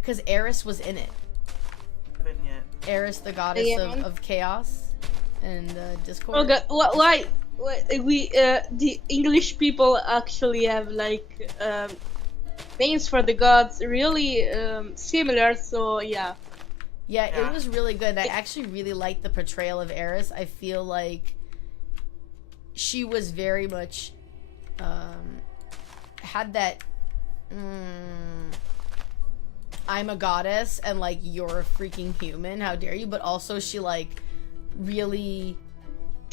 Because Eris was in it. I haven't yet. Eris, the goddess of chaos and discord. Oh god, why we the English people actually have like names for the gods really similar, so yeah. Yeah, it was really good. I actually really liked the portrayal of Eris. I feel like she was very much had that I'm a goddess and like you're a freaking human, how dare you, but also she like really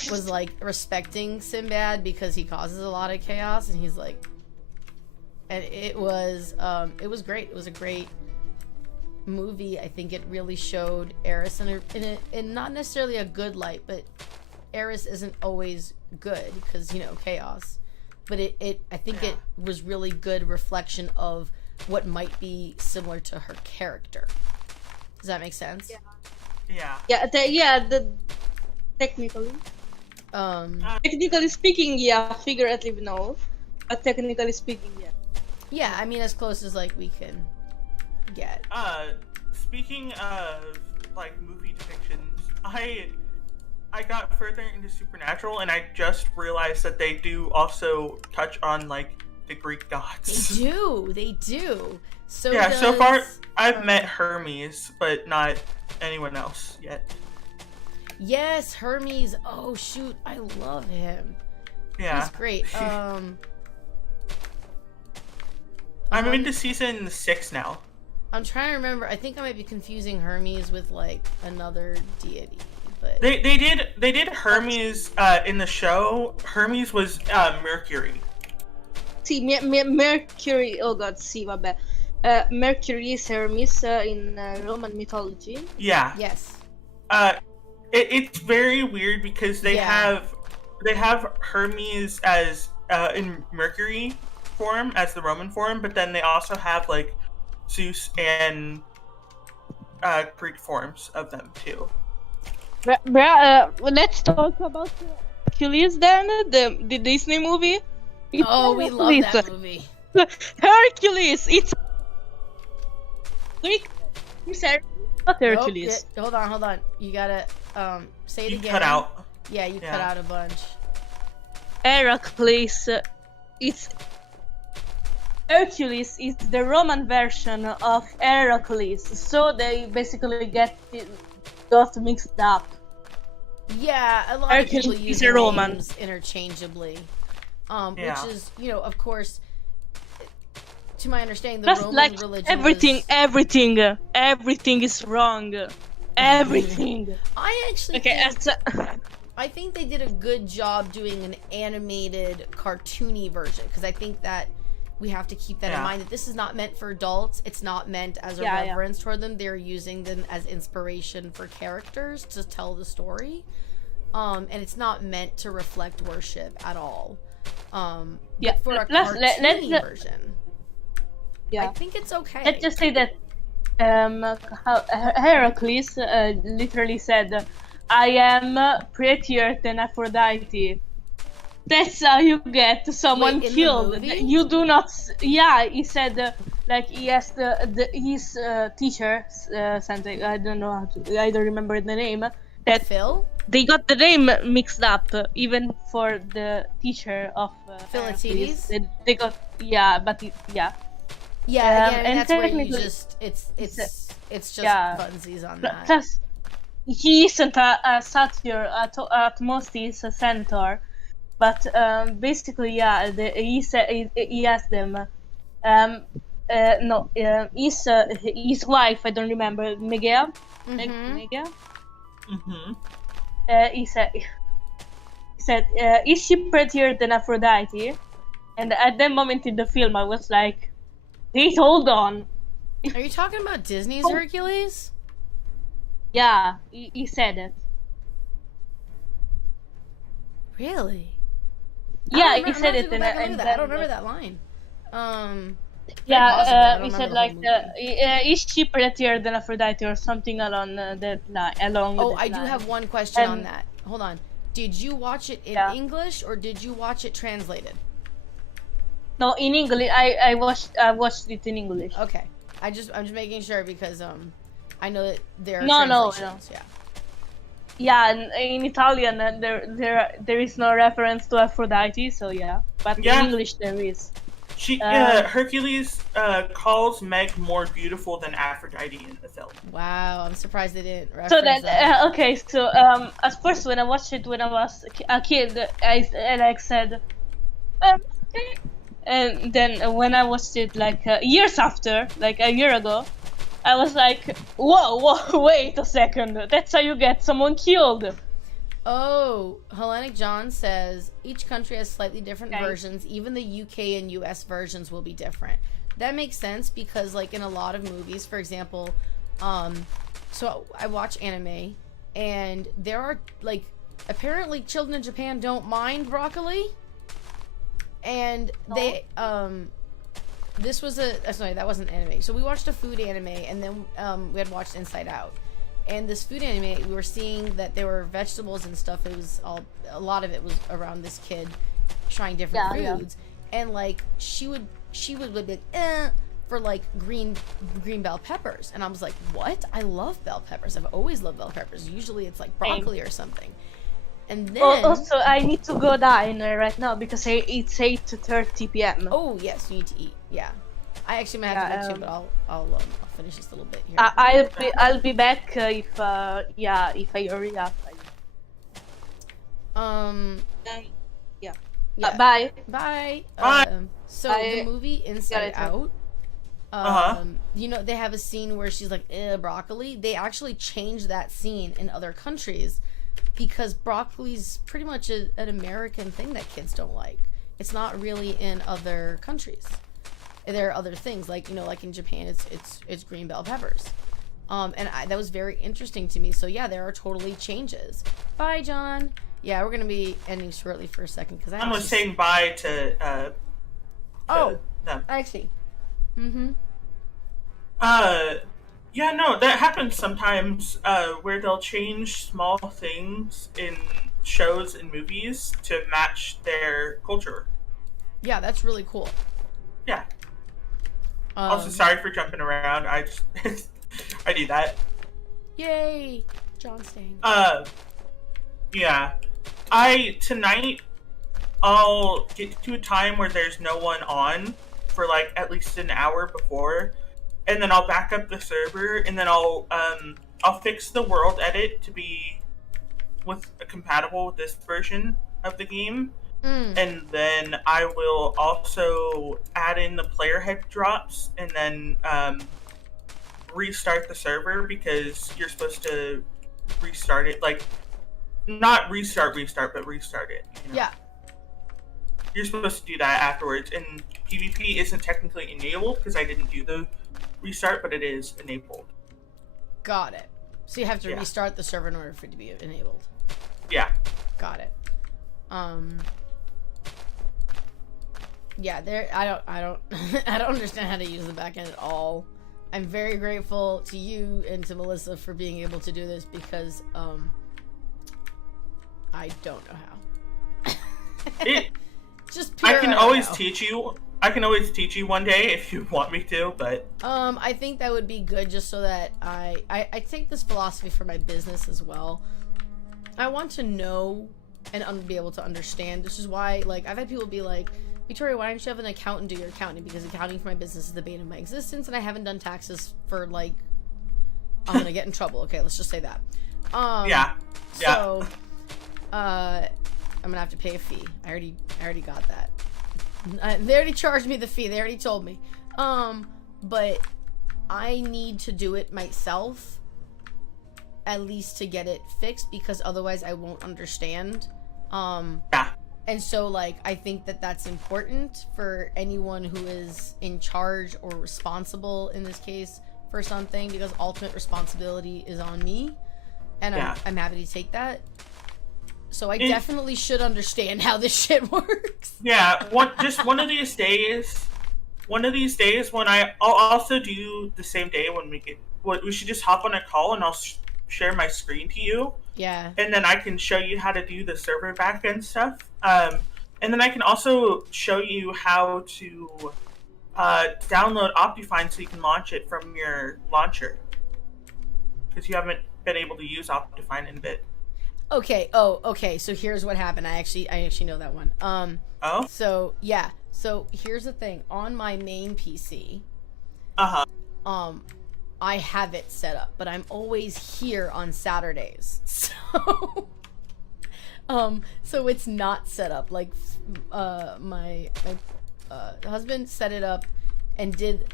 was like respecting Sinbad because he causes a lot of chaos, and he's like, and it was great. It was a great movie. I think it really showed Eris in not necessarily a good light, but Eris isn't always good because, you know, chaos. But I think it was really good reflection of what might be similar to her character. Does that make sense? Technically. Technically speaking, yeah. Figuratively, no. But technically speaking, yeah. Yeah, I mean, as close as like we can get. Speaking of like movie depictions, I got further into Supernatural, and I just realized that they do also touch on like the Greek gods. They do. So yeah. So far, I've met Hermes, but not anyone else yet. Yes, Hermes. Oh shoot, I love him. Yeah, he's great. I'm into season 6 now. I'm trying to remember. I think I might be confusing Hermes with like another deity. But they did Hermes in the show. Hermes was Mercury. See, Mercury. Oh god, see, vabbè. Mercury is Hermes in Roman mythology. Yeah. Yes. It's very weird because they have Hermes as in Mercury form as the Roman form, but then they also have like Zeus and Greek forms of them too. Let's talk about Hercules then, the Disney movie. We love that movie. Hercules, it's Greek. Not Hercules. Hold on. You gotta say it again. You cut out. Yeah, you cut out a bunch. Heracles, it's Hercules is the Roman version of Heracles, so they basically got mixed up. Yeah, a lot Hercules of people use is a Roman names interchangeably, which is, you know, of course, to my understanding, the just Roman like religion everything is wrong. Everything. I actually I think they did a good job doing an animated, cartoony version, because I think that we have to keep that in mind, that this is not meant for adults. It's not meant as a reverence toward them. They're using them as inspiration for characters to tell the story. And it's not meant to reflect worship at all. But for a cartoony version, I think it's okay. Let's just say that Heracles literally said, I am prettier than Aphrodite. That's how you get someone killed. You do not. Yeah, he said, like he has his teacher something, I don't know how to, I don't remember the name, that Phil? they got the name mixed up, even for the teacher of Philatides? they got, yeah, but yeah. Yeah, again, and that's where you technically- just it's just yeah. funsies on that. Plus, he isn't a satyr, at most he's a centaur, but basically, yeah, he has them. No, his wife, I don't remember, Megea. Megea. Mm-hmm. He said, is she prettier than Aphrodite? And at that moment in the film, I was like, wait, hold on. Are you talking about Disney's Oh. Hercules? Yeah, he said it. Really? Yeah, I'm he gonna said have to it, go and, back and look and at that. I don't then- remember that line. Very possible. I Yeah, don't he said remember the like, whole movie. is she prettier than Aphrodite or something along that line? Oh, I do have one question on And- that. Hold on. Did you watch it in Yeah. English or did you watch it translated? No, in English. I watched it in English. Okay. I'm just making sure because I know that there are No. translations. Yeah. Yeah, and in Italian there is no reference to Aphrodite, so yeah. But Yeah. in English there is. She Um, Hercules calls Meg more beautiful than Aphrodite in the film. Wow, I'm surprised they didn't reference So then, that. okay, so at first when I watched it when I was a kid, I like said, okay. And then when I watched it like years after, like a year ago, I was like, whoa, wait a second, that's how you get someone killed. Oh, Hellenic John says each country has slightly different Okay. versions. Even the UK and US versions will be different. That makes sense because, like, in a lot of movies, for example, so I watch anime, and there are like apparently children in Japan don't mind broccoli, and they this was sorry, that wasn't anime. So we watched a food anime, and then we had watched Inside Out. And this food anime, we were seeing that there were vegetables and stuff. It was a lot of it was around this kid trying different Yeah. foods, and like she would be for like green bell peppers, and I was like, what? I love bell peppers. I've always loved bell peppers. Usually it's like broccoli or something. And then Also, I need to go dine right now because it's 8:30 p.m. oh yes, you need to eat. Yeah, I actually might have to go too, but I'll finish this a little bit here. I'll be back if I hurry up. Yeah. Bye. Bye. Bye. So Bye. the movie Inside Yeah, Out, Uh-huh. you know, they have a scene where she's like, broccoli. They actually changed that scene in other countries because broccoli's pretty much an American thing that kids don't like. It's not really in other countries. There are other things like, you know, like in Japan, it's green bell peppers. And that was very interesting to me. So yeah, there are totally changes. Bye, John. Yeah, we're gonna be ending shortly for a second because I was saying bye to them. I see. Yeah, no, that happens sometimes where they'll change small things in shows and movies to match their culture. Yeah, that's really cool. Yeah. Also, sorry for jumping around. I just I do that. Yay, John staying. Yeah. Tonight I'll get to a time where there's no one on for like at least an hour before, and then I'll back up the server, and then I'll fix the world edit to be compatible with this version of the game. And then I will also add in the player head drops and then restart the server because you're supposed to restart it. Like, not restart, but restart it. You know? Yeah. You're supposed to do that afterwards. And PvP isn't technically enabled because I didn't do the restart, but it is enabled. Got it. So you have to Yeah. restart the server in order for it to be enabled. Yeah. Got it. Yeah, I don't I don't understand how to use the backend at all. I'm very grateful to you and to Melissa for being able to do this because I don't know how. It Just I pure can I don't always know. teach you. I can always teach you one day if you want me to, but I think that would be good just so that I take this philosophy for my business as well. I want to know and be able to understand. This is why, like, I've had people be like, Victoria, why don't you have an accountant do your accounting? Because accounting for my business is the bane of my existence, and I haven't done taxes for, like, I'm gonna get in trouble. Okay, let's just say that. yeah. So, I'm gonna have to pay a fee. I already got that. They already charged me the fee. They already told me. But I need to do it myself, at least to get it fixed, because otherwise I won't understand. Yeah. And so, like, I think that that's important for anyone who is in charge or responsible in this case for something, because ultimate responsibility is on me, and I'm happy to take that. So I definitely should understand how this shit works. Yeah, one of these days when I'll also do the same day when we should just hop on a call and I'll share my screen to you. Yeah. And then I can show you how to do the server backend stuff. And then I can also show you how to download Optifine so you can launch it from your launcher. Because you haven't been able to use Optifine in a bit. Okay. Oh, okay. So here's what happened. I actually know that one. Oh. So yeah. So here's the thing. On my main PC, I have it set up, but I'm always here on Saturdays. So it's not set up. Like, my husband set it up and did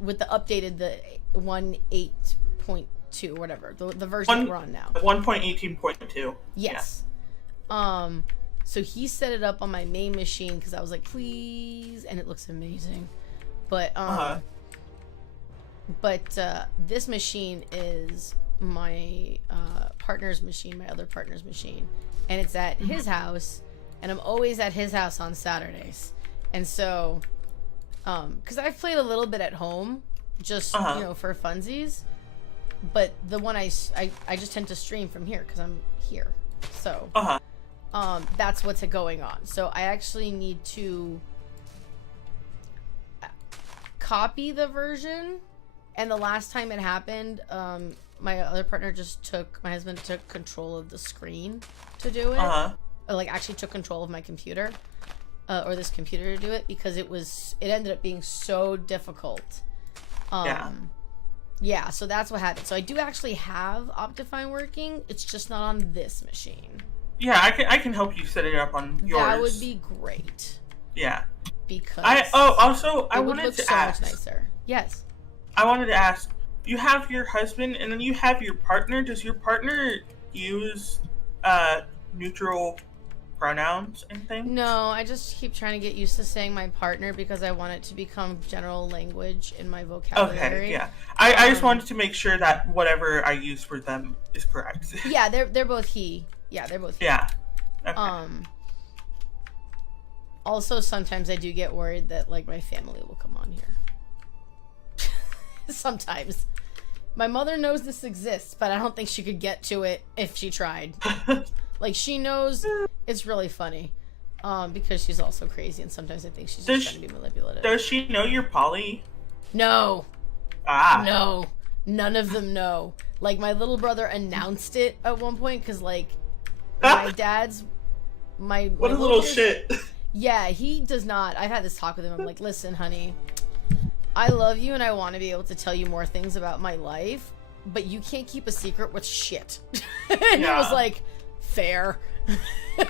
with the updated the 1.8.2 or whatever, the version that we're on now. 1.18.2. Yes. Yeah. So he set it up on my main machine because I was like, please, and it looks amazing. But this machine is my partner's machine, my other partner's machine, and it's at his house, and I'm always at his house on Saturdays. And so, because I've played a little bit at home, just you know, for funsies. But the one I just tend to stream from here because I'm here. So that's what's going on. So I actually need to copy the version. And the last time it happened, my other partner my husband took control of the screen to do it. Or, like, actually took control of my computer, or this computer to do it, because it ended up being so difficult. Yeah, so that's what happened. So I do actually have Optifine working. It's just not on this machine. Yeah, I can help you set it up on yours. That would be great. Yeah. Because I wanted to ask. Much nicer. Yes. I wanted to ask. You have your husband, and then you have your partner. Does your partner use neutral pronouns and things? No, I just keep trying to get used to saying my partner because I want it to become general language in my vocabulary. Okay, yeah. I just wanted to make sure that whatever I use for them is correct. Yeah, they're both he. Yeah, they're both he. Yeah. Okay. Also, sometimes I do get worried that, like, my family will come on here. Sometimes. My mother knows this exists, but I don't think she could get to it if she tried. Like, she knows it's really funny. Because she's also crazy, and sometimes I think she's just trying to be manipulative. Does she know you're poly? No. No. None of them know. Like, my little brother announced it at one point, because, like, my dad's... What a little shit. Yeah, he does not. I've had this talk with him. I'm like, listen, honey, I love you and I want to be able to tell you more things about my life, but you can't keep a secret with shit. And he was like, fair.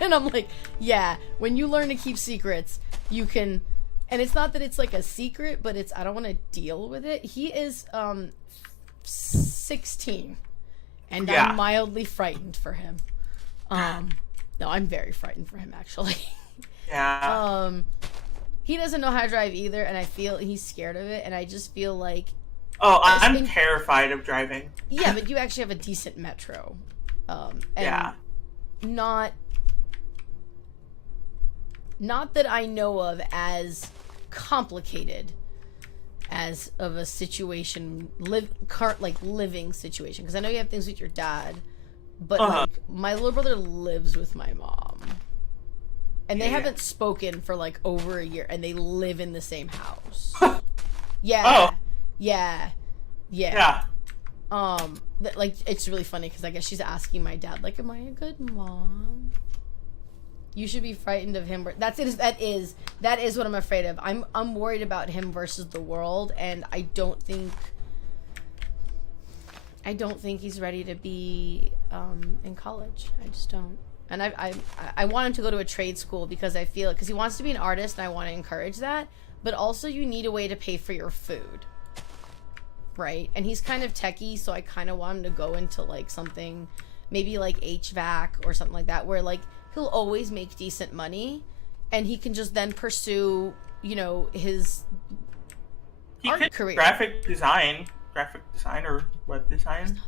And I'm like, yeah, when you learn to keep secrets, you can, and it's not that it's like a secret, but it's, I don't want to deal with it. He is 16 and I'm mildly frightened for him. No, I'm very frightened for him, actually. Yeah. He doesn't know how to drive either, and I feel he's scared of it, and I just feel like... Oh, I'm terrified of driving. Yeah, but you actually have a decent metro. And not that I know of as complicated as of a situation, living situation, because I know you have things with your dad, but like, my little brother lives with my mom. And they haven't spoken for like over a year, and they live in the same house. Oh. Yeah. Like, it's really funny because I guess she's asking my dad, like, am I a good mom? You should be frightened of him. That is what I'm afraid of. I'm worried about him versus the world, and I don't think he's ready to be in college. I just don't. And I want him to go to a trade school because I feel, because he wants to be an artist, and I want to encourage that. But also, you need a way to pay for your food, right? And he's kind of techie, so I kind of want him to go into like something, maybe like HVAC or something like that, where like he'll always make decent money, and he can just then pursue, you know, his art career. Graphic design or web design.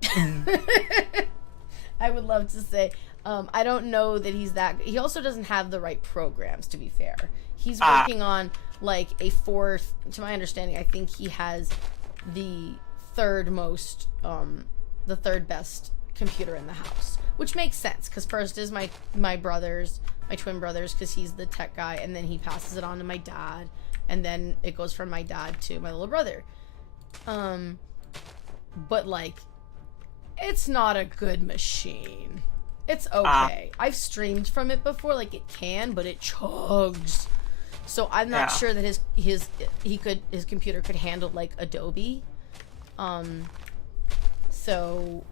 It's not that good. I would love to say. I don't know that he's that. He also doesn't have the right programs, to be fair. He's working on like a fourth. To my understanding, I think he has the third best computer in the house, which makes sense because first is my twin brothers, because he's the tech guy, and then he passes it on to my dad, and then it goes from my dad to my little brother. But like, it's not a good machine. It's okay. I've streamed from it before, like it can, but it chugs. So I'm not sure that his computer could handle like Adobe. So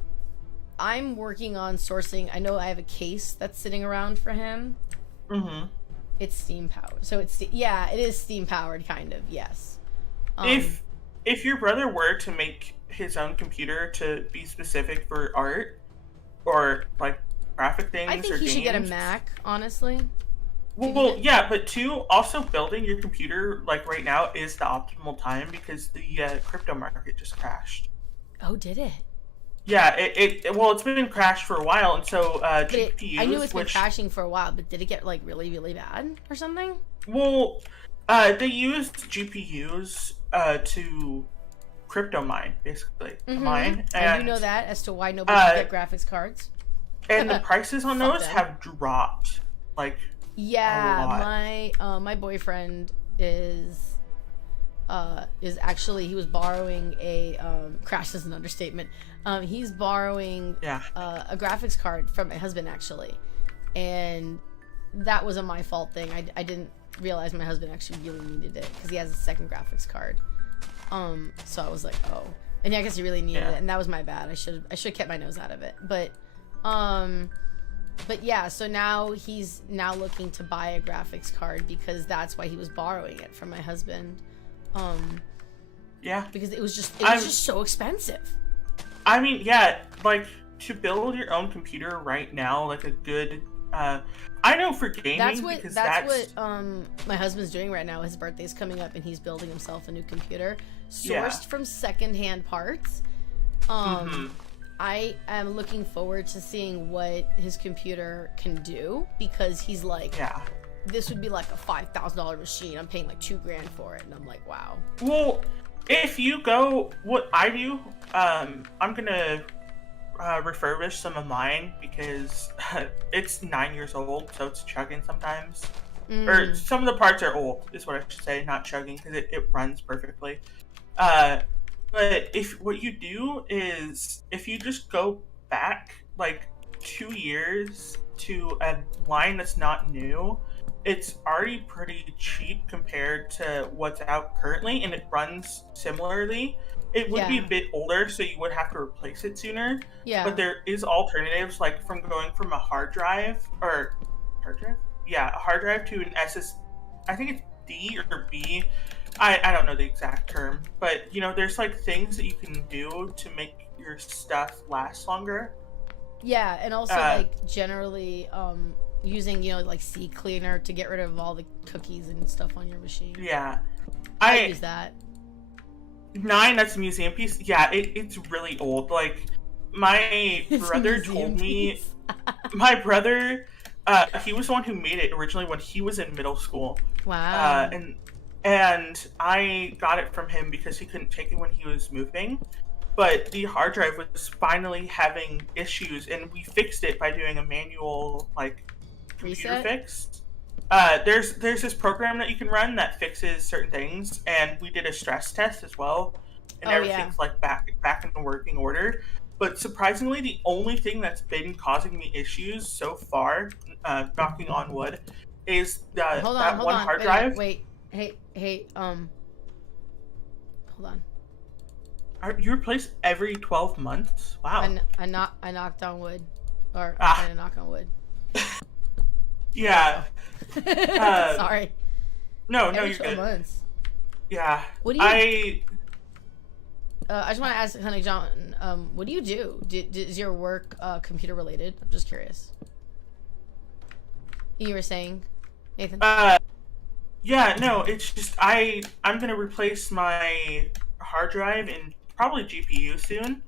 I'm working on sourcing. I know I have a case that's sitting around for him. Mm-hmm. It's steam powered. So it is steam powered, kind of. Yes. If your brother were to make his own computer to be specific for art or like graphic things, I think he should get a Mac, honestly. Well, yeah, but also building your computer like right now is the optimal time because the crypto market just crashed. Oh, did it? Yeah, it's been crashed for a while, and so GPUs. I knew it's been crashing for a while, but did it get like really, really bad or something? Well, they used GPUs to crypto mine, basically. Mine. And you know that as to why nobody can get graphics cards. And the prices on those have dropped, like. Yeah, my boyfriend is actually, he was borrowing a crash is an understatement. He's borrowing a graphics card from my husband, actually, and that was a my fault thing. I didn't realize my husband actually really needed it because he has a second graphics card. So I was like, oh, and I guess he really needed it, and that was my bad. I should have kept my nose out of it, but yeah, so now he's looking to buy a graphics card because that's why he was borrowing it from my husband. Because it was just so expensive. I mean, yeah, like to build your own computer right now, like a good I know for gaming, that's what my husband's doing right now. His birthday's coming up and he's building himself a new computer sourced from secondhand parts. I am looking forward to seeing what his computer can do because he's like, this would be like a $5,000 machine. I'm paying like $2,000 for it, and I'm like, wow. Well, if you go, what I do, I'm gonna refurbish some of mine because it's 9 years old, so it's chugging sometimes. Or some of the parts are old, is what I should say, not chugging, because it runs perfectly. But what you do is, if you just go back like 2 years to a line that's not new, it's already pretty cheap compared to what's out currently, and it runs similarly. It would be a bit older, so you would have to replace it sooner. Yeah. But there is alternatives, like from going from a hard drive to an SS. I think it's D or B. I don't know the exact term, but you know, there's like things that you can do to make your stuff last longer. Yeah, and also like generally using, you know, like C cleaner to get rid of all the cookies and stuff on your machine. Yeah, I use that. 9, that's a museum piece. Yeah, it's really old. Like my brother told me, my brother, he was the one who made it originally when he was in middle school. Wow. And I got it from him because he couldn't take it when he was moving. But the hard drive was finally having issues, and we fixed it by doing a manual, like, computer Reset? fix. There's this program that you can run that fixes certain things, and we did a stress test as well, and everything's like back in the working order. But surprisingly, the only thing that's been causing me issues so far, knocking on wood, is that hold one on. hard drive. Wait. Hey, hold on. You replace every 12 months? Wow. I knocked on wood. Or I didn't knock on wood. Yeah. Sorry. No, Every you're 12 good. months. Yeah. What do you... I just want to ask, Honey John, what do you do? Is your work computer related? I'm just curious. You were saying, Nathan? Yeah, no, it's just I'm gonna replace my hard drive and probably GPU soon.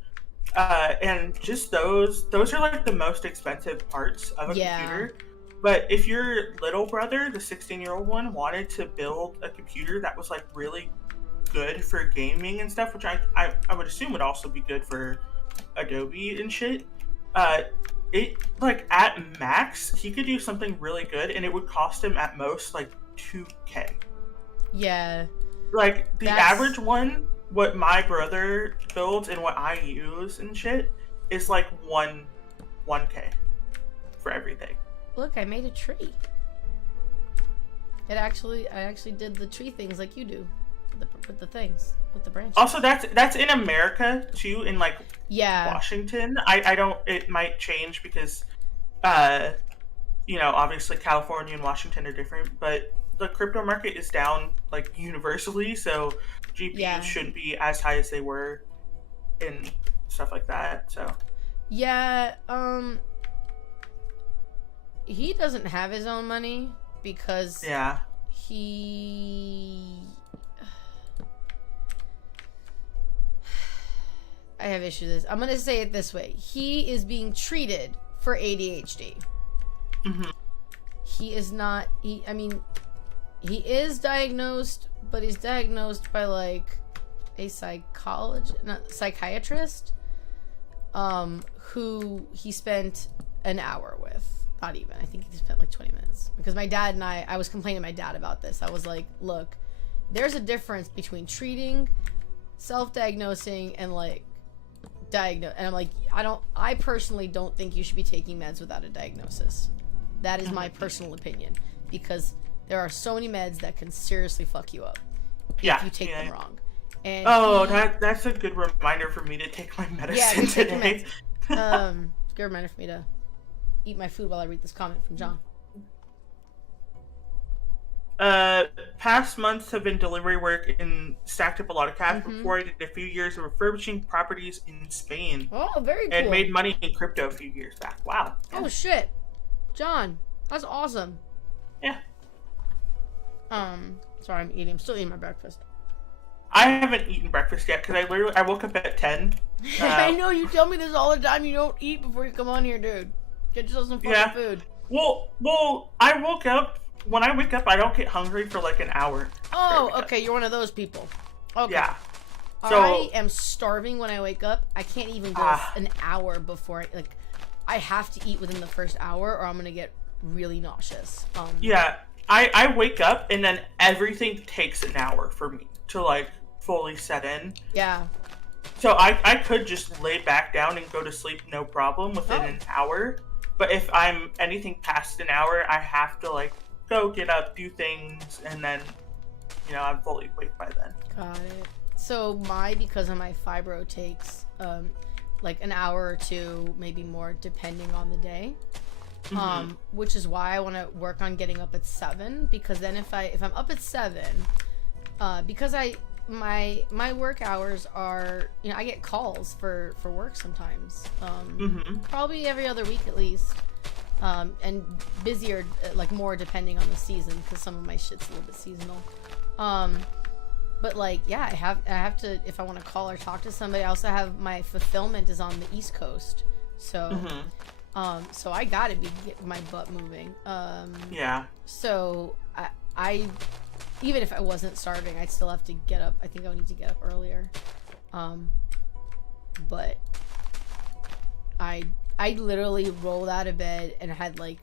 And just those are like the most expensive parts of a computer. But if your little brother, the 16-year-old one, wanted to build a computer that was like really good for gaming and stuff, which I would assume would also be good for Adobe and shit, it like at max he could do something really good, and it would cost him at most like $2,000. Yeah. Like the average one, what my brother builds and what I use and shit is like $1,000 for everything. Look, I made a tree. I actually did the tree things like you do. With the things, with the branches. Also, that's in America too, in like Washington. I don't. It might change because, obviously California and Washington are different, but the crypto market is down like universally, so GPUs shouldn't be as high as they were, and stuff like that. So. Yeah. He doesn't have his own money because. Yeah. I have issues with this. I'm gonna say it this way. He is being treated for ADHD. Mm-hmm. He is not. He is diagnosed, but he's diagnosed by like a psychiatrist, who he spent an hour with. Not even. I think he spent like 20 minutes. Because my dad and I was complaining to my dad about this. I was like, look, there's a difference between treating, self-diagnosing, and like and I'm like, I personally don't think you should be taking meds without a diagnosis. That is my personal opinion, because there are so many meds that can seriously fuck you up if you take them wrong. And that's a good reminder for me to take my medicine today. Good reminder for me to eat my food while I read this comment from John. Past months have been delivery work and stacked up a lot of cash before I did a few years of refurbishing properties in Spain. Oh, very cool. And made money in crypto a few years back. Wow. Oh, shit. John, that's awesome. Yeah. Sorry, I'm still eating my breakfast. I haven't eaten breakfast yet because I woke up at 10. I know, you tell me this all the time. You don't eat before you come on here, dude. Get yourself some fucking food. Well, I woke up. When I wake up, I don't get hungry for like an hour. Oh, okay. You're one of those people. Okay. Yeah. So, I am starving when I wake up. I can't even go an hour before I have to eat within the first hour or I'm going to get really nauseous. Yeah. I wake up and then everything takes an hour for me to like fully set in. Yeah. So I could just lay back down and go to sleep no problem within an hour. But if I'm anything past an hour, I have to like go get up, do things, and then, I'm fully awake by then. Got it. So because of my fibro takes like an hour or two, maybe more, depending on the day. Which is why I want to work on getting up at 7, because then if I'm up at 7, because my work hours are, I get calls for work sometimes, probably every other week at least. And busier, like more depending on the season, because some of my shit's a little bit seasonal. But like, yeah, I have to, if I want to call or talk to somebody. I also have my fulfillment is on the East Coast, so so I gotta get my butt moving. Yeah. So I even if I wasn't starving, I'd still have to get up. I think I would need to get up earlier. But I literally rolled out of bed and had like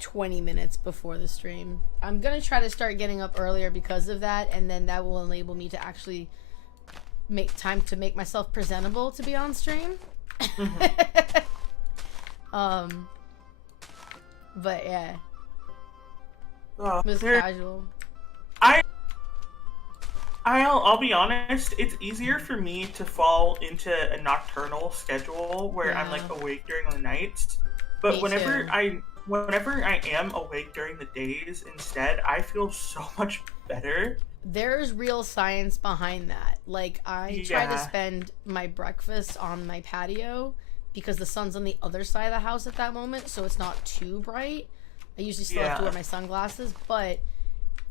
20 minutes before the stream. I'm gonna try to start getting up earlier because of that, and then that will enable me to actually make time to make myself presentable to be on stream. But yeah, it was casual. I'll be honest, it's easier for me to fall into a nocturnal schedule where I'm like awake during the nights. But Me whenever too. I am awake during the days instead, I feel so much better. There's real science behind that. Like, I try to Yeah. spend my breakfast on my patio because the sun's on the other side of the house at that moment, so it's not too bright. I usually still have to wear my sunglasses, but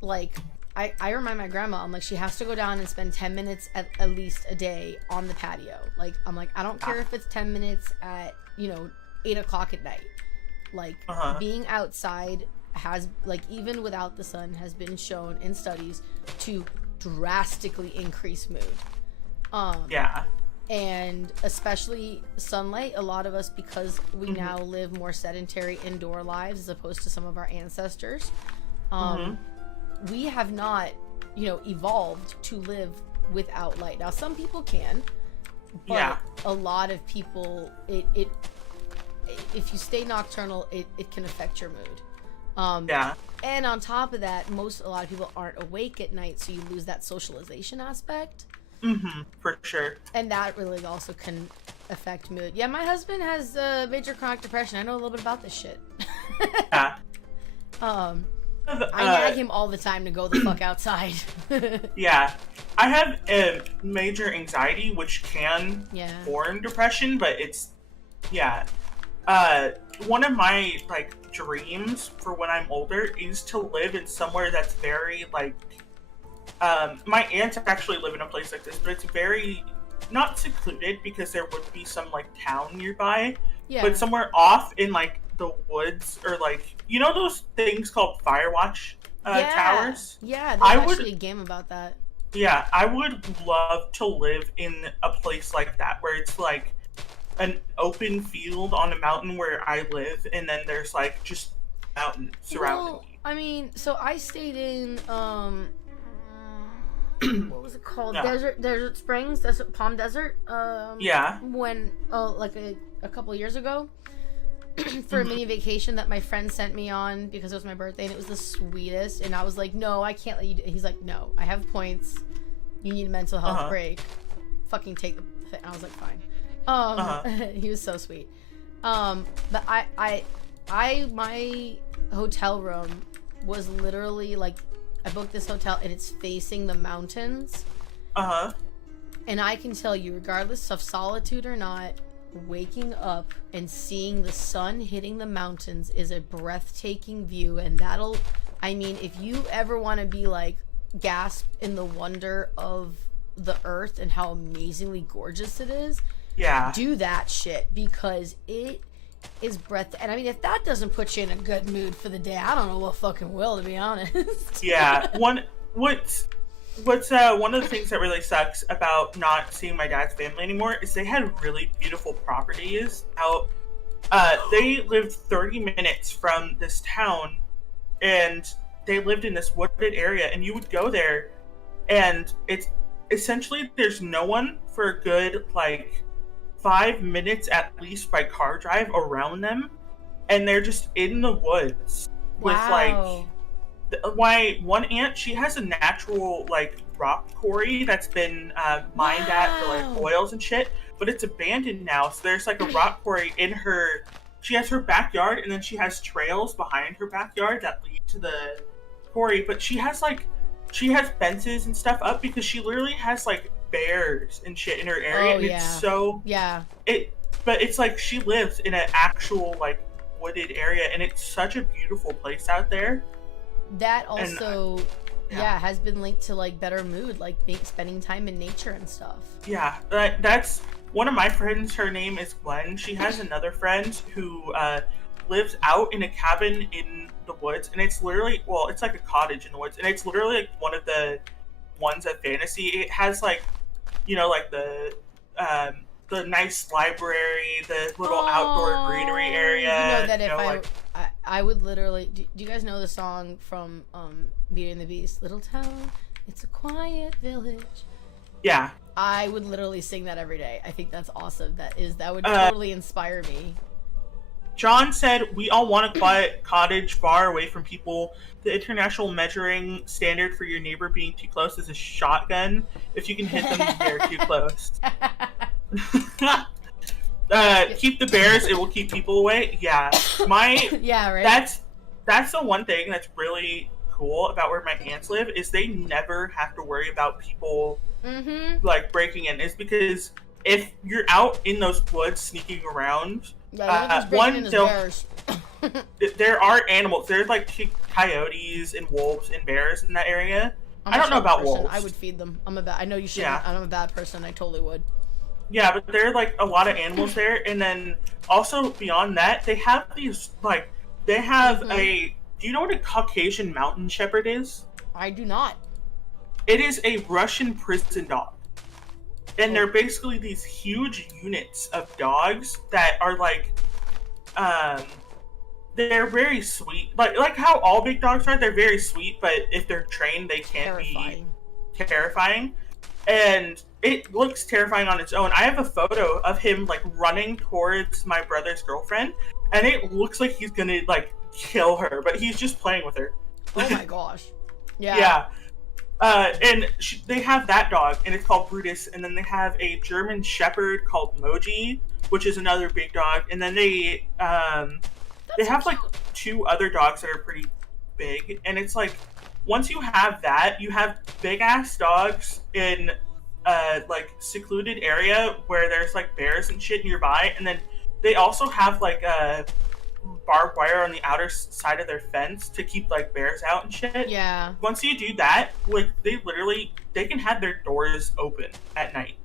like I remind my grandma, I'm like, she has to go down and spend 10 minutes at least a day on the patio. Like, I'm like, I don't care if it's 10 minutes at, 8 o'clock at night. Like, being outside has, like, even without the sun, has been shown in studies to drastically increase mood. And especially sunlight, a lot of us, because we now live more sedentary indoor lives as opposed to some of our ancestors, we have not, evolved to live without light. Now, some people can, but a lot of people, it if you stay nocturnal, it can affect your mood. And on top of that, a lot of people aren't awake at night, so you lose that socialization aspect. For sure. And that really also can affect mood. Yeah, my husband has major chronic depression. I know a little bit about this shit. I nag him all the time to go the fuck outside. I have major anxiety, which can form depression, but it's one of my like dreams for when I'm older is to live in somewhere that's very like my aunts actually live in a place like this, but it's very not secluded because there would be some like town nearby, but somewhere off in like the woods, or like, those things called Firewatch towers? Yeah, there's actually a game about that. Yeah, I would love to live in a place like that where it's like an open field on a mountain where I live, and then there's like just mountains surrounding me. I mean, so I stayed in what was it called? Desert Springs, Palm Desert. When like a couple years ago, for a mini vacation that my friend sent me on because it was my birthday, and it was the sweetest. And I was like, no, I can't let you do it. He's like, no, I have points. You need a mental health break. Fucking take the thing. I was like, fine. He was so sweet. But my hotel room was literally like, I booked this hotel and it's facing the mountains. And I can tell you, regardless of solitude or not, waking up and seeing the sun hitting the mountains is a breathtaking view. And if you ever want to be like gasp in the wonder of the earth and how amazingly gorgeous it is, do that shit, because it is and I mean, if that doesn't put you in a good mood for the day, I don't know what fucking will, to be honest. What's one of the things that really sucks about not seeing my dad's family anymore is they had really beautiful properties out. They lived 30 minutes from this town, and they lived in this wooded area, and you would go there, and it's essentially there's no one for a good like 5 minutes at least by car drive around them, and they're just in the woods with like my one aunt, she has a natural like rock quarry that's been mined at for like oils and shit, but it's abandoned now. So there's like a rock quarry in her. She has her backyard, and then she has trails behind her backyard that lead to the quarry. But she has fences and stuff up because she literally has like bears and shit in her area. But it's like she lives in an actual like wooded area, and it's such a beautiful place out there. That also has been linked to like better mood, like spending time in nature and stuff. That's one of my friends. Her name is Gwen. She has another friend who lives out in a cabin in the woods, and it's literally, it's like a cottage in the woods, and it's literally like one of the ones at Fantasy. It has like, like the nice library, the little outdoor greenery area. That if I would literally. Do you guys know the song from Beauty and the Beast? Little town, it's a quiet village. Yeah. I would literally sing that every day. I think that's awesome. That would totally inspire me. John said, we all want a quiet cottage far away from people. The international measuring standard for your neighbor being too close is a shotgun. If you can hit them, they're too close. Keep the bears, it will keep people away. Yeah. Yeah, right? That's the one thing that's really cool about where my aunts live, is they never have to worry about people like breaking in. It's because if you're out in those woods sneaking around, there are animals. There's like coyotes and wolves and bears in that area. I don't know about wolves. I would feed them. I know you shouldn't. Yeah. I'm a bad person. I totally would. Yeah, but there are like a lot of animals there, and then also beyond that, they have these like a. Do you know what a Caucasian mountain shepherd is? I do not. It is a Russian prison dog. And they're basically these huge units of dogs that are like, they're very sweet. Like how all big dogs are, they're very sweet, but if they're trained, they can be terrifying. And it looks terrifying on its own. I have a photo of him like running towards my brother's girlfriend, and it looks like he's gonna like kill her, but he's just playing with her. Oh my gosh. Yeah. Yeah. And they have that dog, and it's called Brutus, and then they have a German Shepherd called Moji, which is another big dog, and then they have like 2 other dogs that are pretty big, and it's like, once you have that, you have big-ass dogs in like secluded area where there's like bears and shit nearby, and then they also have like barbed wire on the outer side of their fence to keep like bears out and shit. Yeah. Once you do that, like they can have their doors open at night.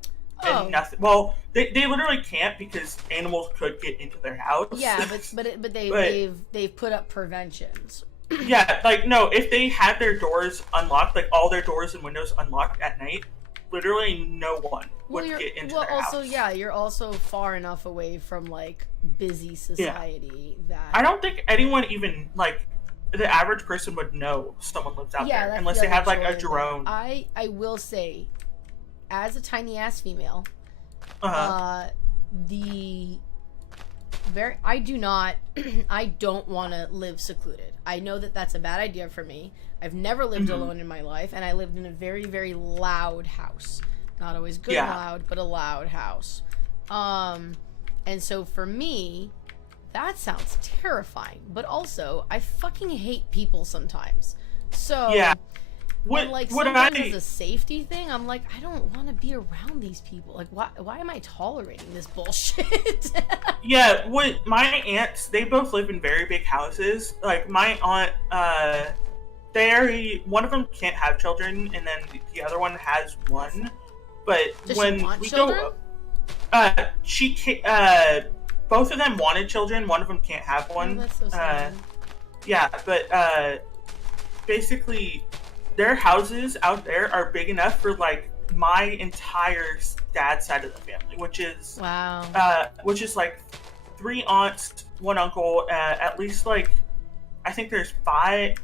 And nothing. Well, they literally can't because animals could get into their house. Yeah, but they've put up preventions. Yeah, like no, if they had their doors unlocked, like all their doors and windows unlocked at night, literally no one would get into their house. Well, also, yeah, you're also far enough away from like busy society that I don't think anyone even like the average person would know someone lives out there unless they have like a drone. I will say, as a tiny ass female, I don't want to live secluded. I know that that's a bad idea for me. I've never lived alone in my life, and I lived in a very, very loud house. Not always good loud, but a loud house. And so for me, that sounds terrifying. But also, I fucking hate people sometimes. So yeah. Sometimes as a safety thing, I'm like, I don't want to be around these people. Like, why am I tolerating this bullshit? Yeah, my aunts, they both live in very big houses. Like, my aunt, one of them can't have children, and then the other one has one. But Does when she want we children? she can't, both of them wanted children, one of them can't have one. Oh, that's so sad. Yeah, but, basically, their houses out there are big enough for like my entire dad's side of the family, which is like 3 aunts, 1 uncle, at least like I think there's 8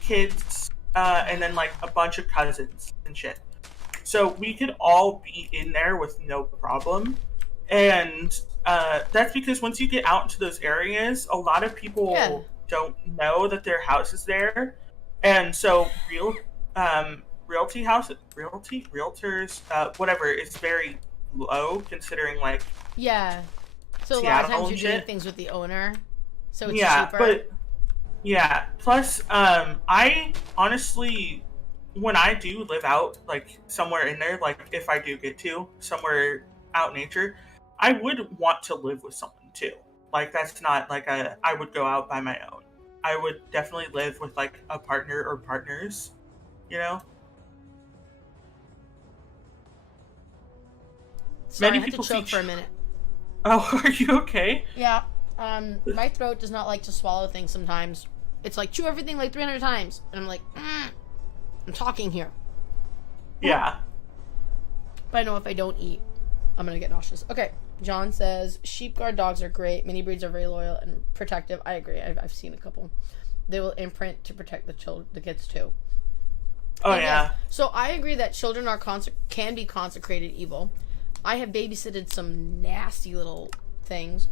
kids, and then like a bunch of cousins and shit. So we could all be in there with no problem, and that's because once you get out into those areas, a lot of people don't know that their house is there. And so realtors, whatever, is very low considering like So Seattle a lot of times you're doing things with the owner, so it's cheaper. Plus, I honestly, when I do live out like somewhere in there, like if I do get to somewhere out in nature, I would want to live with someone too. Like that's not like I would go out by my own. I would definitely live with like a partner or partners, you know? Sorry, I had to choke for a minute. Oh, are you okay? Yeah. My throat does not like to swallow things sometimes. It's like, chew everything like 300 times. And I'm like, I'm talking here. Yeah. But I know if I don't eat, I'm gonna get nauseous. Okay, John says, sheep guard dogs are great. Mini breeds are very loyal and protective. I agree. I've seen a couple. They will imprint to protect the kids too. Oh, And yeah. yes, so I agree that children can be consecrated evil. I have babysitted some nasty little things.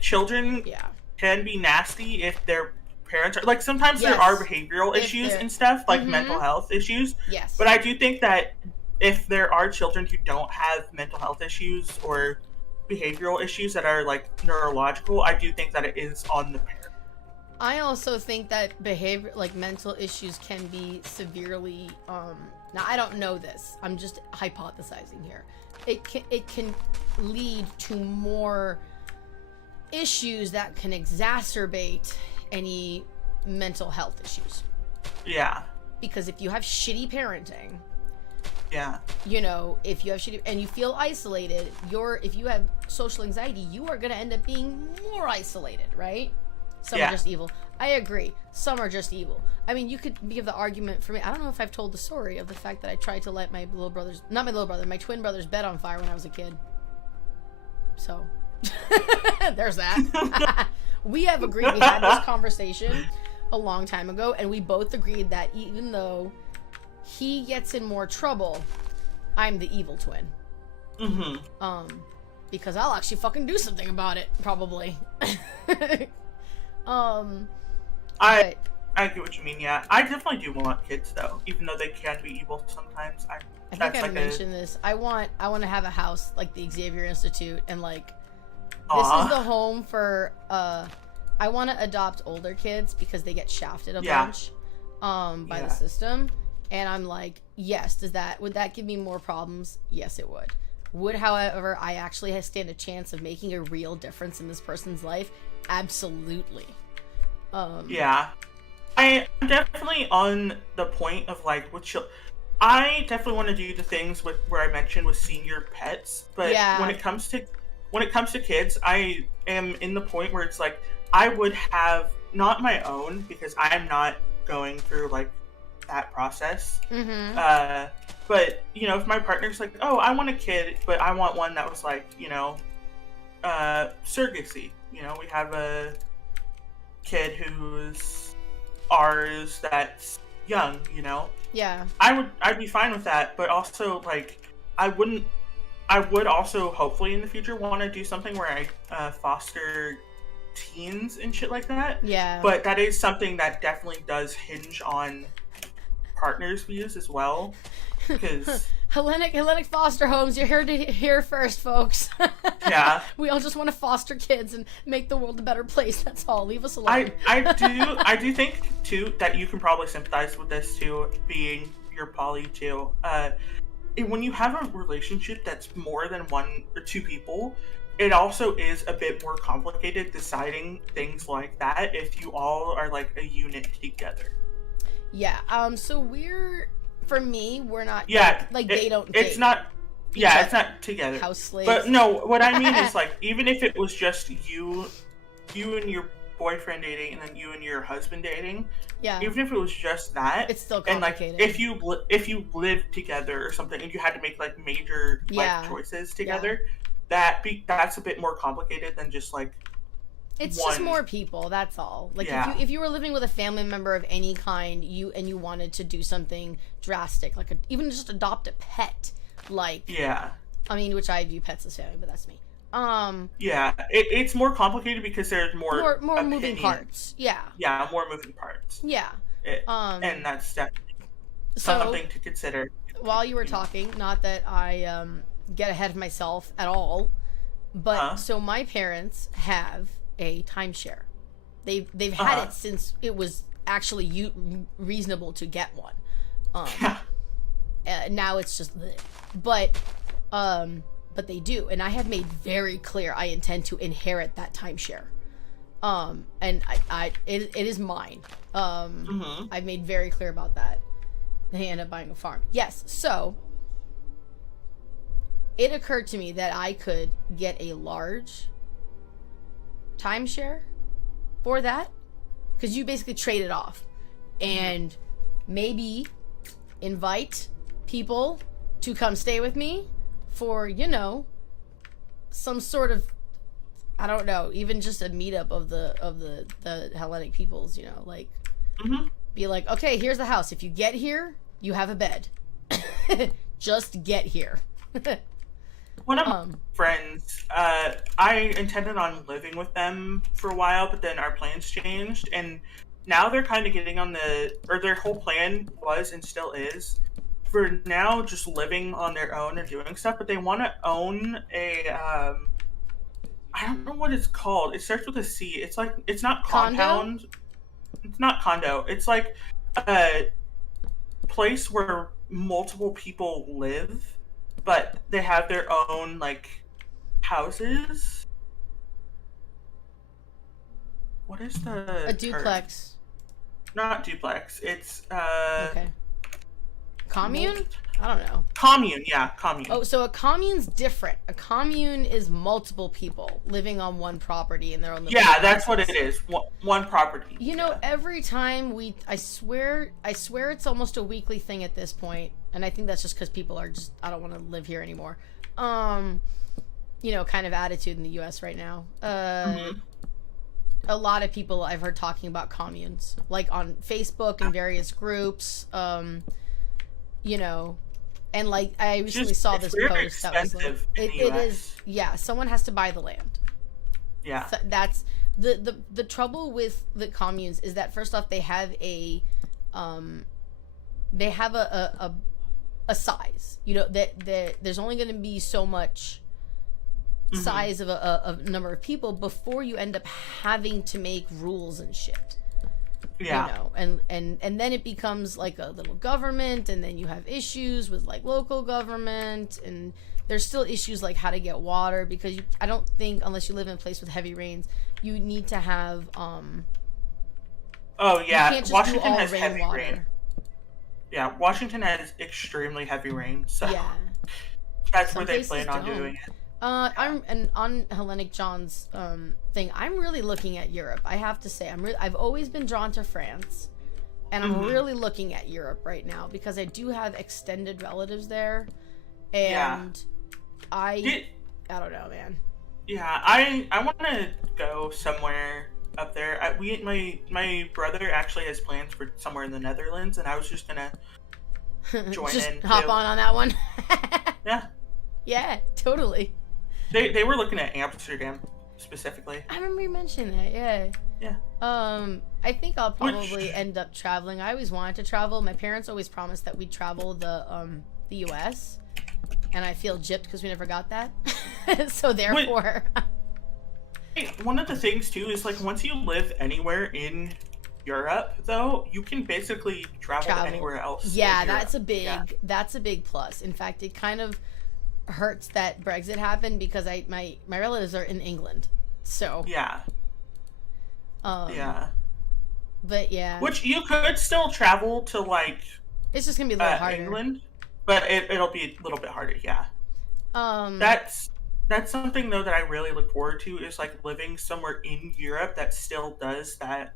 Children Yeah. can be nasty if their parents are... Like, sometimes there Yes. are behavioral issues and stuff, like mental health issues. Yes. But I do think that if there are children who don't have mental health issues or behavioral issues that are, like, neurological, I do think that it is on the parent. I also think that mental issues can be severely, now I don't know this, I'm just hypothesizing here. It can lead to more issues that can exacerbate any mental health issues. Yeah. Because if you have shitty parenting, Yeah. you know, if you have shitty, and you feel isolated, if you have social anxiety, you are going to end up being more isolated, right? Some are just evil. I agree. Some are just evil. I mean, you could give the argument for me. I don't know if I've told the story of the fact that I tried to light my twin brother's bed on fire when I was a kid. So, there's that. We have agreed. We had this conversation a long time ago, and we both agreed that even though he gets in more trouble, I'm the evil twin. Mm-hmm. Because I'll actually fucking do something about it, probably. I get what you mean. Yeah, I definitely do want kids though, even though they can be evil sometimes. I think I mentioned this. I want to have a house like the Xavier Institute, and like this is the home for. I want to adopt older kids because they get shafted a bunch, by the system, and I'm like, yes. Would that give me more problems? Yes, it would. However, I actually stand a chance of making a real difference in this person's life? Absolutely. Yeah. I'm definitely on the point of like I definitely want to do the things where I mentioned with senior pets, but when it comes to kids, I am in the point where it's like I would have not my own because I'm not going through like that process. But you know, if my partner's like, oh, I want a kid, but I want one that was like, you know, surrogacy. You know, we have a kid who's ours that's young, you know. Yeah. I'd be fine with that, but also like I would also hopefully in the future want to do something where I foster teens and shit like that. Yeah. But that is something that definitely does hinge on partners' views as well, because Hellenic foster homes, you heard it here first, folks. Yeah. We all just want to foster kids and make the world a better place. That's all. Leave us alone. I do think too that you can probably sympathize with this too, being your poly too. When you have a relationship that's more than one or two people, it also is a bit more complicated deciding things like that if you all are like a unit together. Yeah. So we're not. Yeah. Like they don't. It's date. not. Yeah, it's not together. House slaves. But no, what I mean is like even if it was just you and your boyfriend dating, and then you and your husband dating. Yeah. Even if it was just that, it's still complicated. And like if you lived together or something, and you had to make like major life choices together, that's a bit more complicated than just like. It's just more people. That's all. Like if you were living with a family member of any kind, you wanted to do something drastic, like even just adopt a pet, like I mean, which I view pets as family, but that's me. Yeah, it's more complicated because there's more moving parts. Yeah. Yeah, more moving parts. Yeah. And that's definitely something to consider. While you were talking, not that I get ahead of myself at all, but so my parents have a timeshare. They've had it since it was actually reasonable to get one. Now it's just, but they do, and I have made very clear I intend to inherit that timeshare. And it is mine. I've made very clear about that. They end up buying a farm. Yes, so it occurred to me that I could get a large timeshare for that, because you basically trade it off and maybe invite people to come stay with me for, you know, some sort of, I don't know, even just a meetup of the Hellenic peoples, you know, like be like, okay, here's the house. If you get here, you have a bed. Just get here. One of my friends, I intended on living with them for a while, but then our plans changed, and now they're kind of getting on their whole plan was and still is, for now just living on their own and doing stuff, but they want to own a, I don't know what it's called. It starts with a C. It's like, it's not compound. Condo? It's not condo. It's like a place where multiple people live, but they have their own, like, houses. What is the A duplex. Not duplex. It's, Okay. Commune? I don't know. Commune, yeah, commune. Oh, so a commune's different. A commune is multiple people living on one property and they're on the. Yeah, that's what it is. One property. You know, every time I swear it's almost a weekly thing at this point, and I think that's just because people are just, I don't want to live here anymore. You know, kind of attitude in the U.S. right now. A lot of people I've heard talking about communes, like on Facebook and various groups. You know, and like I recently saw this post that was like, it is, yeah, someone has to buy the land. Yeah, so that's the trouble with the communes is that first off they have a size, you know, that there's only going to be so much size of a number of people before you end up having to make rules and shit. Yeah. You know, and then it becomes like a little government, and then you have issues with like local government, and there's still issues like how to get water, because I don't think, unless you live in a place with heavy rains, you need to have oh yeah, you can't just Washington do all has heavy rainwater. rain. Yeah, Washington has extremely heavy rain, so Yeah. that's Some where they places plan on don't. doing it. And on Hellenic John's thing, I'm really looking at Europe. I have to say, I've always been drawn to France, and I'm really looking at Europe right now because I do have extended relatives there, and I don't know, man. Yeah, I want to go somewhere up there. My brother actually has plans for somewhere in the Netherlands, and I was just gonna join just in. hop too. on that one. Yeah. Yeah, totally. They were looking at Amsterdam specifically. I remember you mentioning that. Yeah. Yeah. I think I'll probably end up traveling. I always wanted to travel. My parents always promised that we'd travel the U.S. and I feel gypped because we never got that. So therefore. One of the things too is like once you live anywhere in Europe, though, you can basically travel. To anywhere else. Yeah, that's a big plus. In fact, it kind of hurts that Brexit happened because my relatives are in England, so yeah. Yeah. But yeah, which you could still travel to, like, it's just gonna be a little harder. England, but it'll be a little bit harder. Yeah. That's something though that I really look forward to, is like living somewhere in Europe that still does that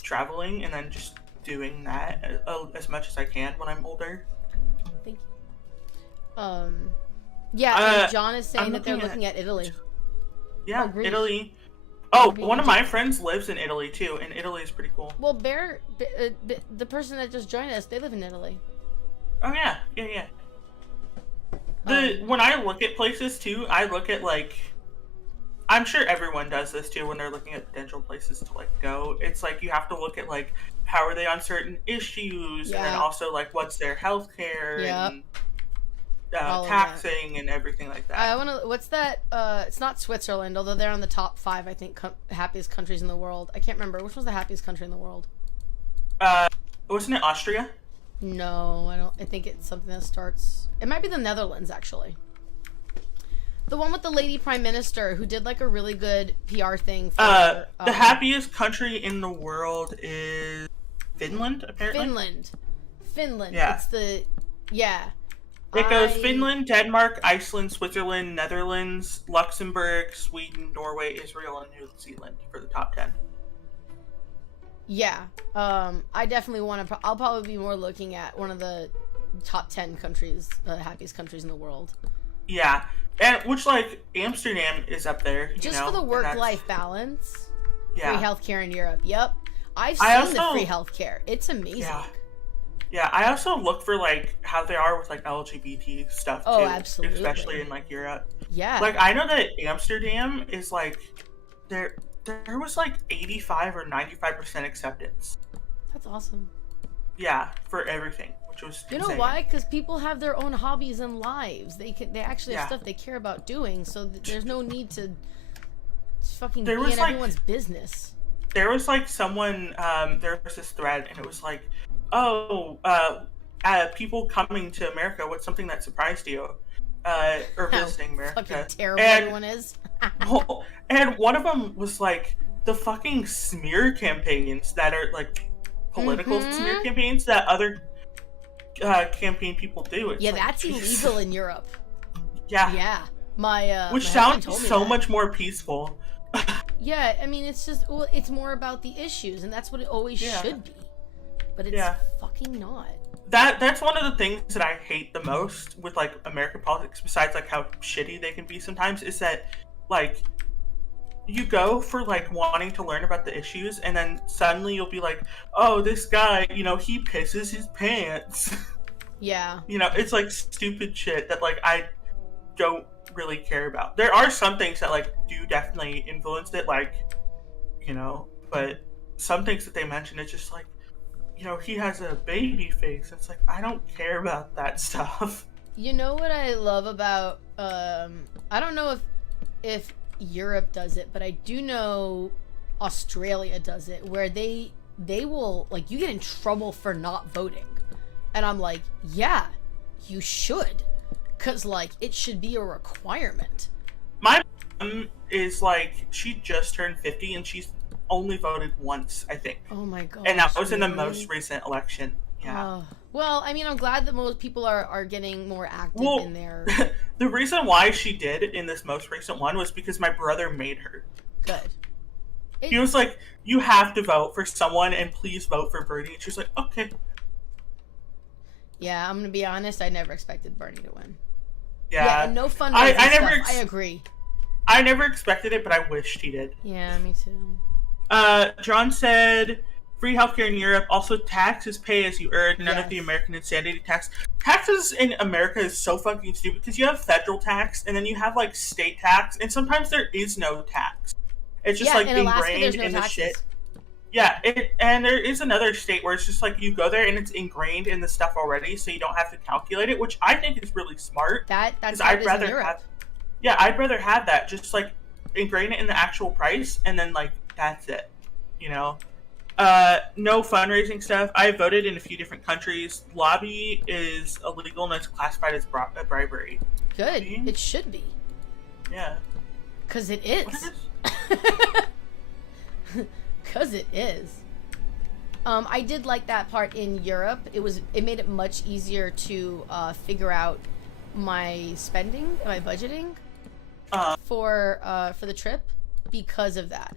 traveling, and then just doing that as much as I can when I'm older. Thank you. Yeah, and John is saying that they're looking at Italy. Yeah, Italy. Oh, one of my friends lives in Italy too, and Italy is pretty cool. Well, the person that just joined us, they live in Italy. Oh yeah. When I look at places too, I look at, like, I'm sure everyone does this too when they're looking at potential places to, like, go. It's like you have to look at, like, how are they on certain issues, and then also, like, what's their healthcare and taxing and everything like that. I want to. What's that? It's not Switzerland, although they're on the top 5, I think, happiest countries in the world. I can't remember which was the happiest country in the world. Wasn't it Austria? No, I don't. I think it's something that starts. It might be the Netherlands, actually. The one with the lady prime minister who did like a really good PR thing. For, the happiest country in the world is Finland, apparently. Finland. Yeah. It's the It goes Finland, Denmark, Iceland, Switzerland, Netherlands, Luxembourg, Sweden, Norway, Israel, and New Zealand for the top 10. Yeah. I definitely want to. I'll probably be more looking at one of the top 10 countries, happiest countries in the world. Yeah. And which, like, Amsterdam is up there, you Just know, for the and work-life balance. yeah. Free healthcare in Europe. Yep. I've I seen the also- free healthcare. It's amazing. Yeah. Yeah, I also look for, like, how they are with, like, LGBT stuff, too. Oh, absolutely. Especially in, like, Europe. Yeah. Like, I know that Amsterdam is, like, there was, like, 85 or 95% acceptance. That's awesome. Yeah, for everything, which was You know insane. why? Because people have their own hobbies and lives. They actually have Yeah. stuff they care about doing, so there's no need to fucking There be was, in like- everyone's business. There was, like, someone, there was this thread, and it was like, oh, people coming to America, what's something that surprised you? Or How visiting America. Fucking terrible And- everyone is. And one of them was like the fucking smear campaigns that are like political Mhm. smear campaigns that other campaign people do. It's Yeah, like, that's Jesus. illegal in Europe. Yeah, Yeah. My which my husband sounds told me so that. much more peaceful. Yeah, I mean, it's just, well, it's more about the issues, and that's what it always Yeah. should be. But it's Yeah. fucking not. That's one of the things that I hate the most with like American politics, besides like how shitty they can be sometimes, is that like you go for like wanting to learn about the issues, and then suddenly you'll be like, oh, this guy, you know, he pisses his pants. Yeah. You know, it's like stupid shit that like I don't really care about. There are some things that like do definitely influence it, like, you know, but some things that they mention, it's just like, you know, he has a baby face. It's like, I don't care about that stuff. You know what I love about I don't know if Europe does it, but I do know Australia does it, where they will, like, you get in trouble for not voting. And I'm like, yeah, you should. 'Cause like it should be a requirement. My mom is like, she just turned 50 and she's only voted once, I think. Oh my god. And that was in the most recent election. Yeah. Well, I mean, I'm glad that most people are getting more active Well, in their The reason why she did in this most recent one was because my brother made her. good. He was like, you have to vote for someone and please vote for Bernie. And she was like, okay. Yeah, I'm gonna be honest, I never expected Bernie to win. Yeah. And no fundraising I never stuff. I agree. I never expected it, but I wished he did. Yeah, me too. John said, free healthcare in Europe, also taxes pay as you earn, none of the Yes. American insanity tax. Taxes in America is so fucking stupid because you have federal tax and then you have like state tax, and sometimes there is no tax. It's just Yeah, like in Alaska, ingrained there's no in the taxes. shit. Yeah, and there is another state where it's just like you go there and it's ingrained in the stuff already, so you don't have to calculate it, which I think is really smart. That's Because how it I'd is in rather Europe. have, yeah, I'd rather have that. Just like ingrain it in the actual price, and then like that's it. You know, no fundraising stuff. I voted in a few different countries. Lobby is illegal and it's classified as bribery. Good. See? It should be. Yeah. Cause it What is. is? Cause it is. I did like that part in Europe. It made it much easier to figure out my spending, my budgeting for the trip because of that.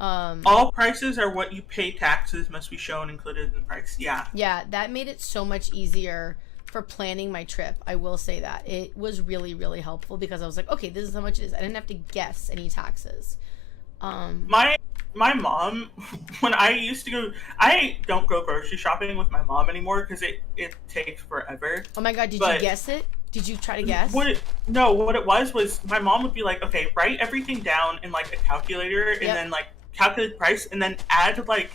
All prices are what you pay. Taxes must be shown included in the price. Yeah. Yeah, that made it so much easier for planning my trip. I will say that. It was really, really helpful because I was like, okay, this is how much it is. I didn't have to guess any taxes. My mom, when I used to go, I don't go grocery shopping with my mom anymore because it takes forever. Oh my god, did But- you guess it? Did you try to guess? What it was my mom would be like, okay, write everything down in like a calculator and Yep. then like calculate the price and then add like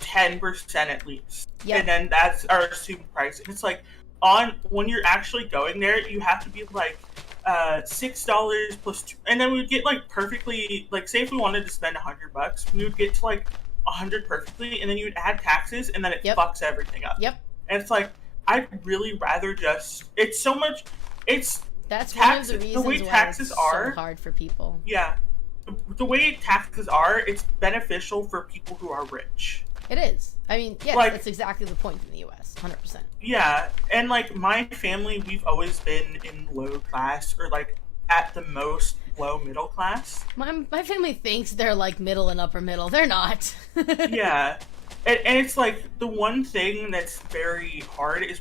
10% at least. Yep. And then that's our assumed price. And it's like when you're actually going there, you have to be like $6 plus and then we would get like perfectly, like say if we wanted to spend $100, we would get to like 100 perfectly, and then you would add taxes and then it Yep. fucks everything up. Yep. And it's like, I'd really rather just, it's so much, it's, That's taxes- one of the the reasons way why taxes it's are- so hard for people. yeah, the way taxes are, it's beneficial for people who are rich. It is. I mean, yes, Like- that's exactly the point in the US. 100%. Yeah, and like my family, we've always been in low class or like at the most low middle class. My family thinks they're like middle and upper middle. They're not. Yeah, and it's like the one thing that's very hard is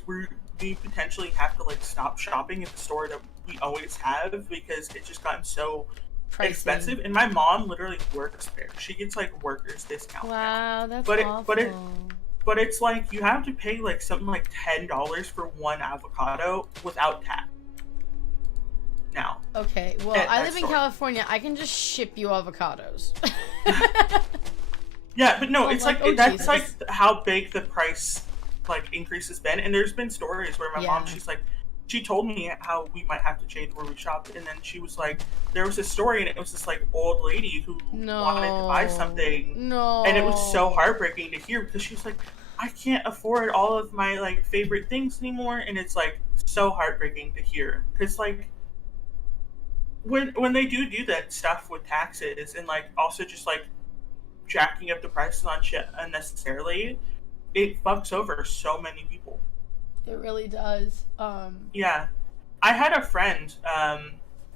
we potentially have to like stop shopping at the store that we always have because it's just gotten so Pricey. expensive. And my mom literally works there. She gets like workers discount. Wow, that's but awful. But it's like you have to pay like something like $10 for one avocado without tax. Now. Okay, well, I live in California. I can just ship you avocados. Yeah, but no, it's like that's Jesus. like how big the price like increase has been. And there's been stories where my mom, she told me how we might have to change where we shop, and then she was like, there was a story, and it was this like old lady who wanted to buy something, and it was so heartbreaking to hear because she was like, I can't afford all of my like favorite things anymore, and it's like so heartbreaking to hear because like when they do that stuff with taxes and like also just like jacking up the prices on shit unnecessarily, it fucks over so many people. It really does. Yeah. I had a friend,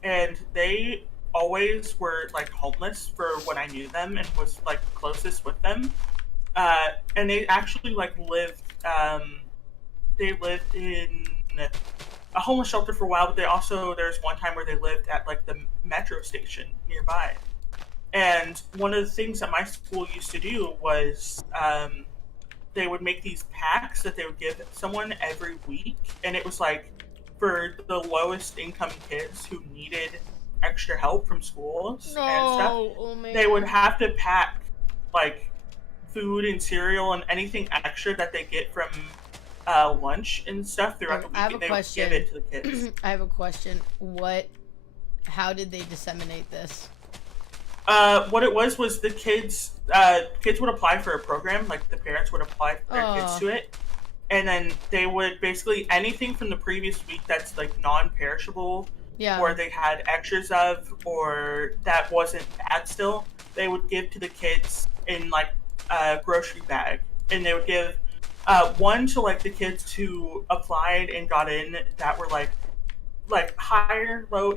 and they always were like homeless for when I knew them and was like closest with them. And they actually like lived in a homeless shelter for a while, but there's one time where they lived at like the metro station nearby. And one of the things that my school used to do was they would make these packs that they would give someone every week. And it was like for the lowest income kids who needed extra help from schools and stuff. Oh, man. They would have to pack like food and cereal and anything extra that they get from lunch and stuff throughout the week. I have and a they question. would give it to the kids. I have a question. How did they disseminate this? What it was the kids would apply for a program, like the parents would apply for their kids to it, and then they would basically anything from the previous week that's like non-perishable, or they had extras of, or that wasn't bad still, they would give to the kids in like a grocery bag, and they would give one to like the kids who applied and got in that were like higher low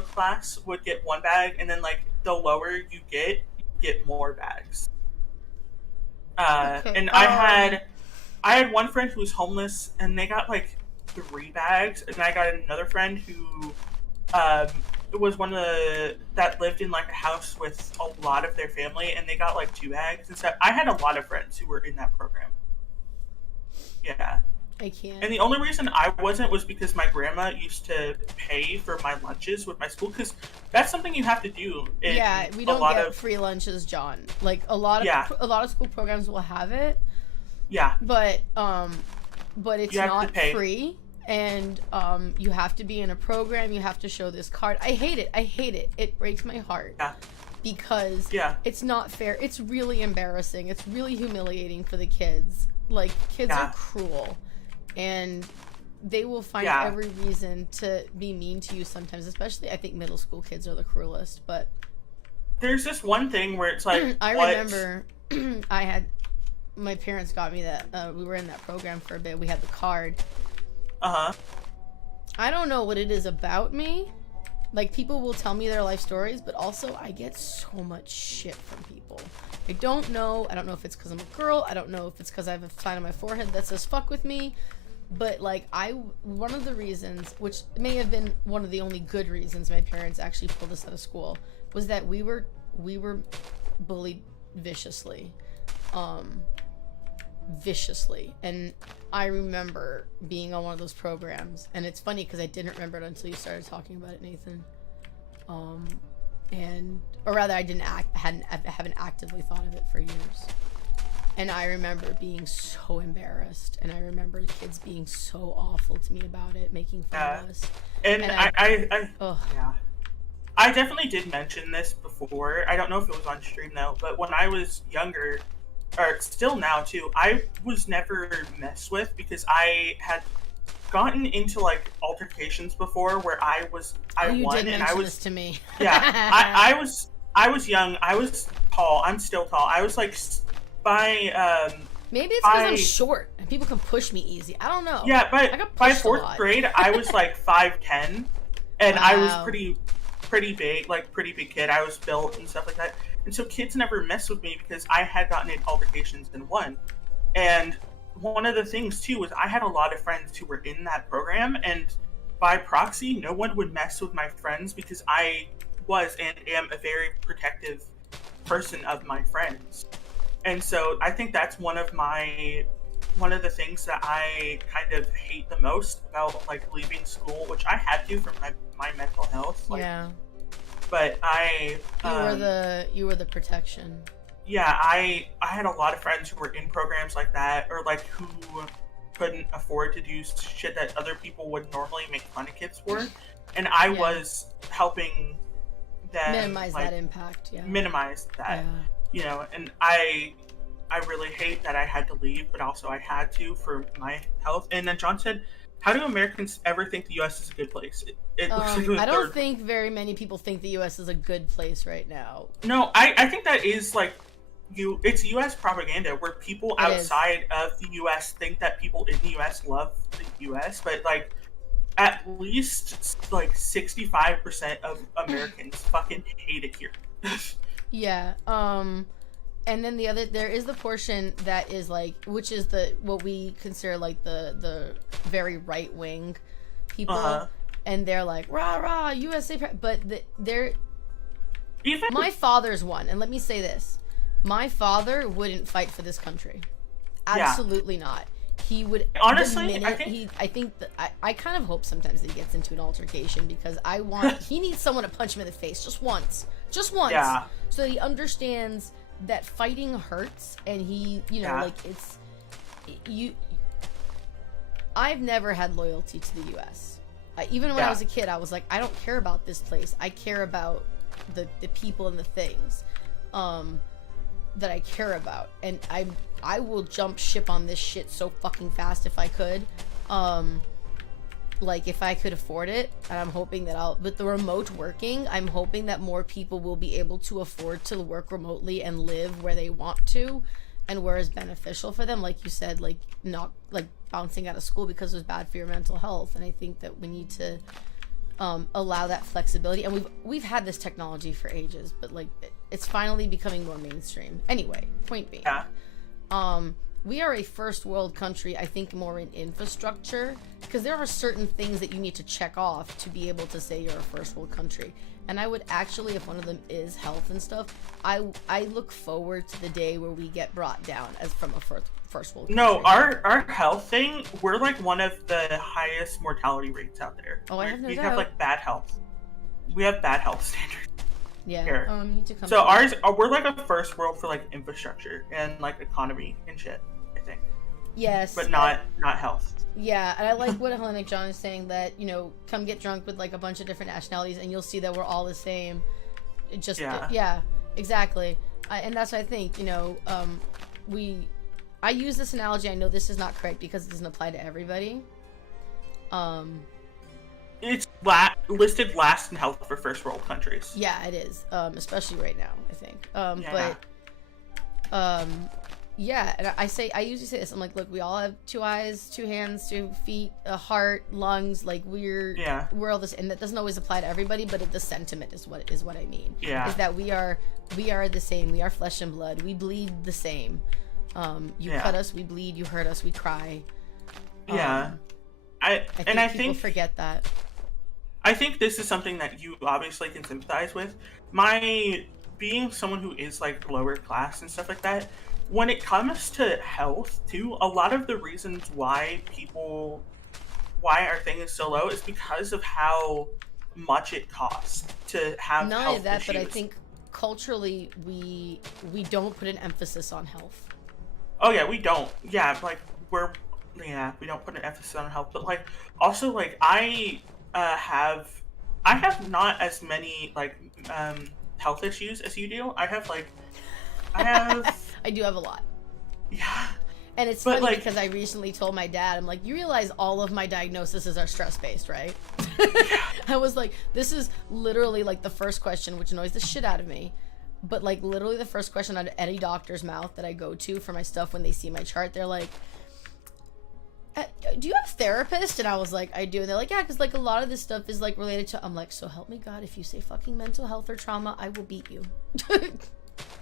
class would get one bag, and then like the lower you get more bags. And I had one friend who was homeless, and they got like 3 bags, and I got another friend who was that lived in like a house with a lot of their family, and they got like 2 bags and stuff. I had a lot of friends who were in that program. Yeah. I can't. And the only reason I wasn't was because my grandma used to pay for my lunches with my school, because that's something you have to do. We don't get free lunches, John. Like a lot of school programs will have it. Yeah. But it's not free, and you have to be in a program. You have to show this card. I hate it. It breaks my heart. Yeah. Because it's not fair. It's really embarrassing. It's really humiliating for the kids. Like kids are cruel. And they will find every reason to be mean to you sometimes, especially I think middle school kids are the cruelest. But there's this one thing where it's like I remember my parents got me that we were in that program for a bit. We had the card. I don't know what it is about me. Like people will tell me their life stories, but also I get so much shit from people. I don't know if it's because I'm a girl. I don't know if it's because I have a sign on my forehead that says fuck with me. But like one of the reasons, which may have been one of the only good reasons my parents actually pulled us out of school, was that we were bullied viciously. And I remember being on one of those programs, and it's funny because I didn't remember it until you started talking about it, Nathan. Or rather I haven't actively thought of it for years. And I remember being so embarrassed, and I remember the kids being so awful to me about it, making fun of us. And I definitely did mention this before. I don't know if it was on stream though, but when I was younger, or still now too, I was never messed with because I had gotten into like altercations before where I won, and I was this to me. I was young. I was tall. I'm still tall. I was like. Maybe it's because I'm short and people can push me easy. I don't know. Yeah, but by 4th grade, I was like 5'10", and I was pretty big, like pretty big kid. I was built and stuff like that, and so kids never messed with me because I had gotten in altercations and won. And one of the things too was I had a lot of friends who were in that program, and by proxy, no one would mess with my friends because I was and am a very protective person of my friends. And so I think that's one of the things that I kind of hate the most about like leaving school, which I had to for my mental health. Like, yeah. But You were the protection. Yeah, I had a lot of friends who were in programs like that, or like who couldn't afford to do shit that other people would normally make fun of kids for, and I was helping them minimize that impact. Yeah. Minimize that. Yeah. You know, and I really hate that I had to leave, but also I had to for my health. And then John said, how do Americans ever think the U.S. is a good place? I don't think very many people think the U.S. is a good place right now. No, I think that is like, it's U.S. propaganda where people outside of the U.S. think that people in the U.S. love the U.S., but like at least like 65% of Americans fucking hate it here. Yeah. And then there is the portion that is like, which is what we consider like the very right wing people, and they're like rah rah USA, but they're even my father's one. And let me say this: my father wouldn't fight for this country. Absolutely not. He would honestly. I kind of hope sometimes that he gets into an altercation because he needs someone to punch him in the face just once, so that he understands that fighting hurts, and he, like I've never had loyalty to the U.S. Even when I was a kid, I was like, I don't care about this place. I care about the people and the things that I care about, and I will jump ship on this shit so fucking fast if I could. Like if I could afford it, and I'm hoping that with the remote working, I'm hoping that more people will be able to afford to work remotely and live where they want to and where is beneficial for them. Like you said, like not like bouncing out of school because it was bad for your mental health. And I think that we need to allow that flexibility. And we've had this technology for ages, but like it's finally becoming more mainstream. Anyway, point being, we are a first world country, I think, more in infrastructure, because there are certain things that you need to check off to be able to say you're a first world country. And I would actually, if one of them is health and stuff, I look forward to the day where we get brought down as from a first world country. No, our health thing, we're like one of the highest mortality rates out there. Oh, I have no doubt. We have like bad health. We have bad health standards. Yeah. Here. You need to come. So ours, we're like a first world for like infrastructure and like economy and shit, I think. Yes. But not health. Yeah, and I like what Hellenic John is saying, that, come get drunk with like a bunch of different nationalities and you'll see that we're all the same. Yeah, exactly. And that's what I think, I use this analogy. I know this is not correct because it doesn't apply to everybody. It's listed last in health for first world countries. Yeah, it is, especially right now, I think. Yeah, and I usually say this. I'm like, look, we all have 2 eyes, 2 hands, 2 feet, a heart, lungs. Like we're all this, and that doesn't always apply to everybody, but the sentiment is what I mean. Yeah, is that we are the same. We are flesh and blood. We bleed the same. You cut us, we bleed. You hurt us, we cry. I think people forget that. I think this is something that you obviously can sympathize with. Being someone who is like lower class and stuff like that, when it comes to health too, a lot of the reasons why our thing is so low is because of how much it costs to have not health only that, issues. but I think culturally we don't put an emphasis on health. Oh yeah, we don't. Yeah, like we don't put an emphasis on health, but like also like I have not as many like health issues as you do. I have I do have a lot. Yeah. And it's funny because I recently told my dad, I'm like, you realize all of my diagnoses are stress-based, right? I was like, this is literally like the first question, which annoys the shit out of me. But like literally the first question out of any doctor's mouth that I go to for my stuff when they see my chart, they're like, do you have a therapist? And I was like, I do. And they're like, yeah, because like a lot of this stuff is like related to, I'm like, so help me God, if you say fucking mental health or trauma, I will beat you.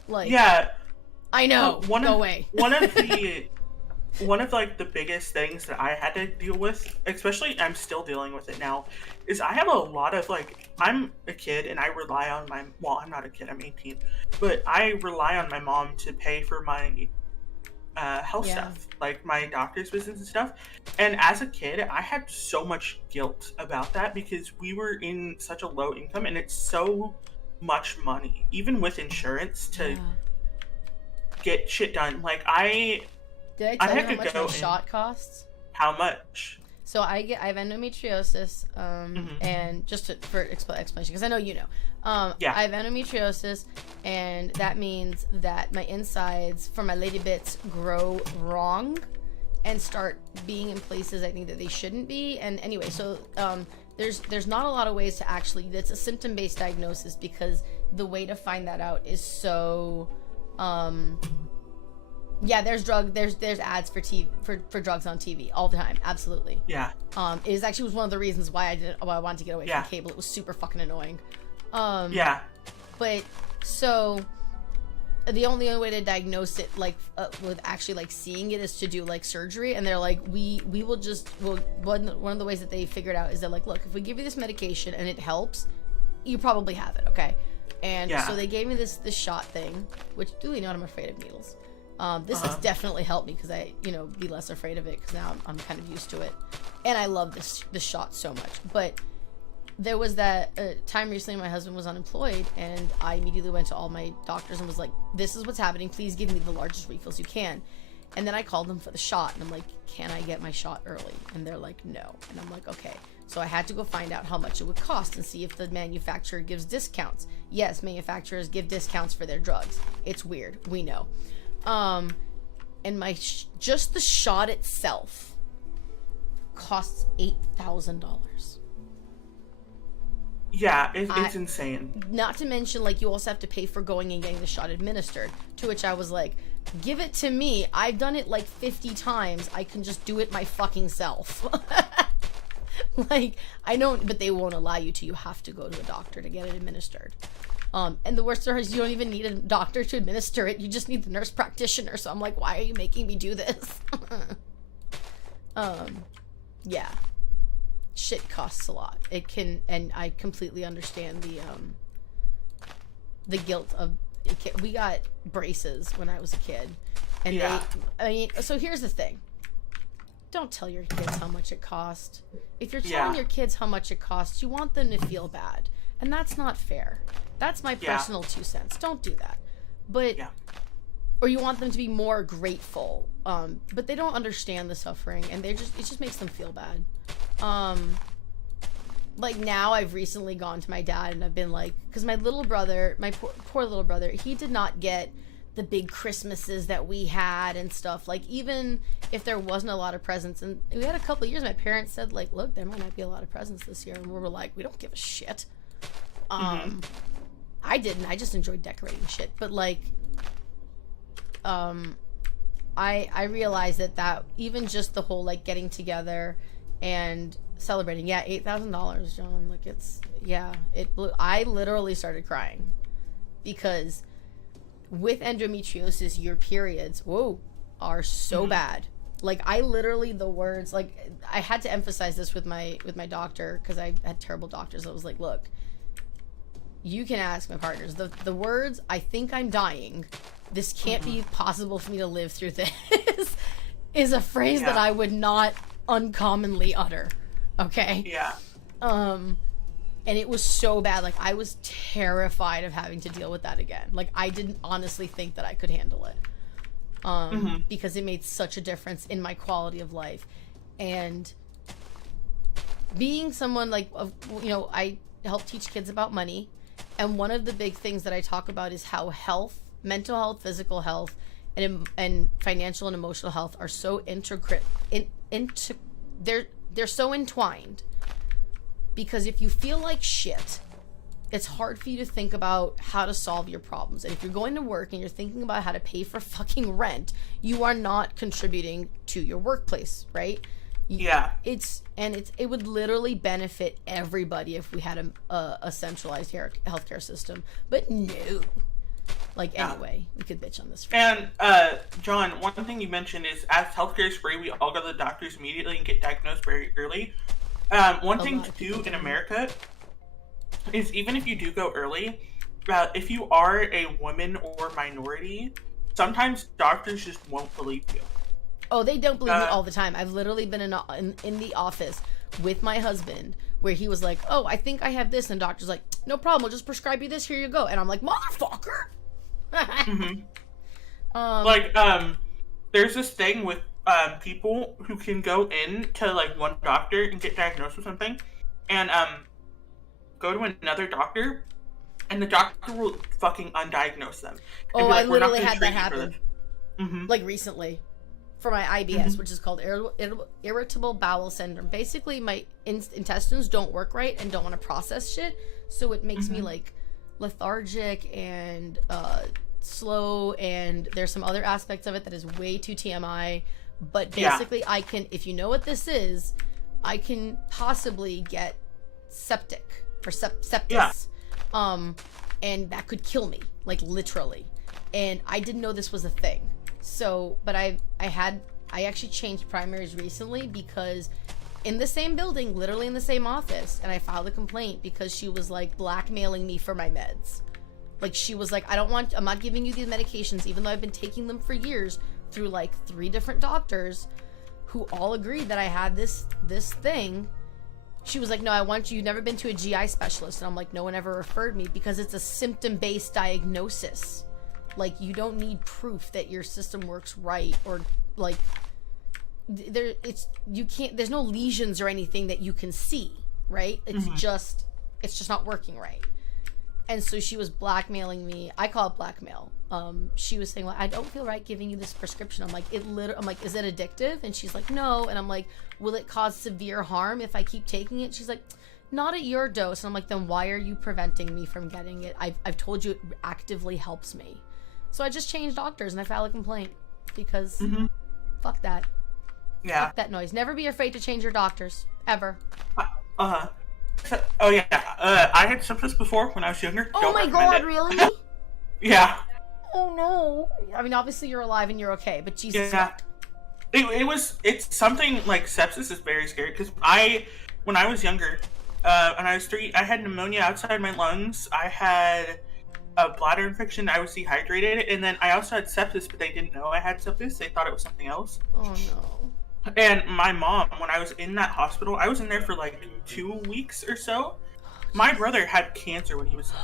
Like, yeah, I know. Go away. One of the one of like the biggest things that I had to deal with, especially I'm still dealing with it now, is I have a lot of like, I'm a kid and I rely on well, I'm not a kid, I'm 18, but I rely on my mom to pay for my health stuff, like my doctor's visits and stuff. And as a kid, I had so much guilt about that because we were in such a low income and it's so much money, even with insurance, to get shit done. Like Did I tell you how much my shot costs? How much? So I have endometriosis, and just for explanation, because I know you know. I have endometriosis, and that means that my insides for my lady bits grow wrong and start being in places I think that they shouldn't be. And anyway, so there's not a lot of ways to actually, it's a symptom-based diagnosis because the way to find that out is so there's ads for TV for drugs on TV all the time. Absolutely. Yeah. It is actually was one of the reasons why I wanted to get away from cable. It was super fucking annoying. But so the only way to diagnose it with actually like seeing it is to do like surgery, and they're like we will one of the ways that they figured out is they're like, look, if we give you this medication and it helps, you probably have it, okay? And so they gave me this shot thing, which duly noted, I'm afraid of needles. This has definitely helped me because I, be less afraid of it because now I'm kind of used to it. And I love this shot so much. But there was that time recently my husband was unemployed, and I immediately went to all my doctors and was like, this is what's happening. Please give me the largest refills you can. And then I called them for the shot, and I'm like, can I get my shot early? And they're like, no. And I'm like, okay. So I had to go find out how much it would cost and see if the manufacturer gives discounts. Yes, manufacturers give discounts for their drugs. It's weird. We know. And just the shot itself costs $8,000. Yeah, it's insane. Not to mention, like, you also have to pay for going and getting the shot administered. To which I was like, give it to me. I've done it like 50 times. I can just do it my fucking self. Like, I don't, but they won't allow you to. You have to go to a doctor to get it administered. And the worst part is you don't even need a doctor to administer it. You just need the nurse practitioner. So I'm like, why are you making me do this? Yeah. Shit costs a lot. It can, and I completely understand the guilt of it. We got braces when I was a kid. And so here's the thing. Don't tell your kids how much it cost. If you're telling your kids how much it costs, you want them to feel bad. And that's not fair. That's my personal 2 cents. Don't do that. But or you want them to be more grateful. But they don't understand the suffering, and it just makes them feel bad. Like now I've recently gone to my dad and I've been like, because my little brother, my poor little brother, he did not get the big Christmases that we had and stuff. Like, even if there wasn't a lot of presents, and we had a couple of years, my parents said like, look, there might not be a lot of presents this year, and we were like, we don't give a shit. I didn't. I just enjoyed decorating shit. But like, I realized that even just the whole like getting together and celebrating, $8,000, John. Like, it's it blew. I literally started crying because with endometriosis, your periods are so bad. Like, I literally, the words, like, I had to emphasize this with my doctor because I had terrible doctors. I was like, look, you can ask my partners. The words, I think I'm dying, this can't be possible for me to live through this, is a phrase that I would not uncommonly utter. Okay? Yeah. And it was so bad. Like, I was terrified of having to deal with that again. Like, I didn't honestly think that I could handle it. Because it made such a difference in my quality of life. And being someone like, I help teach kids about money. And one of the big things that I talk about is how health, mental health, physical health, and financial and emotional health are so they're so entwined. Because if you feel like shit, it's hard for you to think about how to solve your problems. And if you're going to work and you're thinking about how to pay for fucking rent, you are not contributing to your workplace, right? It would literally benefit everybody if we had a centralized healthcare system. But no. Like, Yeah. anyway, we could bitch on this. For And, John, one thing you mentioned is as healthcare is free, we all go to the doctors immediately and get diagnosed very early. One thing to do in America is even if you do go early, if you are a woman or minority, sometimes doctors just won't believe you. Oh, they don't believe me all the time. I've literally been in the office with my husband where he was like, oh, I think I have this. And the doctor's like, no problem. We'll just prescribe you this. Here you go. And I'm like, motherfucker. There's this thing with people who can go in to like one doctor and get diagnosed with something and go to another doctor and the doctor will fucking undiagnose them. Oh, like, I literally had that happen. Mm-hmm. Like recently for my IBS, which is called irritable bowel syndrome. Basically, my intestines don't work right and don't want to process shit. So it makes me like lethargic and slow, and there's some other aspects of it that is way too TMI. But basically, I can, if you know what this is, I can possibly get septic or sepsis. And that could kill me, like literally. And I didn't know this was a thing. So, but I actually changed primaries recently because in the same building, literally in the same office, and I filed a complaint because she was like blackmailing me for my meds. Like she was like, I'm not giving you these medications, even though I've been taking them for years through like 3 different doctors who all agreed that I had this thing. She was like, no, you've never been to a GI specialist. And I'm like, no one ever referred me because it's a symptom-based diagnosis. Like, you don't need proof that your system works right or like there's no lesions or anything that you can see, right? It's just not working right. And so she was blackmailing me. I call it blackmail. She was saying, well, I don't feel right giving you this prescription. I'm like, I'm like, is it addictive? And she's like, no. And I'm like, will it cause severe harm if I keep taking it? She's like, not at your dose. And I'm like, then why are you preventing me from getting it? I've told you it actively helps me. So I just changed doctors and I filed a complaint because fuck that. Yeah. Fuck that noise. Never be afraid to change your doctors. Ever. Oh yeah. I had sepsis before when I was younger. Oh Don't my recommend god, it. really? Yeah. Oh no. I mean, obviously you're alive and you're okay, but Jesus. Yeah. It's something like sepsis is very scary because when I was younger, and I was 3, I had pneumonia outside my lungs. I had a bladder infection. I was dehydrated, and then I also had sepsis, but they didn't know I had sepsis. They thought it was something else. Oh no. And my mom, when I was in that hospital, I was in there for like 2 weeks or so. My brother had cancer when he was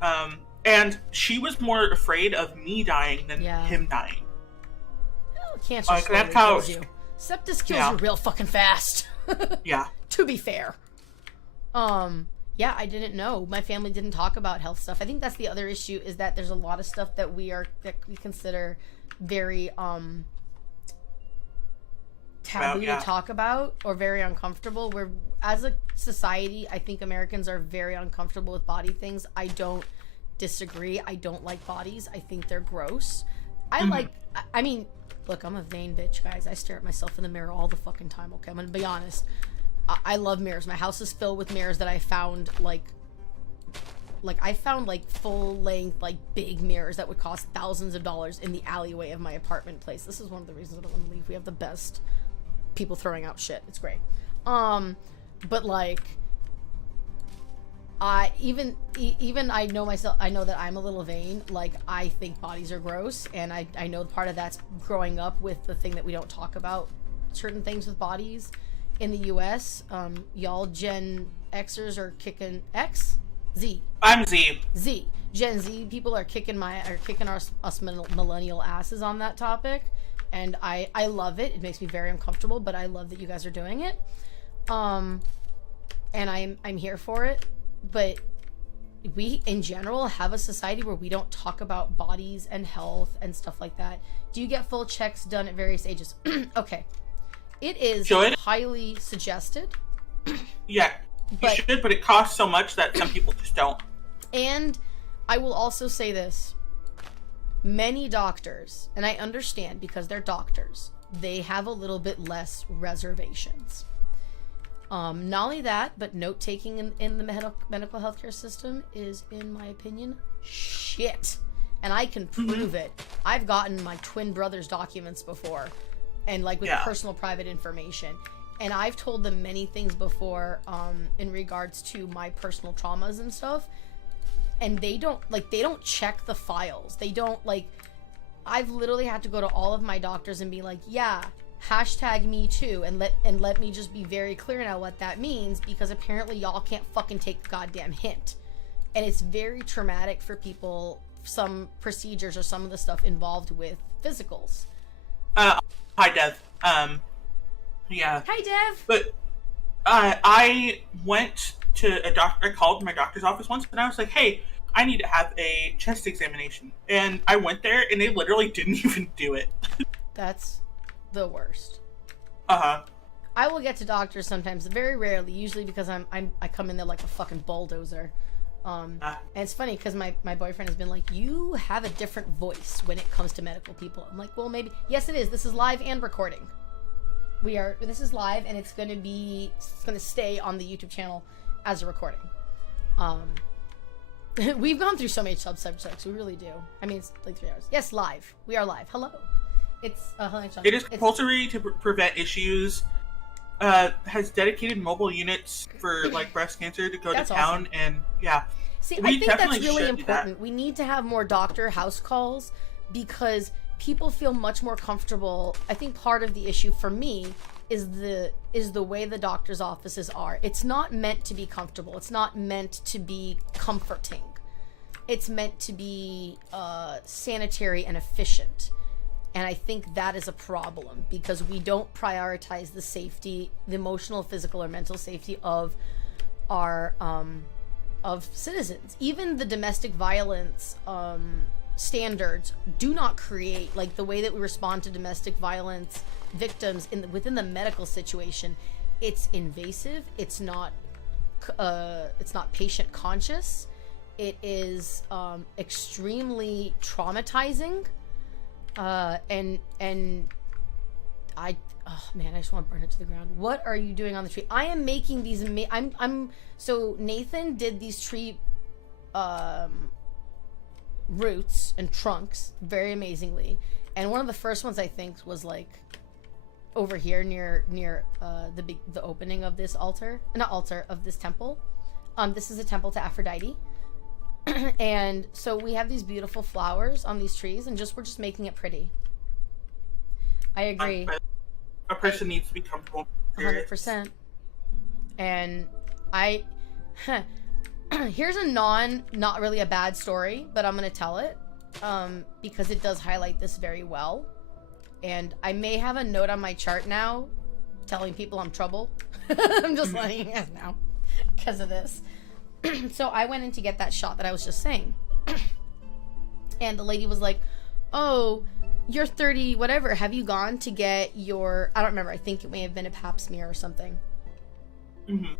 7. And she was more afraid of me dying than him dying. Oh, cancer Like, slowly that's how kills you. Sepsis kills you real fucking fast. Yeah. To be fair. Yeah, I didn't know. My family didn't talk about health stuff. I think that's the other issue, is that there's a lot of stuff that we consider very taboo to talk about or very uncomfortable. Where as a society, I think Americans are very uncomfortable with body things. I don't disagree. I don't like bodies. I think they're gross. I mean, look, I'm a vain bitch, guys. I stare at myself in the mirror all the fucking time, okay? I'm gonna be honest. I love mirrors. My house is filled with mirrors that I found like I found like full length, like big mirrors that would cost thousands of dollars in the alleyway of my apartment place. This is one of the reasons I don't want to leave. We have the best people throwing out shit. It's great. But like, I know myself. I know that I'm a little vain. Like, I think bodies are gross, and I know part of that's growing up with the thing that we don't talk about certain things with bodies in the U.S. Y'all Gen Xers are kicking Z. I'm Z. Z. Gen Z people are kicking us millennial asses on that topic, and I love it. It makes me very uncomfortable, but I love that you guys are doing it. And I'm here for it. But we in general have a society where we don't talk about bodies and health and stuff like that. Do you get full checks done at various ages? Okay. It is highly suggested. Yeah, you should, but it costs so much that some people just don't. And I will also say this. Many doctors, and I understand because they're doctors, they have a little bit less reservations. Not only that, but note-taking in the medical healthcare system is, in my opinion, shit. and I can prove it. I've gotten my twin brother's documents before, and like with personal private information. And I've told them many things before in regards to my personal traumas and stuff. And they don't check the files. They don't, like, I've literally had to go to all of my doctors and be like, yeah, #me too, and let me just be very clear now what that means, because apparently y'all can't fucking take a goddamn hint. And it's very traumatic for people, some procedures or some of the stuff involved with physicals. Hi, Dev. Yeah. Hi, Dev. But I went to a doctor. I called my doctor's office once, and I was like, "Hey, I need to have a chest examination." And I went there, and they literally didn't even do it. That's the worst. Uh-huh. I will get to doctors sometimes, very rarely, usually because I come in there like a fucking bulldozer. And it's funny because my boyfriend has been like, you have a different voice when it comes to medical people. I'm like, well, maybe. Yes, it is. This is live and recording. This is live, and it's going to stay on the YouTube channel as a recording. We've gone through so many subjects. We really do. I mean, it's like 3 hours. Yes, live. We are live. Hello. It's it is compulsory to prevent issues. Has dedicated mobile units for like breast cancer to go to town, awesome. And yeah. See, I think that's really important. We need to have more doctor house calls because people feel much more comfortable. I think part of the issue for me is the way the doctor's offices are. It's not meant to be comfortable. It's not meant to be comforting. It's meant to be sanitary and efficient. And I think that is a problem because we don't prioritize the safety, the emotional, physical, or mental safety of our of citizens. Even the domestic violence standards do not create, like, the way that we respond to domestic violence victims within the medical situation. It's invasive. It's not patient conscious. It is extremely traumatizing. And I just want to burn it to the ground. What are you doing on the tree? I am making these so Nathan did these tree roots and trunks very amazingly, and one of the first ones I think was like over here near the opening of this of this temple. This is a temple to Aphrodite. And so we have these beautiful flowers on these trees, and we're just making it pretty. I agree. A person needs to be comfortable. 100%. And here's a not really a bad story, but I'm gonna tell it because it does highlight this very well. And I may have a note on my chart now telling people I'm trouble. I'm just letting you guys know because of this. So I went in to get that shot that I was just saying. And the lady was like, oh, you're 30, whatever. Have you gone to get your, I don't remember. I think it may have been a pap smear or something. Mm-hmm.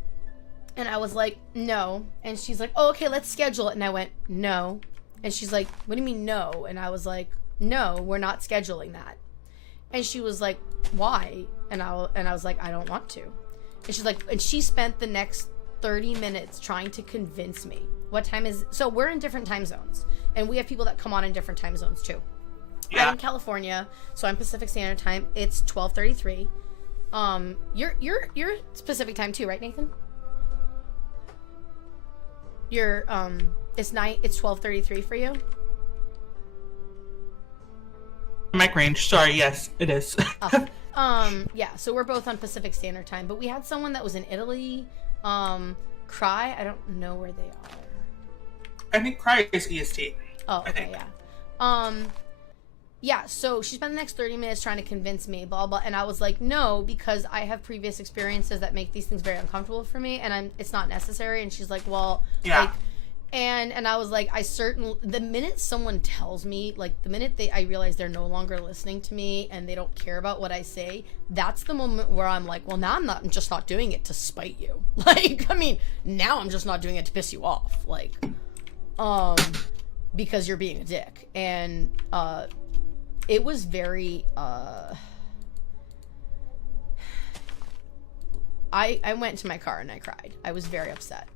And I was like, no. And she's like, oh, okay, let's schedule it. And I went, no. And she's like, what do you mean no? And I was like, no, we're not scheduling that. And she was like, why? And I was like, I don't want to. And she's like, and she spent the next 30 minutes trying to convince me. What time is, so we're in different time zones, and we have people that come on in different time zones too. Yeah. I'm in California, so I'm Pacific Standard Time. It's 12:33. You're Pacific Time too, right, Nathan? You're it's 12:33 for you. Mic range. Sorry, yes, it is. Yeah, so we're both on Pacific Standard Time, but we had someone that was in Italy. Cry, I don't know where they are. I think Cry is EST. Oh, okay, yeah. Yeah, so she spent the next 30 minutes trying to convince me, blah, blah, and I was like, no, because I have previous experiences that make these things very uncomfortable for me, and it's not necessary, and she's like, well, yeah. Like, and I was like, the minute someone tells me, like, the minute I realize they're no longer listening to me and they don't care about what I say, that's the moment where I'm like, well, now I'm just not doing it to spite you. Like, I mean, now I'm just not doing it to piss you off. Like, because you're being a dick. And, it was very, I went to my car and I cried. I was very upset.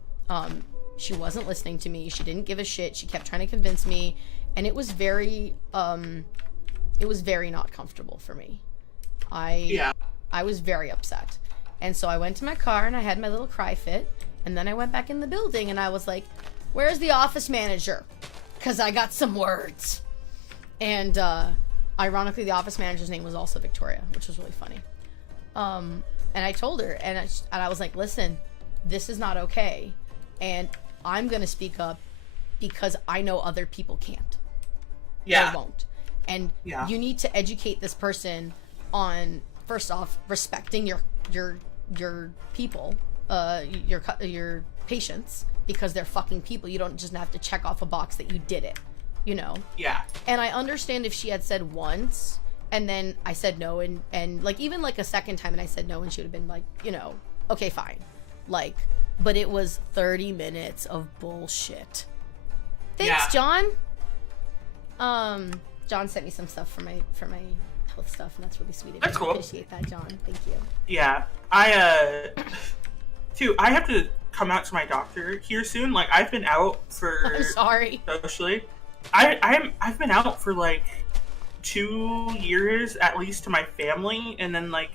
She wasn't listening to me. She didn't give a shit. She kept trying to convince me. and it was very not comfortable for me. I was very upset. And so I went to my car and I had my little cry fit, and then I went back in the building and I was like, where's the office manager? Because I got some words. And ironically, the office manager's name was also Victoria, which was really funny. And I told her, and I was like, listen, this is not okay, and I'm gonna speak up because I know other people can't. Yeah. They won't. And you need to educate this person on, first off, respecting your people, your patients, because they're fucking people. You don't just have to check off a box that you did it, you know? Yeah. And I understand if she had said once, and then I said no, and like, even like a second time and I said no, and she would have been like, you know, okay, fine. Like, but it was 30 minutes of bullshit. Thanks, John. John sent me some stuff for my health stuff, and that's really sweet. That's cool. I appreciate that, John. Thank you. Yeah. I have to come out to my doctor here soon. Like, I've been out for... I'm sorry. Socially. I've been out for, like, 2 years, at least, to my family, and then, like,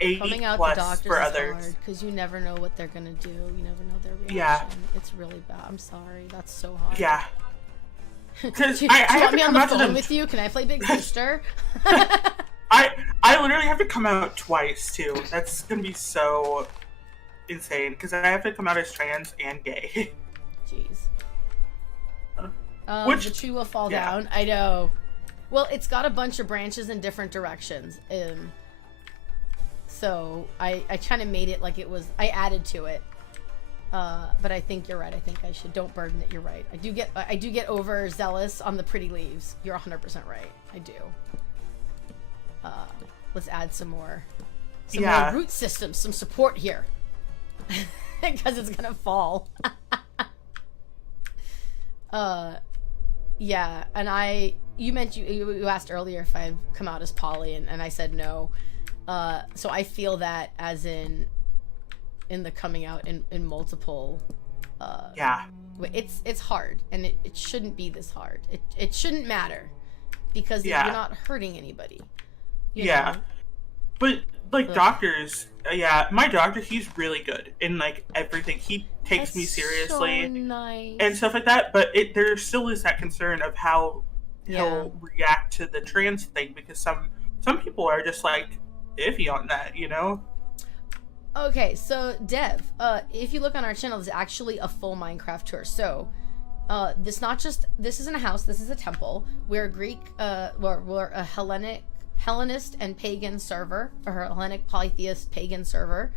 8 Coming out plus the doctors for is others. hard, because you never know what they're gonna do. You never know their reaction. Yeah. It's really bad. I'm sorry. That's so hard. Yeah. Because do you I have want to me on come the out to phone them. with you? Can I play Big Sister? I literally have to come out twice, too. That's gonna be so insane, because I have to come out as trans and gay. Jeez. Which, the tree will fall down. I know. Well, it's got a bunch of branches in different directions. So I kind of made it like it was. I added to it. But I think you're right. I think I should. Don't burden it. You're right. I do get overzealous on the pretty leaves. You're 100% right. I do. Let's add some more root systems, some support here, because it's gonna fall. Yeah, and you asked earlier if I've come out as poly, and I said no. So I feel that as in the coming out in multiple. It's hard, and it shouldn't be this hard. It shouldn't matter, because you're not hurting anybody. You know? But like doctors, my doctor, he's really good in like everything. He takes me seriously, so nice. and stuff like that. But there still is that concern of how he'll react to the trans thing, because some people are just like iffy on that, you know. Okay, so Dev, if you look on our channel, there's actually a full Minecraft tour. So, this isn't a house, this is a temple. We're Greek, we're a Hellenist and Pagan server, or a Hellenic polytheist pagan server.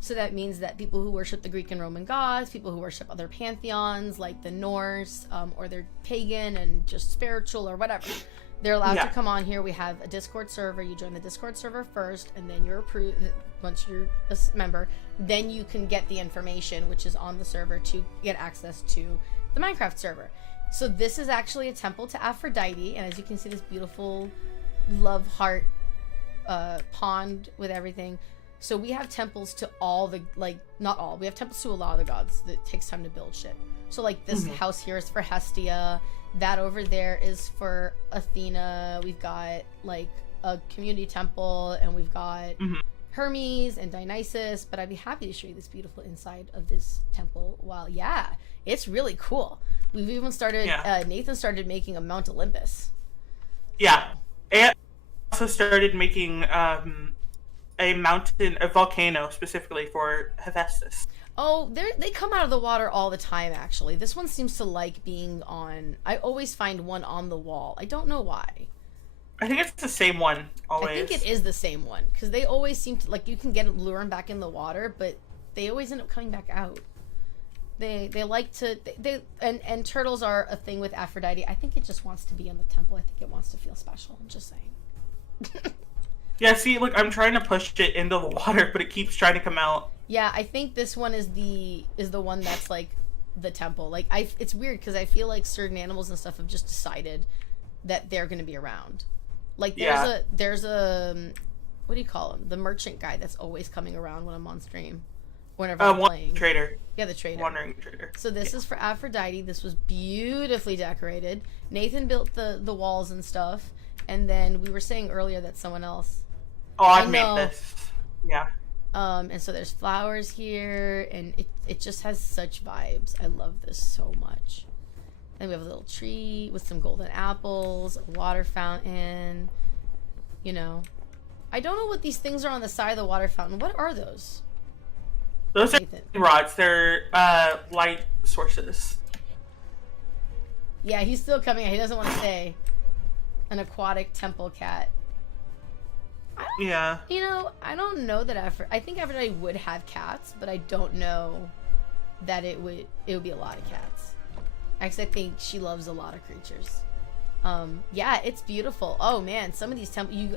So that means that people who worship the Greek and Roman gods, people who worship other pantheons, like the Norse, or they're pagan and just spiritual or whatever, they're allowed to come on here. We have a Discord server. You join the Discord server first, and then you're approved. Once you're a member, then you can get the information which is on the server to get access to the Minecraft server. So this is actually a temple to Aphrodite, and as you can see, this beautiful love heart pond with everything. So we have temples to all the, like, not all, we have temples to a lot of the gods that takes time to build shit. So like this house here is for Hestia, that over there is for Athena, we've got like a community temple, and we've got Hermes and Dionysus. But I'd be happy to show you this beautiful inside of this temple. Wow, it's really cool. We've even started Nathan started making a Mount Olympus. And also started making a volcano specifically for Hephaestus. Oh, they come out of the water all the time, actually. This one seems to like being on... I always find one on the wall. I don't know why. I think it's the same one, always. I think it is the same one, because they always seem to... Like, you can lure them back in the water, but they always end up coming back out. They like to... And turtles are a thing with Aphrodite. I think it just wants to be in the temple. I think it wants to feel special. I'm just saying. Yeah, see, look, I'm trying to push it into the water, but it keeps trying to come out. Yeah, I think this one is the one that's like the temple. Like, it's weird because I feel like certain animals and stuff have just decided that they're going to be around. Like there's a what do you call him? The merchant guy that's always coming around when I'm on stream. whenever we're One playing. trader. Yeah, the trader. Wandering trader. So this is for Aphrodite. This was beautifully decorated. Nathan built the walls and stuff. And then we were saying earlier that someone else. Oh, I've made this. Yeah. And so there's flowers here, and it just has such vibes. I love this so much. And we have a little tree with some golden apples, a water fountain. You know, I don't know what these things are on the side of the water fountain. What are those? Those are Nathan. rods. They're light sources. Yeah, he's still coming. He doesn't want to say an aquatic temple cat. Yeah. You know, I don't know that I think Aphrodite would have cats, but I don't know that it would be a lot of cats. Actually, I think she loves a lot of creatures. Yeah, it's beautiful. Oh man, some of these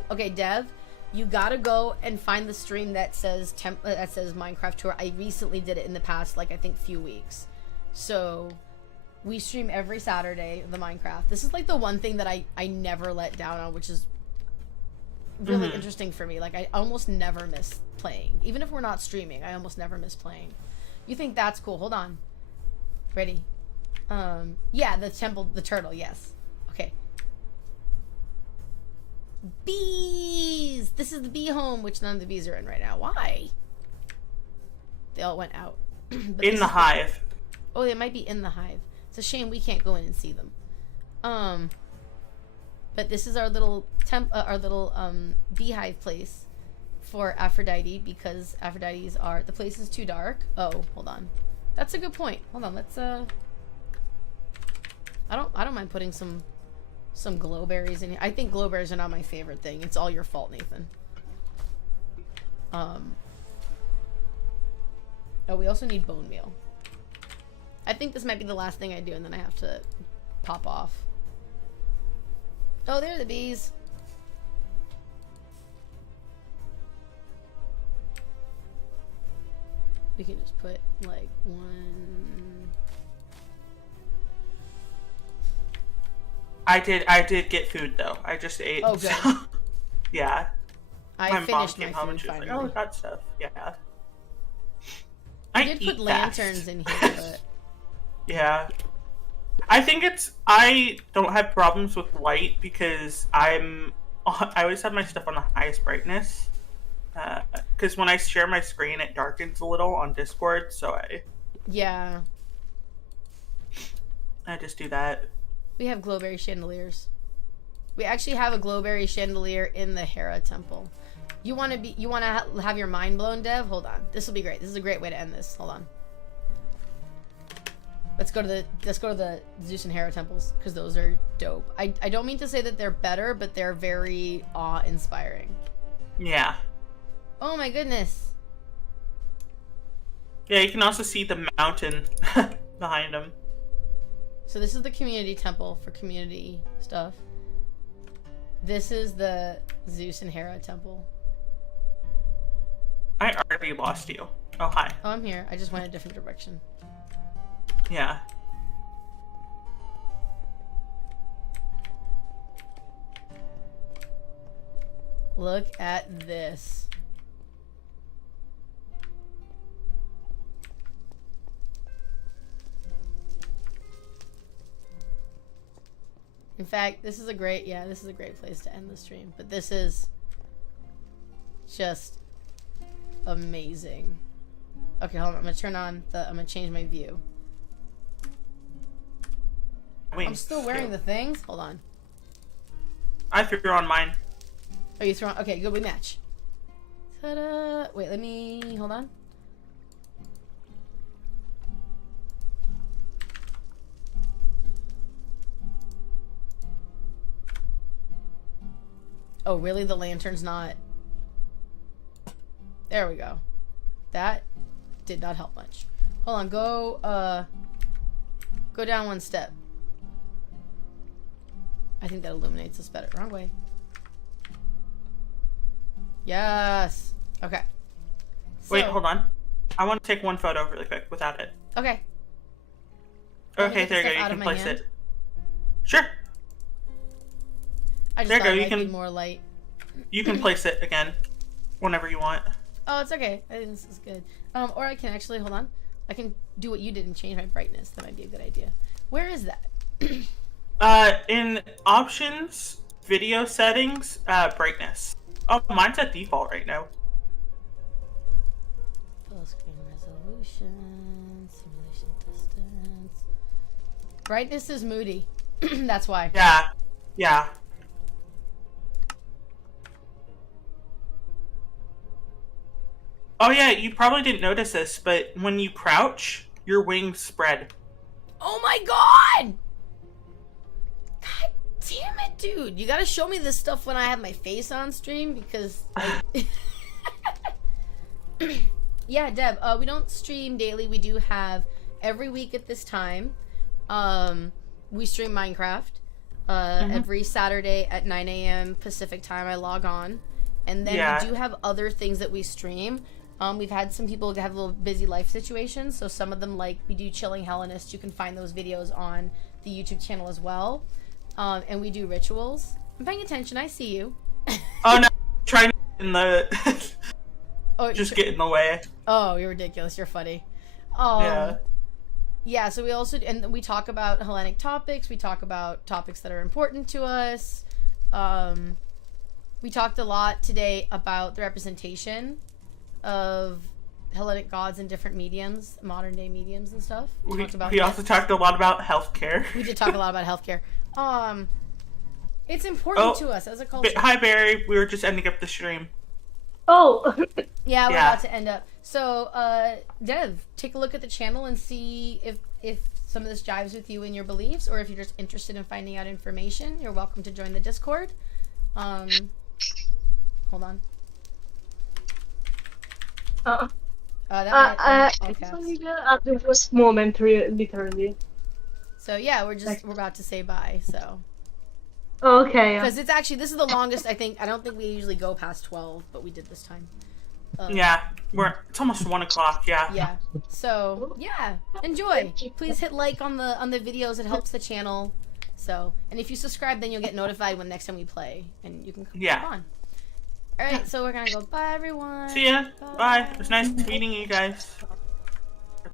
okay, Dev, you gotta go and find the stream that says Minecraft Tour. I recently did it in the past, like I think few weeks. So we stream every Saturday the Minecraft. This is like the one thing that I never let down on, which is really interesting for me. Like I almost never miss playing. Even if we're not streaming, I almost never miss playing. You think that's cool? Hold on. Ready? Yeah, the turtle, yes. Okay. Bees! This is the bee home, which none of the bees are in right now. Why? They all went out. In the hive. Oh, they might be in the hive. It's a shame we can't go in and see them. But this is our little beehive place for Aphrodite, because Aphrodites are, the place is too dark. Oh, hold on. That's a good point. Hold on, let's I don't mind putting some glowberries in here. I think glowberries are not my favorite thing. It's all your fault, Nathan. Oh, we also need bone meal. I think this might be the last thing I do, and then I have to pop off. Oh, there are the bees. We can just put like one. I did get food though. I just ate. Oh, good. So, yeah. I My mom finished came my home food and she was like, finally. "Oh, that stuff." Yeah. I did put lanterns in here, but yeah. I think I don't have problems with light because I always have my stuff on the highest brightness. Because when I share my screen, it darkens a little on Discord, so yeah, I just do that. we have glowberry chandeliers. We actually have a glowberry chandelier in the Hera temple. You want to have your mind blown, Dev? Hold on. This will be great. This is a great way to end this. Hold on. Let's go to the Zeus and Hera temples, because those are dope. I don't mean to say that they're better, but they're very awe-inspiring. Yeah. Oh my goodness. Yeah, you can also see the mountain behind them. So this is the community temple for community stuff. This is the Zeus and Hera temple. I already lost you. Oh, hi. Oh, I'm here. I just went a different direction. Yeah. Look at this. In fact, this is a great place to end the stream. But this is just amazing. Okay, hold on. I'm gonna change my view. Wait, I'm still wearing the things. Hold on. I threw on mine. Oh, you threw on? Okay, good. We match. Ta-da! Wait, let me hold on. Oh, really? The lantern's not. There we go. That did not help much. Hold on. Go down one step. I think that illuminates us better. Wrong way. Yes. Okay. Wait, hold on. I want to take one photo really quick without it. Okay. Okay, there you go. You can place it. Sure. I just There you thought go. it You might be can more light. You can place it again whenever you want. Oh, it's okay. I think this is good. Or I can actually, hold on. I can do what you did and change my brightness. That might be a good idea. Where is that? In options, video settings, brightness. Oh, mine's at default right now. Full screen resolution, simulation distance. Brightness is moody. That's why. Yeah. Yeah. Oh yeah, you probably didn't notice this, but when you crouch, your wings spread. Oh my god! God damn it, dude. You gotta show me this stuff when I have my face on stream, because... Yeah, Deb, we don't stream daily. We do have every week at this time. We stream Minecraft. Every Saturday at 9 a.m. Pacific time, I log on. And then we do have other things that we stream. We've had some people have a little busy life situations, so some of them, like, we do Chilling Hellenists. You can find those videos on the YouTube channel as well. And we do rituals. I'm paying attention. I see you. Oh no! Trying in the. Just get in the way. Oh, you're ridiculous. You're funny. Yeah. So we also we talk about Hellenic topics. We talk about topics that are important to us. We talked a lot today about the representation of Hellenic gods in different mediums, modern day mediums and stuff. We also talked a lot about healthcare. We did talk a lot about healthcare. It's important to us as a culture. Hi Barry, we were just ending up the stream. Oh. Yeah, we're about to end up. So, Dev, take a look at the channel and see if some of this jives with you and your beliefs, or if you're just interested in finding out information. You're welcome to join the Discord. Hold on. At the worst moment, literally. So yeah, we're about to say bye. So. Okay. Because it's actually, this is the longest. I don't think we usually go past 12, but we did this time. Yeah, it's almost 1 o'clock. Yeah. Yeah. So yeah, enjoy. Please hit like on the videos. It helps the channel. So, and if you subscribe, then you'll get notified when next time we play, and you can come on. All right, so we're gonna go. Bye, everyone. See ya. Bye. It was nice meeting you guys.